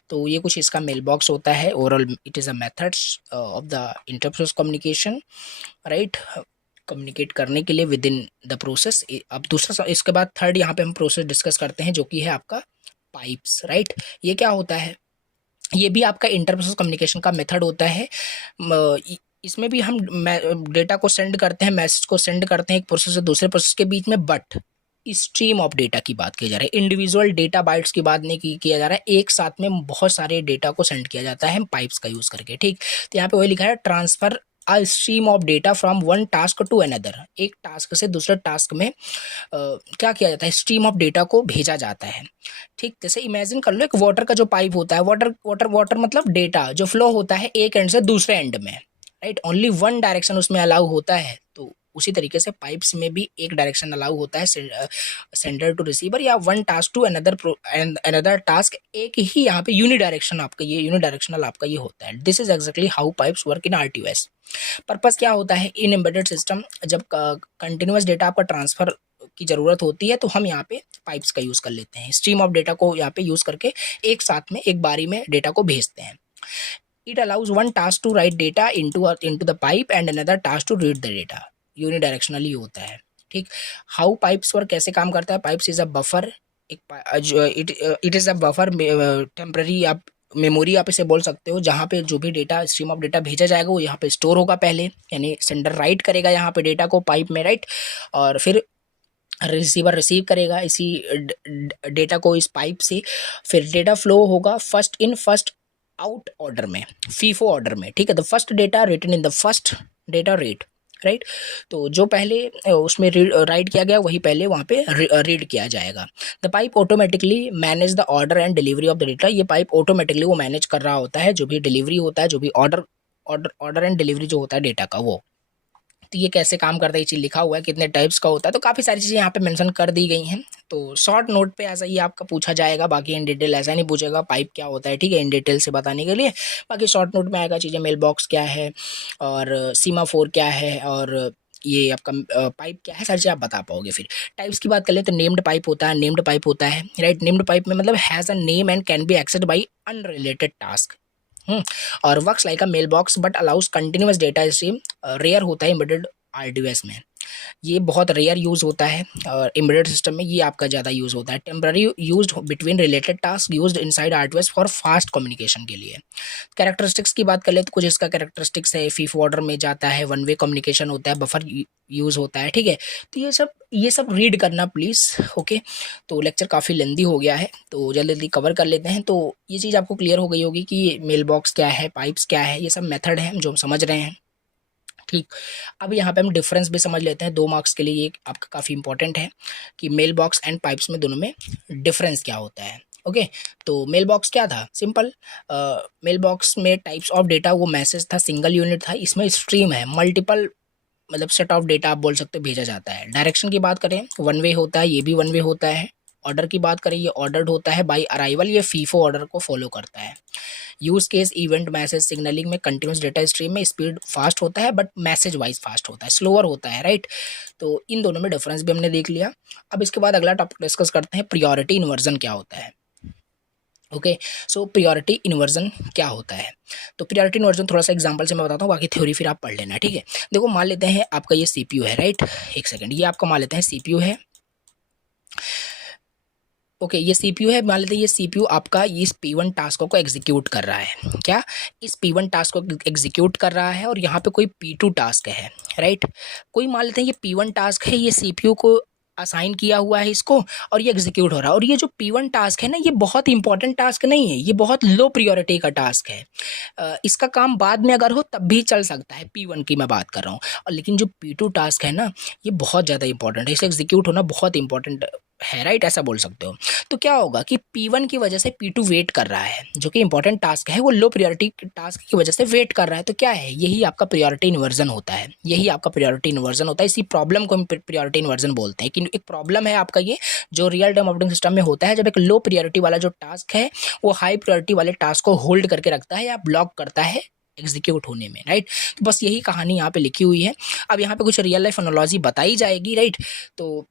तो ये कुछ इसका मेल बॉक्स होता है। Overall it is a methods of the interprocess communication, right, communicate करने के लिए विद इन द प्रोसेस। अब दूसरा, इसके बाद थर्ड यहाँ पे हम प्रोसेस डिस्कस करते हैं जो कि है आपका पाइप्स, राइट। ये क्या होता है, ये भी आपका इंटरप्रोसेस कम्युनिकेशन का मेथड होता है। इसमें भी हम डेटा को सेंड करते हैं, मैसेज को सेंड करते हैं एक प्रोसेस से दूसरे प्रोसेस के बीच में, बट स्ट्रीम ऑफ डेटा की बात की जा रही है, इंडिविजुअल डेटा बाइट्स की बात नहीं किया जा रहा है, एक साथ में बहुत सारे डेटा को सेंड किया जाता है पाइप्स का यूज़ करके, ठीक। तो यहाँ पे वही लिखा है, transfer a stream of data from one task to another. एक टास्क से दूसरे टास्क में क्या किया जाता है, स्ट्रीम ऑफ डेटा को भेजा जाता है, ठीक। जैसे इमेजिन कर लो एक वाटर का जो पाइप होता है, वाटर वाटर वाटर मतलब डेटा जो फ्लो होता है एक एंड से दूसरे एंड में, राइट, ओनली वन डायरेक्शन उसमें अलाउ होता है। तो उसी तरीके से पाइप्स में भी एक डायरेक्शन अलाउ होता है, सेंडर टू रिसीवर या one task to another task, एक ही यहाँ पे यूनिडायरेक्शन आपका ये यूनिडायरेक्शनल आपका ये होता है। This is exactly how pipes work in RTOS. Purpose क्या होता है, इन एम्बेडेड सिस्टम जब कंटिन्यूअस डेटा आपका ट्रांसफर की ज़रूरत होती है तो हम यहाँ पे पाइप्स का यूज़ कर लेते हैं, स्ट्रीम ऑफ डेटा को यहाँ पे यूज़ करके एक साथ में एक बारी में डेटा को भेजते हैं। It allows one task to write data into the pipe and another task to read the data. Unidirectionally होता है, ठीक। हाउ पाइप्स वर्क कैसे काम करता है, pipes is a buffer, it is a buffer temporary, आप मेमोरी आप इसे बोल सकते हो, जहाँ पे जो भी डेटा स्ट्रीम ऑफ डेटा भेजा जाएगा वो यहाँ पे स्टोर होगा पहले, यानी सेंडर राइट करेगा यहाँ पे डेटा को पाइप में, राइट, और फिर रिसीवर रिसीव करेगा इसी डेटा को इस पाइप से। फिर डेटा फ्लो होगा first in first out order में, फीफो ऑर्डर में, ठीक है। The first data written in the first data rate, right. तो जो पहले उसमें राइट किया गया वही पहले वहाँ पे रीड किया जाएगा। The pipe automatically manage the order and delivery of the data. ये पाइप ऑटोमेटिकली वो मैनेज कर रहा होता है जो भी डिलीवरी होता है, जो भी ऑर्डर एंड डिलीवरी जो होता है डेटा का वो। तो ये कैसे काम करता है, ये चीज़ लिखा हुआ है, कितने टाइप्स का होता है, तो काफ़ी सारी चीज़ें यहाँ पे मेंशन कर दी गई हैं। तो शॉर्ट नोट पे ऐसा ही आपका पूछा जाएगा, बाकी इन डिटेल ऐसा नहीं पूछेगा पाइप क्या होता है, ठीक है, इन डिटेल से बताने के लिए। बाकी शॉर्ट नोट में आएगा चीज़ें, मेल बॉक्स क्या है और सीमाफोर क्या है और ये आपका पाइप क्या है, सारी चीज़ आप बता पाओगे। फिर टाइप्स की बात कर ले तो नेम्ड पाइप होता है, नेम्ड पाइप होता है, राइट। नेम्ड पाइप में मतलब has a name and can be accessed by unrelated task, और works like a mail box but allows continuous data stream. Rare होता है एम्बेडेड आरटीयूएस में, ये बहुत रेयर यूज़ होता है, और एम्बेडेड सिस्टम में ये आपका ज़्यादा यूज़ होता है। Temporary used between related task used inside RTOS for fast communication के लिए। कैरेक्टरिस्टिक्स की बात कर ले तो कुछ इसका कैरेक्टरिस्टिक्स है, फीफ ऑर्डर में जाता है, वन वे कम्युनिकेशन होता है, बफर यूज़ होता है, ठीक है। तो ये सब रीड करना प्लीज़, ओके। तो लेक्चर काफ़ी लेंदी हो गया है तो जल्दी जल्दी कवर कर लेते हैं। तो ये चीज़ आपको क्लियर हो गई होगी कि मेल बॉक्स क्या है, पाइप्स क्या है, ये सब मेथड है जो हम समझ रहे हैं, ठीक। अब यहाँ पे हम डिफरेंस भी समझ लेते हैं, 2 मार्क्स के लिए ये आपका काफ़ी इंपॉर्टेंट है कि मेल बॉक्स एंड पाइप्स में दोनों में डिफरेंस क्या होता है, ओके। तो मेल बॉक्स क्या था, सिंपल, मेल बॉक्स में टाइप्स ऑफ डेटा वो मैसेज था, सिंगल यूनिट था, इसमें स्ट्रीम है, मल्टीपल मतलब सेट ऑफ डेटा आप बोल सकते हो भेजा जाता है। डायरेक्शन की बात करें वन वे होता है, ये भी वन वे होता है। ऑर्डर की बात करें ये ऑर्डर्ड होता है बाई अराइवल, ये फीफो ऑर्डर को फॉलो करता है। Use case event message signalling में कंटिन्यूस डेटा स्ट्रीम में स्पीड फास्ट होता है बट मैसेज वाइज फास्ट होता है, स्लोअर होता है, राइट। तो इन दोनों में डिफरेंस भी हमने देख लिया। अब इसके बाद अगला टॉपिक डिस्कस करते हैं, प्रियोरिटी इन्वर्जन क्या होता है, ओके। सो प्रियोरिटी इन्वर्जन क्या होता है, तो प्रियोरिटी इन्वर्जन थोड़ा सा एग्जांपल से मैं बताता हूँ, बाकी थ्योरी फिर आप पढ़ लेना, ठीक है। देखो मान लेते हैं आपका ये सीपीयू है, राइट, एक सेकंड, ये आपका मान लेते हैं सीपीयू है, ओके। ये सीपीयू है, मान लेते हैं ये सीपीयू आपका इस P1 टास्क को एग्जीक्यूट कर रहा है, क्या इस P1 टास्क को एग्जीक्यूट कर रहा है, और यहाँ पे कोई P2 टास्क है, राइट। कोई मान लेते हैं ये P1 टास्क है, ये सीपीयू को असाइन किया हुआ है इसको, और ये एग्जीक्यूट हो रहा है, और ये जो P1 टास्क है ना, ये बहुत इंपॉर्टेंट टास्क नहीं है, ये बहुत लो प्रियोरिटी का टास्क है। इसका काम बाद में अगर हो तब भी चल सकता है, P1 की मैं बात कर रहा हूँ, और लेकिन जो P2 टास्क है ना, ये बहुत ज़्यादा इंपॉर्टेंट है, इसे एग्जीक्यूट होना बहुत इंपॉर्टेंट है, राइट, ऐसा बोल सकते हो। तो क्या होगा कि P1 की वजह से P2 वेट कर रहा है, जो कि इंपॉर्टेंट टास्क है, वो लो प्रायोरिटी टास्क की वजह से वेट कर रहा है। तो क्या है, यही आपका प्रायोरिटी इन्वर्जन होता है, यही आपका प्रायोरिटी इन्वर्जन होता है। इसी प्रॉब्लम को हम प्रायोरिटी इन्वर्जन बोलते हैं कि एक प्रॉब्लम है आपका ये, जो रियल टाइम ऑपरेटिंग सिस्टम में होता है, जब एक लो प्रायोरिटी वाला जो टास्क है वो हाई प्रायोरिटी वाले टास्क को होल्ड करके रखता है या ब्लॉक करता है एग्जीक्यूट होने में, राइट। तो बस यही कहानी यहाँ पे लिखी हुई है। अब यहाँ पे कुछ रियल लाइफ एनालॉजी बताई जाएगी, राइट। तो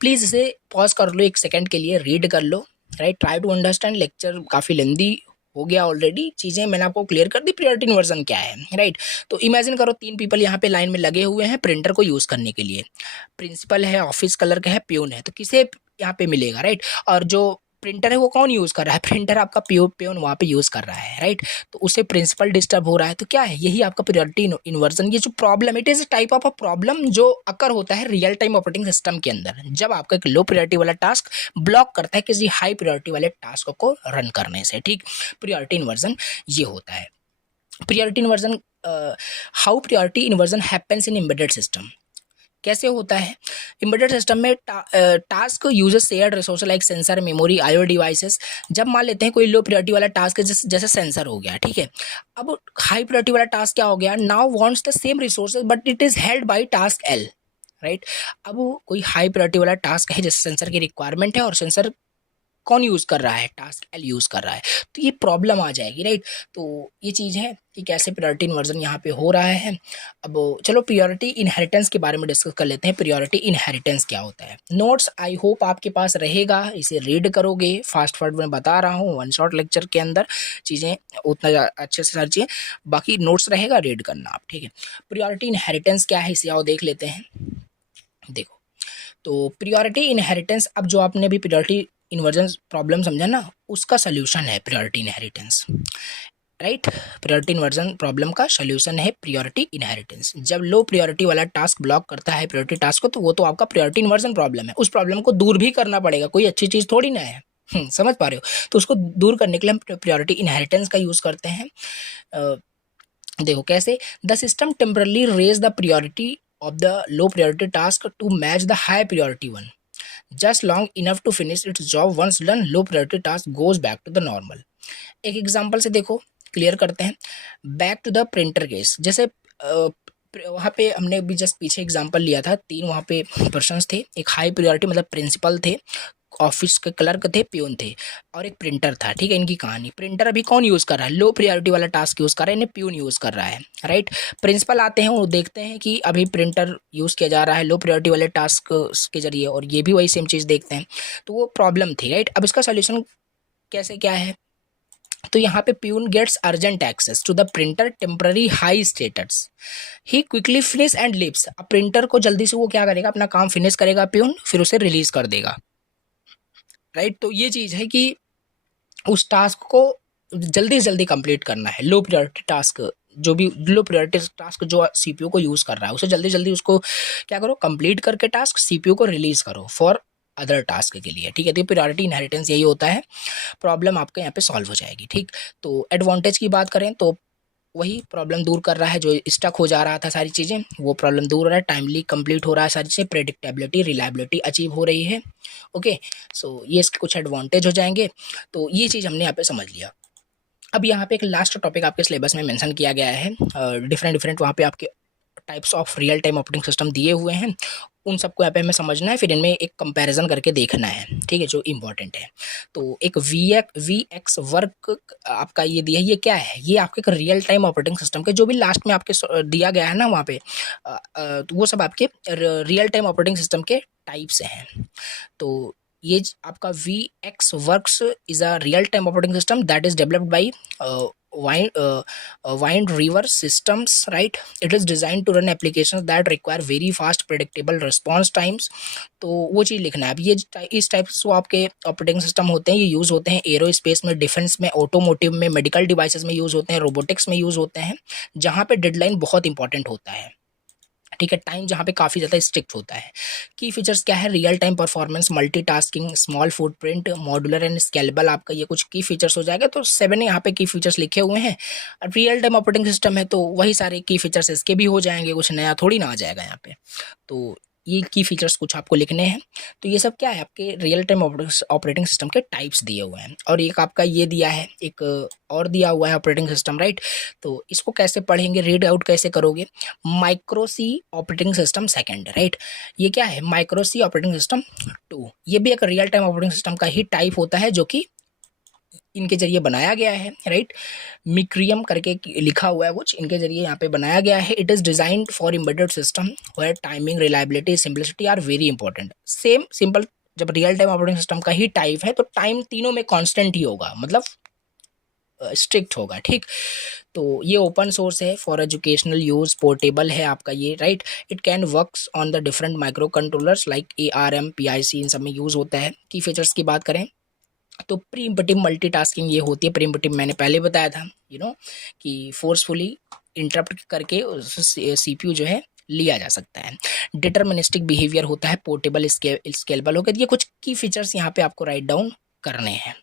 प्लीज़ इसे पॉज कर लो एक सेकंड के लिए, रीड कर लो, right. Try to understand, lecture काफ़ी लेंदी हो गया ऑलरेडी, चीज़ें मैंने आपको क्लियर कर दी, प्रायोरिटी इन्वर्जन क्या है, राइट। तो इमेजिन करो 3 पीपल यहाँ पे लाइन में लगे हुए हैं प्रिंटर को यूज़ करने के लिए। प्रिंसिपल है, ऑफिस कलर का है, प्यून है, तो किसे यहाँ पे मिलेगा, राइट। और जो प्रिंटर है वो कौन यूज़ कर रहा है, प्रिंटर आपका प्यून वहाँ पे यूज़ कर रहा है, राइट। तो उससे प्रिंसिपल डिस्टर्ब हो रहा है। तो क्या है, यही आपका प्रायोरिटी इन्वर्जन। ये जो problem, it is type of a problem जो अकर होता है रियल टाइम ऑपरेटिंग सिस्टम के अंदर, जब आपका एक लो प्रायोरिटी वाला टास्क ब्लॉक करता है किसी हाई प्रायोरिटी वाले टास्क को रन करने से, ठीक। प्रायोरिटी इन्वर्जन ये होता है। Priority inversion, how priority inversion happens in embedded system, कैसे होता है एम्बेडेड सिस्टम में। Task uses shared resource like sensor, memory, IO devices. जब मान लेते हैं कोई लो प्रायोरिटी वाला टास्क है, जैसे सेंसर हो गया, ठीक है। अब हाई प्रायोरिटी वाला टास्क क्या हो गया, now wants the same resources but it is held by task L, right. अब कोई हाई प्रायोरिटी वाला टास्क है, जैसे सेंसर की रिक्वायरमेंट है, और सेंसर कौन यूज़ कर रहा है, टास्क एल यूज़ कर रहा है, तो ये प्रॉब्लम आ जाएगी, राइट। तो ये चीज़ है कि कैसे प्रायोरिटी इन्वर्जन यहाँ पे हो रहा है। अब चलो प्रायोरिटी इनहेरिटेंस के बारे में डिस्कस कर लेते हैं। प्रायोरिटी इनहेरिटेंस क्या होता है, नोट्स आई होप आपके पास रहेगा, इसे रीड करोगे, फास्ट फॉरवर्ड में बता रहा हूँ, वन शॉट लेक्चर के अंदर चीज़ें उतना अच्छे से सारी चीज़ें, बाकी नोट्स रहेगा, रीड करना आप, ठीक है। प्रायोरिटी इनहेरिटेंस क्या है, इसे आओ देख लेते हैं। देखो, तो प्रायोरिटी इनहेरिटेंस, अब जो आपने भी प्रायोरिटी इन्वर्जन प्रॉब्लम समझा ना, उसका सोल्यूशन है priority inheritance, right. Priority inversion problem का सोल्यूशन है प्रायोरिटी इनहेरिटेंस। जब लो प्रायोरिटी वाला टास्क ब्लॉक करता है प्रायोरिटी टास्क को, तो वो तो आपका प्रायोरिटी इन्वर्जन प्रॉब्लम है, उस प्रॉब्लम को दूर भी करना पड़ेगा, कोई अच्छी चीज़ थोड़ी ना है। समझ पा रहे हो। तो उसको दूर करने के लिए हम प्रायोरिटी इनहेरिटेंस का यूज़ करते हैं। देखो कैसे, the system temporarily raise the priority of the low priority task to match the high priority one just long enough to finish its job. Once done, low priority task goes back to the normal. एक example से देखो clear करते हैं। Back to the printer case, जैसे वहाँ पे हमने अभी जस्ट पीछे एग्जांपल लिया था, 3 वहाँ पे पर्सन्स थे, एक हाई प्रायोरिटी मतलब प्रिंसिपल थे, ऑफिस के क्लर्क थे, प्यून थे, और एक प्रिंटर था, ठीक है। इनकी कहानी, प्रिंटर अभी कौन यूज़ कर रहा है, लो प्रायोरिटी वाला टास्क यूज़ कर रहा है, इन्हें प्यून यूज़ कर रहा है, राइट। प्रिंसिपल आते हैं, वो देखते हैं कि अभी प्रिंटर यूज़ किया जा रहा है लो प्रायोरिटी वाले टास्क के जरिए, और ये भी वही सेम चीज़ देखते हैं, तो वो प्रॉब्लम थी, राइट। अब इसका सोल्यूशन कैसे क्या है, तो यहाँ पे peon gets urgent access to the printer temporary high status, he quickly finish and leaves. अब प्रिंटर को जल्दी से वो क्या करेगा, अपना काम फिनिश करेगा प्यून, फिर उसे रिलीज कर देगा, राइट। तो ये चीज़ है कि उस टास्क को जल्दी से जल्दी कंप्लीट करना है। लो प्रायोरिटी टास्क, जो भी लो प्रायोरिटी टास्क जो सीपीयू को यूज़ कर रहा है, उसे जल्दी जल्दी उसको क्या करो, कंप्लीट करके टास्क सीपीयू को रिलीज करो फॉर अदर टास्क के लिए, ठीक है। तो प्रायोरिटी इनहेरिटेंस यही होता है, प्रॉब्लम आपके यहाँ पे सॉल्व हो जाएगी, ठीक। तो एडवांटेज की बात करें तो वही प्रॉब्लम दूर कर रहा है, जो स्टक हो जा रहा था सारी चीज़ें, वो प्रॉब्लम दूर हो रहा है, टाइमली कंप्लीट हो रहा है सारी चीज़ें, प्रेडिक्टेबिलिटी, रिलायबिलिटी अचीव हो रही है, ओके। सो ये इसके कुछ एडवांटेज हो जाएंगे। तो ये चीज़ हमने यहाँ पे समझ लिया। अब यहाँ पे एक लास्ट टॉपिक आपके सिलेबस में मेंशन किया गया है, डिफरेंट डिफरेंट वहाँ पे आपके types of real time operating system दिए हुए हैं, उन सबको यहाँ पे हमें समझना है, फिर इनमें एक कंपैरिजन करके देखना है, ठीक है, जो इम्पोर्टेंट है। तो एक वी एक्स वर्क आपका ये दिया है, ये क्या है, ये आपके एक रियल टाइम ऑपरेटिंग सिस्टम के जो भी लास्ट में आपके दिया गया है ना वहाँ पे, तो वो सब आपके रियल टाइम ऑपरेटिंग सिस्टम के टाइप्स हैं। तो ये आपका V X works is a real time operating system that is developed by wind river systems, right. It is designed to run applications that require very fast predictable response times. तो वो चीज़ लिखना है। अब ये इस टाइप से आपके operating system होते हैं, ये यूज़ होते हैं एरो स्पेस में, डिफेंस में, ऑटोमोटिव में, मेडिकल डिवाइसेस में यूज़ होते हैं, रोबोटिक्स में यूज़ होते हैं, जहाँ पे डेडलाइन बहुत इंपॉर्टेंट होता है, ठीक है, टाइम जहाँ पे काफ़ी ज़्यादा स्ट्रिक्ट होता है। की फीचर्स क्या है, real time performance, multitasking, small footprint, modular and scalable, आपका ये कुछ की फीचर्स हो जाएगा। तो 7 यहाँ पे की फीचर्स लिखे हुए हैं। अब रियल टाइम ऑपरेटिंग सिस्टम है तो वही सारे की फीचर्स इसके भी हो जाएंगे, कुछ नया थोड़ी ना आ जाएगा यहाँ पे। तो ये की फीचर्स कुछ आपको लिखने हैं। तो ये सब क्या है, आपके रियल टाइम ऑपरेटिंग सिस्टम के टाइप्स दिए हुए हैं, और एक आपका ये दिया है, एक और दिया हुआ है ऑपरेटिंग सिस्टम, राइट। तो इसको कैसे पढ़ेंगे, रीड आउट कैसे करोगे, माइक्रो सी ऑपरेटिंग सिस्टम सेकेंड, राइट। ये क्या है, माइक्रो सी ऑपरेटिंग सिस्टम 2, ये भी एक रियल टाइम ऑपरेटिंग सिस्टम का ही टाइप होता है जो कि इनके जरिए बनाया गया है, राइट। मिक्रियम करके लिखा हुआ है कुछ, इनके जरिए यहाँ पे बनाया गया है। It is designed for embedded system where timing, reliability, simplicity are very important. Same simple, जब रियल टाइम ऑपरेटिंग सिस्टम का ही टाइप है तो टाइम तीनों में कांस्टेंट ही होगा, मतलब स्ट्रिक्ट होगा, ठीक। तो ये ओपन सोर्स है, फॉर एजुकेशनल यूज, पोर्टेबल है आपका ये, right. It can works on the different micro controllers like ARM, PIC, इन सब में यूज होता है। की फीचर्स की बात करें तो प्रीइम्पटिव मल्टीटास्किंग ये होती है। प्रीइम्पटिव मैंने पहले बताया था, कि फोर्सफुली इंटरप्ट करके CPU जो है लिया जा सकता है। डिटर्मिनिस्टिक बिहेवियर होता है, पोर्टेबल, स्केलेबल होगा। ये कुछ की फीचर्स यहाँ पे आपको राइट डाउन करने हैं,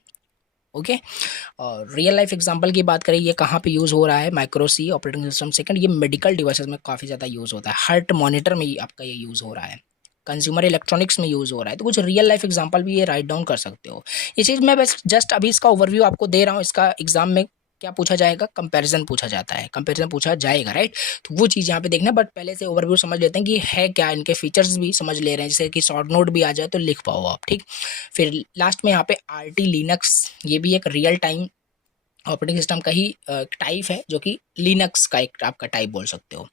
ओके। और रियल लाइफ एग्जांपल की बात करें, ये कहाँ पे यूज़ हो रहा है, माइक्रो सी ऑपरेटिंग सिस्टम सेकंड, ये मेडिकल डिवाइसेस में काफ़ी ज़्यादा यूज़ होता है। हार्ट मॉनिटर में आपका ये यूज़ हो रहा है, कंज्यूमर इलेक्ट्रॉनिक्स में यूज़ हो रहा है। तो कुछ रियल लाइफ एग्जांपल भी ये राइट डाउन कर सकते हो। ये चीज़ मैं बस जस्ट अभी इसका ओवरव्यू आपको दे रहा हूँ। इसका एग्जाम में क्या पूछा जाएगा, कंपैरिजन पूछा जाता है, कंपैरिजन पूछा जाएगा, राइट। तो वो चीज़ यहाँ पे देखना, बट पहले से ओवरव्यू समझ लेते हैं कि है क्या, इनके फीचर्स भी समझ ले रहे हैं, जैसे कि शॉर्ट नोट भी आ जाए तो लिख पाओ आप, ठीक। फिर लास्ट में यहाँ पे RT लिनक्स, ये भी एक रियल टाइम ऑपरेटिंग सिस्टम का ही टाइप है, जो कि लिनक्स का एक आपका टाइप बोल सकते हो।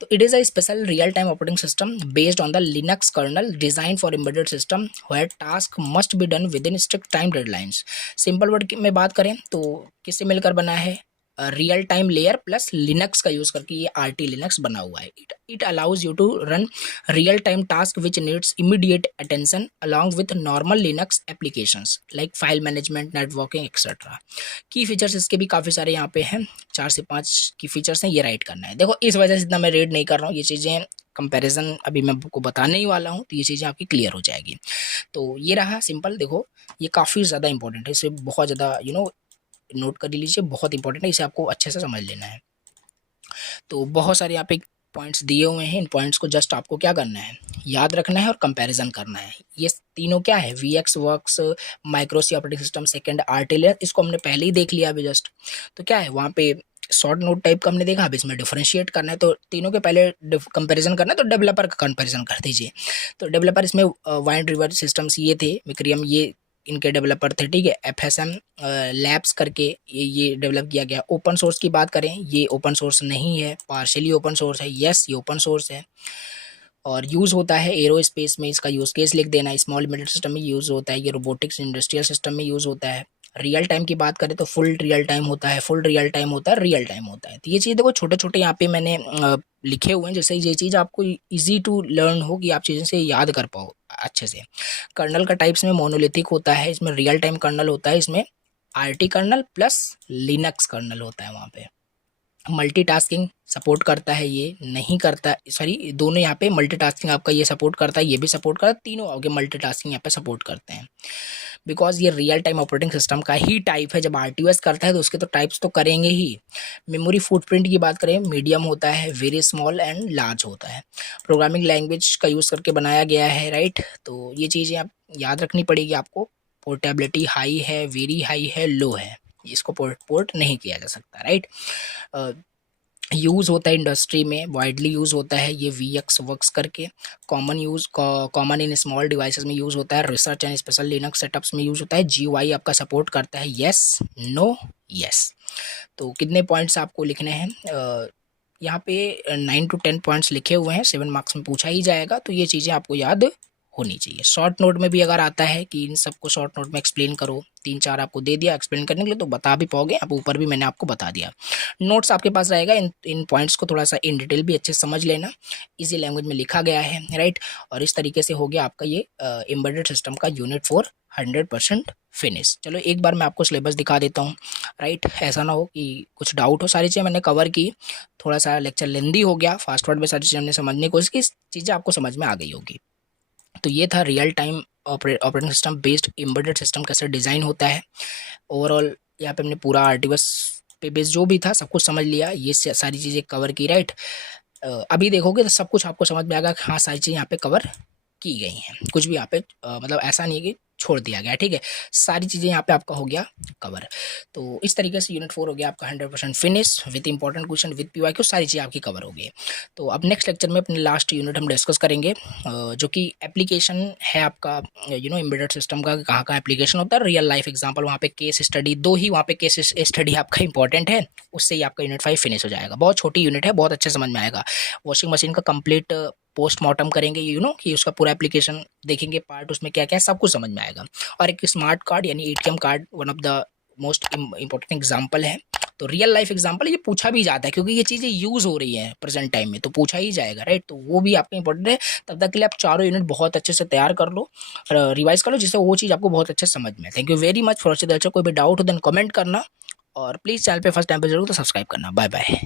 तो it is a special real time operating system based on the Linux kernel design for embedded system where task must be done within strict time deadlines. Simple word में बात करें तो किससे मिलकर बना है, real time layer plus Linux का use करके ये RT लिनक्स बना हुआ है। It allows you to run real time task which needs immediate attention along with normal Linux applications like file management, networking etcetera. की फीचर्स इसके भी काफ़ी सारे यहाँ पे हैं, 4 से 5 की फीचर्स हैं, ये राइट करना है। देखो इस वजह से इतना मैं रीड नहीं कर रहा हूँ, ये चीज़ें कंपैरिजन अभी मैं आपको बताने ही वाला हूँ, तो ये चीज़ें आपकी क्लियर हो जाएगी। तो ये रहा सिंपल, देखो ये काफ़ी ज़्यादा इंपॉर्टेंट है, इसे बहुत ज़्यादा नोट कर लीजिए, बहुत इंपॉर्टेंट है, इसे आपको अच्छे से समझ लेना है। तो बहुत सारे यहाँ पे पॉइंट्स दिए हुए हैं, इन पॉइंट्स को जस्ट आपको क्या करना है, याद रखना है और कंपैरिजन करना है। ये तीनों क्या है, VX works, micro C operating system second, RT layer, इसको हमने पहले ही देख लिया अभी जस्ट। तो क्या है वहाँ पे शॉर्ट नोट टाइप का हमने देखा, अब इसमें डिफरेंशिएट करना है, तो तीनों के पहले कंपैरिजन करना है, तो डेवलपर का कंपैरिजन कर दीजिए। तो डेवलपर इसमें वाइड रिवर सिस्टम्स ये थे, मिक्रियम ये इनके डेवलपर थे, ठीक है। FSM लैब्स करके ये डेवलप किया गया। ओपन सोर्स की बात करें, ये ओपन सोर्स नहीं है, पार्शियली ओपन सोर्स है, यस ये ओपन सोर्स है, और यूज़ होता है एरो स्पेस में, इसका यूज़ केस लिख देना, स्मॉल लिमिटेड सिस्टम में यूज़ होता है, ये रोबोटिक्स इंडस्ट्रियल सिस्टम में यूज़ होता है। रियल टाइम की बात करें तो फुल रियल टाइम होता है, फुल रियल टाइम होता है, रियल टाइम होता है। तो ये चीज़ देखो छोटे छोटे यहाँ पे मैंने लिखे हुए हैं, जैसे ये चीज़ आपको इजी टू लर्न हो, कि आप चीज़ें से याद कर पाओ अच्छे से। कर्नल का टाइप्स में मोनोलिथिक होता है, इसमें रियल टाइम कर्नल होता है, इसमें RT kernel plus Linux kernel होता है। वहाँ पे मल्टीटास्किंग सपोर्ट करता है, ये नहीं करता, सॉरी दोनों यहाँ पे मल्टीटास्किंग आपका ये सपोर्ट करता है, ये भी सपोर्ट करता है, तीनों आगे मल्टीटास्किंग यहाँ पे सपोर्ट करते हैं। बिकॉज ये रियल टाइम ऑपरेटिंग सिस्टम का ही टाइप है, जब RTOS करता है तो उसके तो टाइप्स तो करेंगे ही। मेमोरी फुटप्रिंट की बात करें, मीडियम होता है, वेरी स्मॉल एंड लार्ज होता है। प्रोग्रामिंग लैंग्वेज का यूज़ करके बनाया गया है, राइट। तो ये चीज़ें आप याद रखनी पड़ेगी आपको। पोर्टेबिलिटी हाई है, वेरी हाई है, लो है, इसको पोर्ट नहीं किया जा सकता, राइट। यूज़ होता है इंडस्ट्री में, वाइडली यूज़ होता है ये VX वर्क्स करके। कॉमन इन स्मॉल डिवाइसेस में यूज़ होता है, research and special Linux setups में यूज़ होता है। GUI आपका सपोर्ट करता है, यस नो यस। तो कितने पॉइंट्स आपको लिखने हैं, यहाँ पे 9 to 10 पॉइंट्स लिखे हुए हैं, 7 मार्क्स में पूछा ही जाएगा, तो ये चीज़ें आपको याद होनी चाहिए। शॉर्ट नोट में भी अगर आता है कि इन सबको शॉर्ट नोट में एक्सप्लेन करो, 3-4 आपको दे दिया एक्सप्लेन करने के लिए, तो बता भी पाओगे आप, ऊपर भी मैंने आपको बता दिया। नोट्स आपके पास रहेगा, इन पॉइंट्स को थोड़ा सा इन डिटेल भी अच्छे से समझ लेना, इजी लैंग्वेज में लिखा गया है, राइट। और इस तरीके से हो गया आपका ये एम्बेडेड सिस्टम का यूनिट 4 100% फिनिश। चलो एक बार मैं आपको सिलेबस दिखा देता हूँ, राइट। ऐसा ना हो कि कुछ डाउट हो, सारी चीज़ें मैंने कवर की, थोड़ा सा लेक्चर लेंदी हो गया, फास्ट वर्ड में सारी चीज़ें हमने समझने की कोशिश की, चीज़ें आपको समझ में आ गई होगी। तो ये था real time operating system based embedded system कैसे डिज़ाइन होता है। ओवरऑल यहाँ पे हमने पूरा RTOS पे बेस जो भी था सब कुछ समझ लिया, ये सारी चीज़ें कवर की, राइट। अभी देखोगे तो सब कुछ आपको समझ में आएगा कि हाँ सारी चीज़ें यहाँ पे कवर की गई हैं, कुछ भी यहाँ पे मतलब ऐसा नहीं है कि छोड़ दिया गया, ठीक है। सारी चीज़ें यहाँ पे आपका हो गया कवर। तो इस तरीके से यूनिट 4 हो गया आपका 100% finish with important question with PYQ, सारी चीज़ें आपकी कवर हो गई। तो अब नेक्स्ट लेक्चर में अपने लास्ट यूनिट हम डिस्कस करेंगे जो कि एप्लीकेशन है आपका एम्बेडेड सिस्टम का, कहाँ कहाँ एप्लीकेशन होता है, रियल लाइफ एग्जाम्पल, वहाँ पे केस स्टडी, दो ही वहाँ पे केस स्टडी आपका इंपॉर्टेंट है, उससे ही आपका यूनिट 5 फिनिश हो जाएगा। बहुत छोटी यूनिट है, बहुत अच्छे समझ में आएगा। वॉशिंग मशीन का कंप्लीट पोस्टमार्टम करेंगे, कि उसका पूरा एप्लीकेशन देखेंगे, पार्ट उसमें क्या क्या है, सब कुछ समझ में आएगा। और एक स्मार्ट कार्ड यानी ATM card one of the most important example है। तो रियल लाइफ एग्जाम्पल ये पूछा भी जाता है, क्योंकि ये चीज़ें यूज़ हो रही हैं प्रेजेंट टाइम में, तो पूछा ही जाएगा, राइट। तो वो भी आपका इंपॉर्टेंट है। तब तक के लिए आप चारों यूनिट बहुत अच्छे से तैयार कर लो, रिवाइज कर लो, जिससे वो चीज़ आपको बहुत अच्छे समझ में। Thank you very much for watching the lecture. कोई भी डाउट हो देन कमेंट करना, और प्लीज़ चैनल पे फर्स्ट टाइम पे जरूर तो सब्सक्राइब करना। Bye bye.